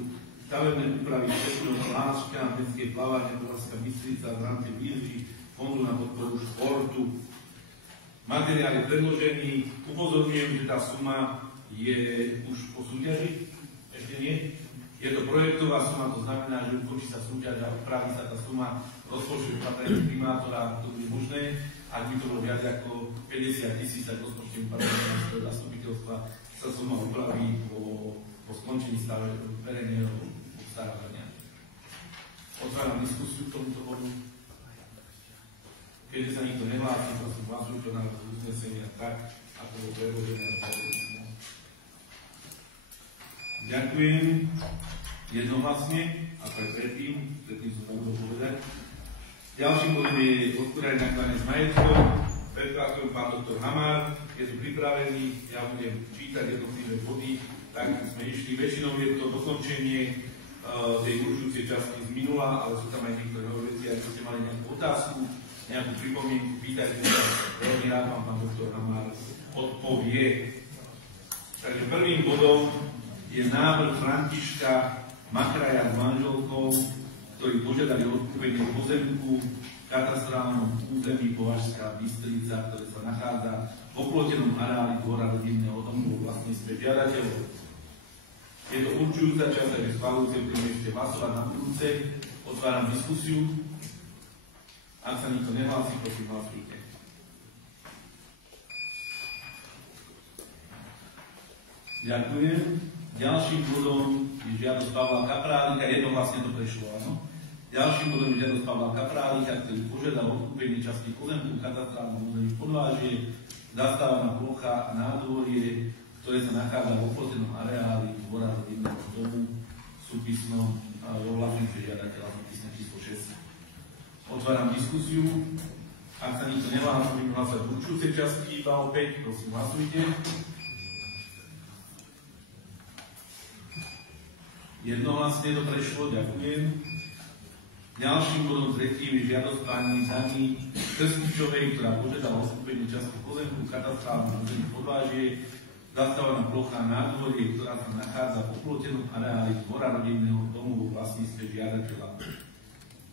stavebné úpravy Štefanova Láška, mestské plávanie Považská Bystrica v rámci výzvy Fondu na podporu športu. Materiál je predložený. Upozorňujem, že tá suma je už po súťaži. Ešte nie. Je to projektová suma, to znamená, že ukončí sa súťaž a upraví sa tá suma rozpočtu patričného primátora, to bude možné. Ak by to bolo viac ako 50 000, tak rozpočtu patričného zastupiteľstva sa suma upraví po skončení verejného obstarávania. Otváram diskusiu k tomuto bodu. Keďže sa nikto nehlási, prosím, hlasujte na uznesenia tak, ako bolo predložené. Ďakujem. Jednohlasne, ako aj predtým som to mohol povedať. Ďalším bodom je hospodárne nakladanie s majetkom. Predkladateľom pán doktor Hamár, je tu pripravený, ja budem čítať jednotlivé body, tak sme išli. Väčšinou je to dokončenie tej určujúcej časti z minula, ale sú tam aj niektoré nové veci, ak ste mali nejakú otázku, nejakú pripomienku, pýtajte sa, veľmi rád vám pán doktor Hamár odpovie. Takže prvým bodom je návrh Františka Machraja s manželkou, ktorí požiadali odkúpenie pozemku v katastrálnom území Považská Bystrica, ktoré sa nachádza v oplotenom areáli dvora rodinného domu vo vlastníctve žiadateľov. Je to určujúca časť, takže schvaľujúce budeme ešte hlasovať na budúce. Otváram diskusiu. Ak sa nikto nehlási, prosím, hlasujte. Ďakujem. Ďalším bodom je žiadosť Pavla Kaprálika, jednohlasne to prešlo, áno. Ďalším bodom je žiadosť Pavla Kaprálika, ktorý požiadal odkúpenie časti pozemku v katastrálnom území Podvážie, zastávaná plocha nádvorie, ktoré sa nachádza v oplotenom areáli dvora rodinného domu súpisnom vo vlastníctve žiadateľa súpisne číslo 6. Otváram diskusiu. Ak sa nikto nehlási, budeme hlasovať v určujúcej časti, iba opäť, prosím, hlasujte. Jednohlasne to prešlo, ďakujem. Ďalším bodom tretím je žiadosť pani Dani Krstičovej, ktorá požiadala o odkúpenie časti pozemku katastrálnych území Podvážie, zastávaná plocha nádvorie, ktorá sa nachádza v oplotenom areáli dvora rodinného domu vo vlastníctve žiadateľa.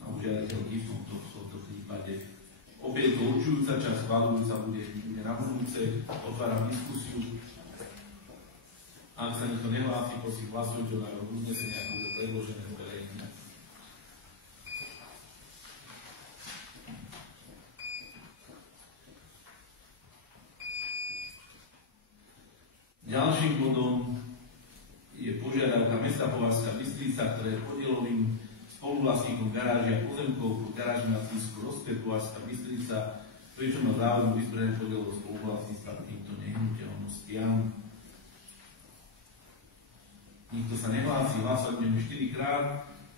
A žiadateľky v tomto prípade. Opäť je to určujúca časť, schvaľujúca bude na budúce. Otváram diskusiu. Ak sa nikto nehlási, prosím, hlasujte o návrhu uznesenia, ako bude predložené verejne. Ďalším bodom je požiadavka mesta Považská Bystrica, ktoré je podielovým spoluvlastníkom garáži a pozemkov pod garážnym na sídlisku Rozkvet Považská Bystrica, pričom má záujem vyzbrojené podielov spoluvlastníctva k týmto nehnuteľnostiam. Nikto sa nehlási, hlasovať budeme 4-krát,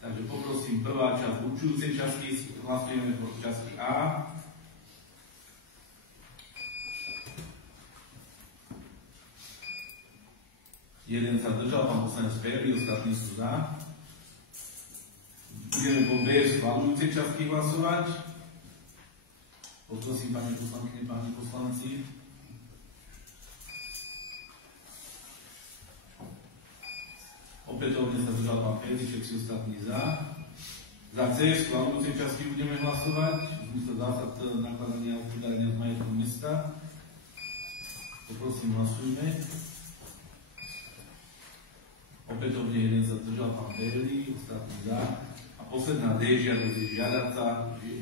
takže poprosím prvá časť v určujúcej časti, hlasujeme v časti A. Jeden sa držal, pán poslanec Ferry, ostatní sú za. Budeme po B v schvaľujúcej časti hlasovať. Poprosím pani poslankyne, páni poslanci. Opätovne sa držal pán Ferry, všetci ostatní za. Za C v schvaľujúcej časti budeme hlasovať. V zmysle zásad nakladania a hospodárenia s majetkom mesta. Poprosím, hlasujme. Opätovne jeden sa držal pán Ferry, ostatní za. A posledná D žiadosť je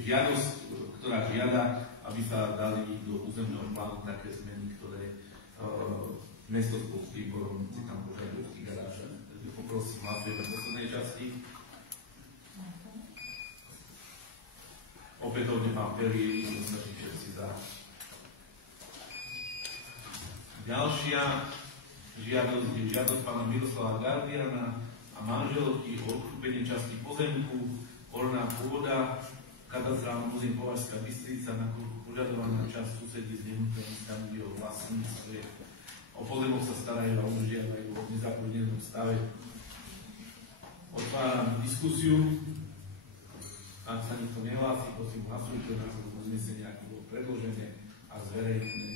žiadosť, ktorá žiada, aby sa dali do územného plánu také zmeny, ktoré mesto spolu s výborom si tam požadujú v tých garážach. Takže poprosím, hlasujeme v poslednej časti. Opätovne pán Ferry, ostatní všetci za. Ďalšia žiadosť je žiadosť pána Miroslava Gardiana a manželky o odkúpenie časti pozemku, orná pôda, katastrálne územie Považská Bystrica, nakoľko požadovaná časť susedí z nehnuteľností o vlastníctve. O pozemok sa starajú a udržiavajú v nezapovedenom stave. Otváram diskusiu. Ak sa nikto nehlási, prosím, hlasujte na uznesenie, ako bolo predložené a zverejnené.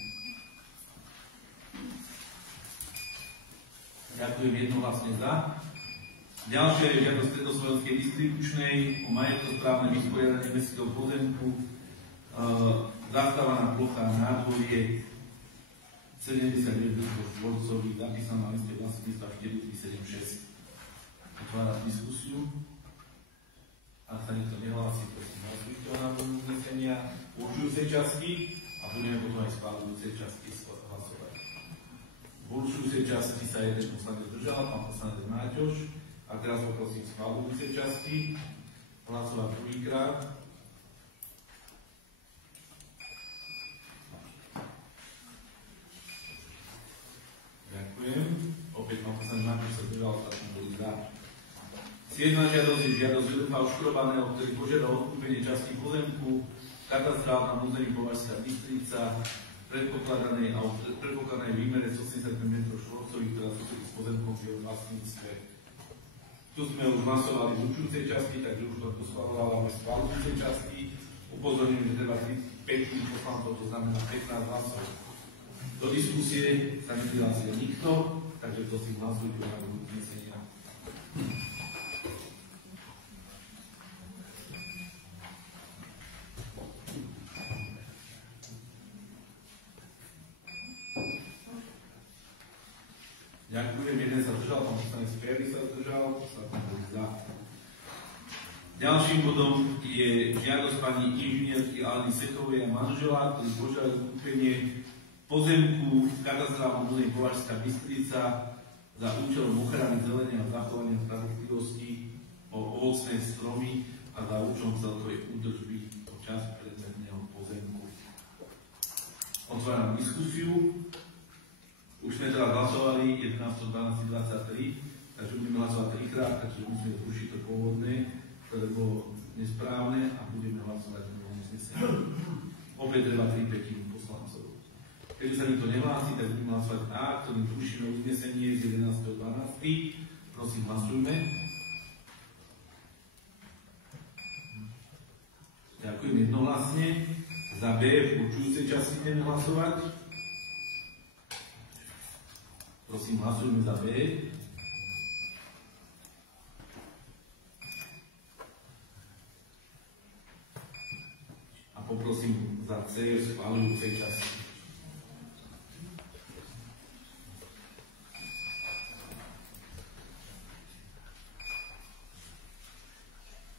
Ďakujem jednohlasne za. Ďalšia je žiadosť Stredoslovenskej distribučnej o majetkoprávne vysporiadanie mestského pozemku, zastávaná plocha nádvorie 79 štvorcových, zapísaná na liste vlastníctva 4376. Otváram diskusiu. Ak sa nikto nehlási, prosím, hlasujte o návrhu uznesenia v určujúcej časti a budeme potom aj schváľujúcej časti hlasovať. V určujúcej časti sa jeden poslanec držal, pán poslanec Máťoš. A teraz poprosím schváľujúcej časti hlasovať druhýkrát. Ďakujem. Opäť pán poslanec Máťoš sa držal, ostatní boli za. 7. žiadosť je žiadosť Jozefa Oškrovaného, ktorý požiadal odkúpenie časti pozemku katastrálna území Považská Bystrica predpokladanej výmere 180 m2, ktorá súvisí s pozemkom v jeho vlastníctve. Tu sme už hlasovali v určujúcej časti, takže už to schvaľovávame v schvaľujúcej časti. Upozorňujem, že treba 5 poslancov, to znamená 15 hlasov. Do diskusie sa neprihlásil nikto, takže prosím, hlasujte o návrhu uznesenia. Ďakujem, jeden sa zdržal, pán poslanec Ferry sa zdržal, ostatní boli za. Ďalším bodom je žiadosť pani inžinierky Aleny Sechovej a manžela, ktorí požiadajú kúpenie pozemku v katastrálnom území Považská Bystrica za účelom ochrany zelenia a zachovania starostlivosti o ovocné stromy a za účelom celkovej údržby o časť predmetného pozemku. Otváram diskusiu. Už sme teda hlasovali 11.12.23, takže budeme hlasovať 3-krát, takže musíme zrušiť to pôvodné, ktoré bolo nesprávne a budeme hlasovať o uznesení. opäť treba 3/5 poslancov. Keďže sa nikto nehlási, tak budeme hlasovať A, ktorým zrušíme uznesenie z 11.12. Prosím, hlasujme. Ďakujem jednohlasne. Za B v určujúcej časti ideme hlasovať. Prosím, hlasujme za B. A poprosím za C v schvaľujúcej časti.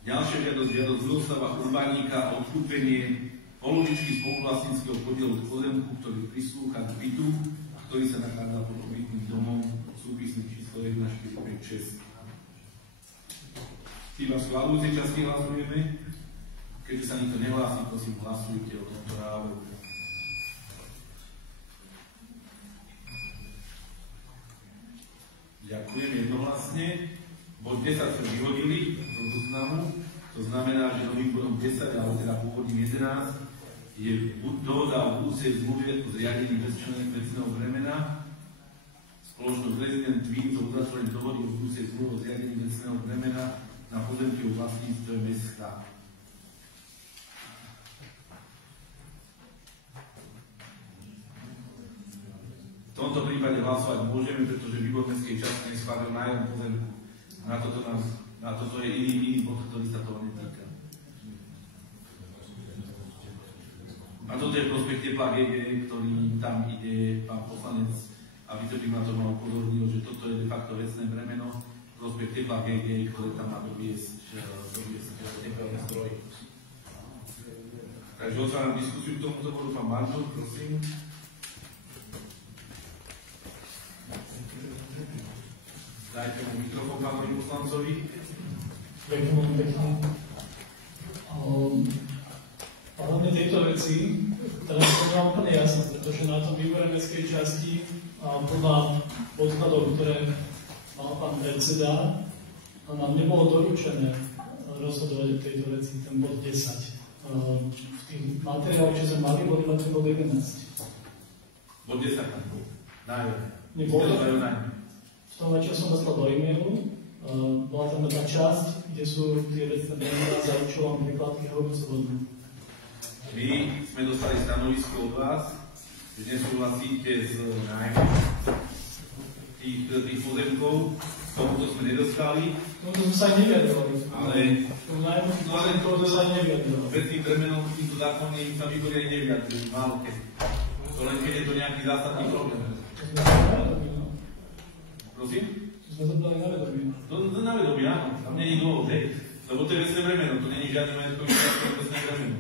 Ďalšia žiadosť Miloslava Urbáníka o odkúpenie polovičky spoluvlastníckeho podielu k pozemku, ktorý prislúcha k bytu, ktorý sa nachádza pod obytným domom, súpisný číslo 1456. Iba v schvaľujúcej časti hlasujeme. Keďže sa nikto nehlási, prosím, hlasujte o tomto návrhu. Ďakujem jednohlasne. Bod 10 sme vyhodili do zoznamu, to znamená, že novým bodom 10, alebo teda pôvodným 11, je dohoda o budúcej zmluve o zriadení bezčlenného bremena. Spoločnosť Resident Twin so uzatvorením dohody o budúcej zmluve o zriadení bezčlenného bremena na pozemky o vlastníctve mesta. V tomto prípade hlasovať môžeme, pretože výbor mestskej časti neschválil nájom pozemku. Na toto je iný bod, ktorý sa toho netýka. A toto je prospekt Tepla GG, ktorý tam ide pán poslanec a viceprimátor ma upozornil, že toto je de facto vecné bremeno, prospekt Tepla GG, ktoré tam má doviesť teplné zdroje. Takže otváram diskusiu k tomuto bodu. Pán Marčov, prosím. Dajte mu mikrofón pánovi poslancovi. Ďakujem pekne. Hlavne tejto veci, teraz to mám úplne jasné, pretože na tom výbore mestskej časti podľa podkladov, ktoré mal pán predseda, nám nebolo doručené rozhodovať o tejto veci, ten bod 10. V tých materiáloch, čo sme mali, boli na ten bod 11. Bod 10 tam bol. Nebolo to? V tom večer som dostal do e-mailu, bola tam tá časť, kde sú tie vecné bremena za účelom príkladky horúcu vodu. My sme dostali stanovisko od vás, že nesúhlasíte s nájmom tých pozemkov, k tomuto sme nedostali. Tomuto sme sa aj neviadrovali. Ale tomuto sa aj neviadrovali. Vecným bremenom týmto zákonným sa výbory aj neviadrujú, málo keď. To len keď je to nejaký zásadný problém. Prosím? To sme zabrali na vedomie. To na vedomie, áno. Tam nie je dôvod, hej. Lebo to je vecné bremeno, to nie je žiadne vecné bremeno.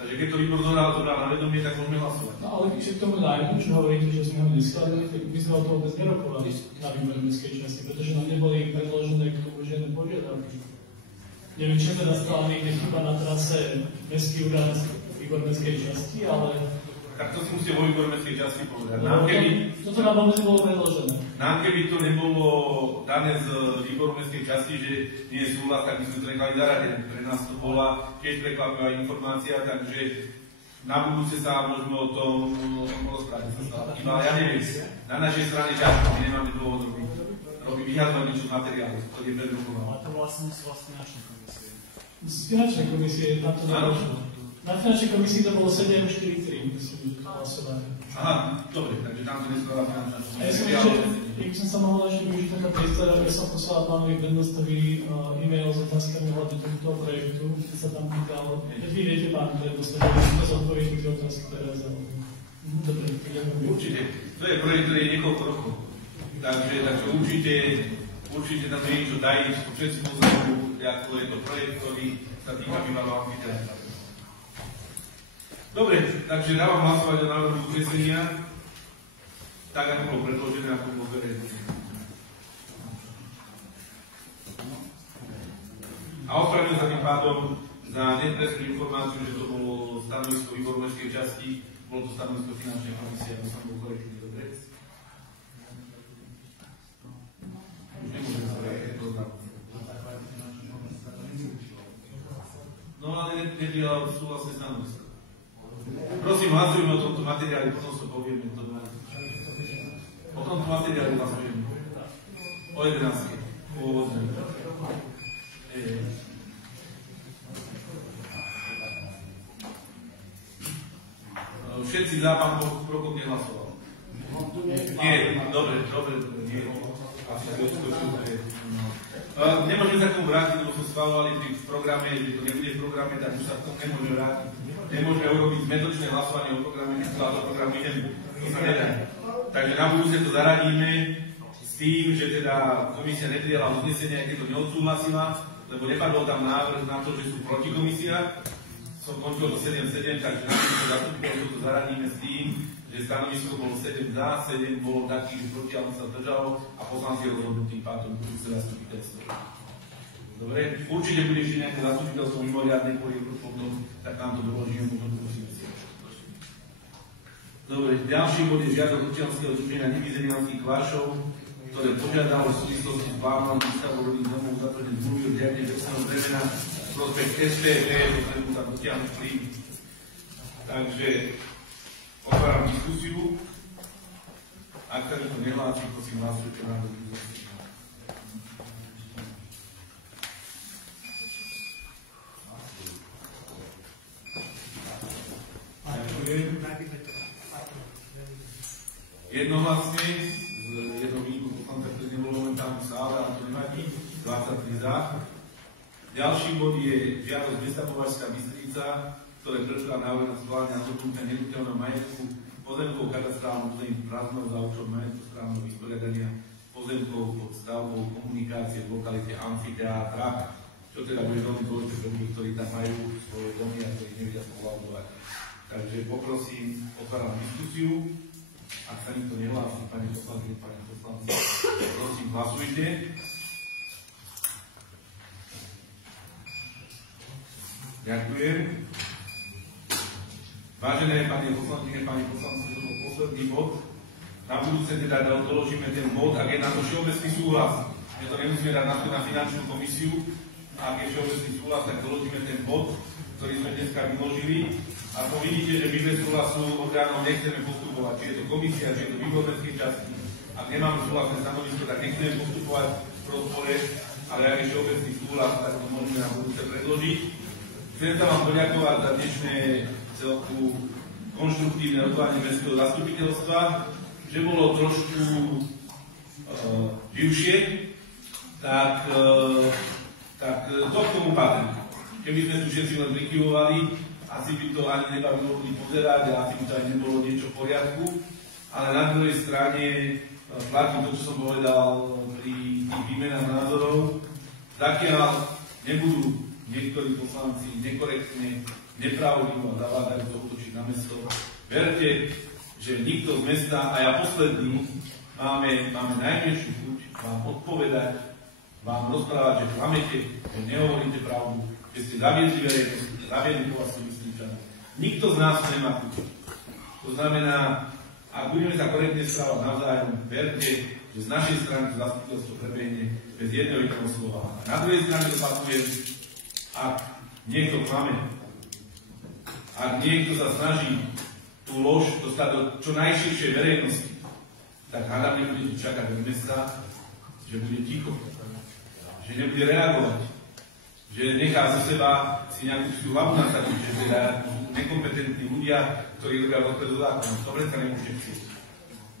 Takže keď to výbor zobral na vedomie, tak môžeme hlasovať. No ale keď k tomu nájmu, čo hovoríte, že sme ho neskladili, tak my sme o to vôbec nerokovali na výbore mestskej časti, pretože nám neboli predložené k tomu žiadne požiadavky. Neviem, či teda stále niekde chyba na trase mestský úrad výbor mestskej časti, ale... Tak to si musíte vo výbor mestskej časti povedať. Toto nám vôbec nebolo predložené. Nám keby to nebolo dané z výboru mestskej časti, že nie je súhlas, tak by sme to nechali zaradené. Pre nás to bola tiež prekvapivá informácia, takže na budúce sa môžeme o tom rozprávať. Iba ja neviem, na našej strane ťažko, my nemáme dôvod robiť vyhľadovať niečo z materiálu, ktorý je predrukovaný. Ale to vlastne sú finančné komisie. Z finančnej komisie tam to zaročilo. Na finančnej komisii to bolo 743, myslím, že to hlasovanie. Aha, dobre, takže tam to neskladá finančná komisia. A ja som ešte, keď som sa mohol ešte využiť tento priestor, aby som poslal pánovi Bednostovi e-mail s otázkami hľadne tohto projektu, keď sa tam pýtal, keď vy viete, pán Bednostov, že to zodpovedí tie otázky, ktoré ja zaujímavé. Dobre, ďakujem. Určite. To je projekt, ktorý je niekoľko rokov. Takže určite tam je niečo dají, všetci poznajú, ako je to projekt, ktorý sa týka bývalého amfiteátra. Dobre, takže dávam hlasovať o návrhu uznesenia, tak ako bolo predložené, ako bolo zverejnené. A ospravedlňujem sa tým pádom za nepresnú informáciu, že to bolo stanovisko výboru mestskej časti, bolo to stanovisko finančnej komisie, aby som bol korektný, dobre? Už nemôžem sa vrátať, to znam. No ale neprijala súhlasné stanovisko. Prosím, hlasujme o tomto materiáli, potom to povieme. O tomto materiáli hlasujeme. O 11. Pôvodne. Všetci za, pán Prokop nehlasoval. Nie, dobre, nie. Asi to odskočil. Nemôžeme sa k tomu vrátiť, lebo sme schvalovali v programe, že to nebude v programe, tak už sa k tomu nemôžeme vrátiť. Nemôžeme urobiť zmetočné hlasovanie o programe, keď sa do programu idem. To sa nedá. Takže na budúce to zaradíme s tým, že teda komisia neprijala uznesenie, aj keď to neodsúhlasila, lebo nepadol tam návrh na to, že sú proti komisia. Som končil do 7-7, takže na to zastupiteľstvo to zaradíme s tým, že stanovisko bolo 7 za, 7 bolo taký, že proti, ale sa zdržalo a poslanci rozhodnú tým pádom budúce zastupiteľstvo. Dobre, určite bude ešte nejaké zastupiteľstvo mimoriadne potom, tak nám to doložíme, možno to musíme si. Dobre, ďalší bod je žiadosť občianskeho združenia nevyzenianských kvášov, ktoré požiadalo v súvislosti s plánom výstavu rodných domov zatvorení zmluvy o riadne vecného bremena prospech SPP, potrebu sa dotiahnuť plyn. Takže otváram diskusiu. Ak sa to nehlási, prosím hlasujte na diskusiu. Jednohlasne, z jednou výnimkou poslanca, ktorý nebol momentálne v sále, ale to nevadí, 23 za. Ďalší bod je žiadosť mesta Považská Bystrica, ktoré predkladá návrh na schválenie na zodpovedné nehnuteľného majetku pozemkov katastrálnych území prázdnov za účelom majetku správneho vysporiadania pozemkov pod stavbou komunikácie v lokalite amfiteátra, čo teda bude veľmi dôležité pre ľudí, ktorí tam majú svoje domy a ktorí nevedia spoluautovať. Takže poprosím, otváram diskusiu. Ak sa nikto nehlási, pani poslankyne, pani poslanci, prosím, hlasujte. Ďakujem. Vážené pani poslankyne, pani poslanci, to bol posledný bod. Na budúce teda doložíme ten bod, ak je na to všeobecný súhlas. My to nemusíme dať na finančnú komisiu. A ak je všeobecný súhlas, tak doložíme ten bod, ktorý sme dneska vyložili. A to vidíte, že my bez súhlasu orgánov nechceme postupovať. Či je to komisia, či je to výbor mestskej časti. Ak nemáme súhlasné stanovisko, tak nechceme postupovať v rozpore, ale ak je všeobecný súhlas, tak to môžeme na budúce predložiť. Chcem sa vám poďakovať za dnešné celku konštruktívne rokovanie mestského zastupiteľstva, že bolo trošku živšie, tak to k tomu patrí. Keby sme tu všetci len prikyvovali, asi by to ani nebavilo ľudí pozerať a asi by to aj nebolo niečo v poriadku. Ale na druhej strane platí to, čo som povedal pri tých výmenách názorov. Zakiaľ nebudú niektorí poslanci nekorektne, nepravdivo a zavádajúco útočiť na mesto, verte, že nikto z mesta, a ja posledný, máme najmenšiu chuť vám odpovedať, vám rozprávať, že klamete, že nehovoríte pravdu, že ste zaviedli verejnosť, zaviedli Považskú Bystricu. Nikto z nás nemá chuť. To znamená, ak budeme sa korektne správať navzájom, verte, že z našej strany to zastupiteľstvo prebehne bez jedného jediného slova. A na druhej strane opakujem, ak niekto klame, ak niekto sa snaží tú lož dostať do čo najširšej verejnosti, tak hádam nebude čakať od mesta, že bude ticho, že nebude reagovať, že nechá zo seba si nejakú tú hlavu nasadiť, že teda nekompetentní ľudia, ktorí robia dopredu zákon. To predsa nemôžete chcieť.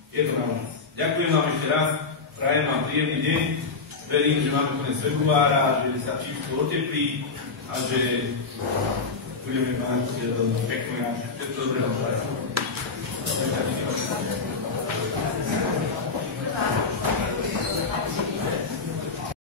Je to na vás. Ďakujem vám ešte raz, prajem vám príjemný deň, verím, že máme konec februára, že sa číslo oteplí a že budeme mať pekné a všetko dobré vám prajem.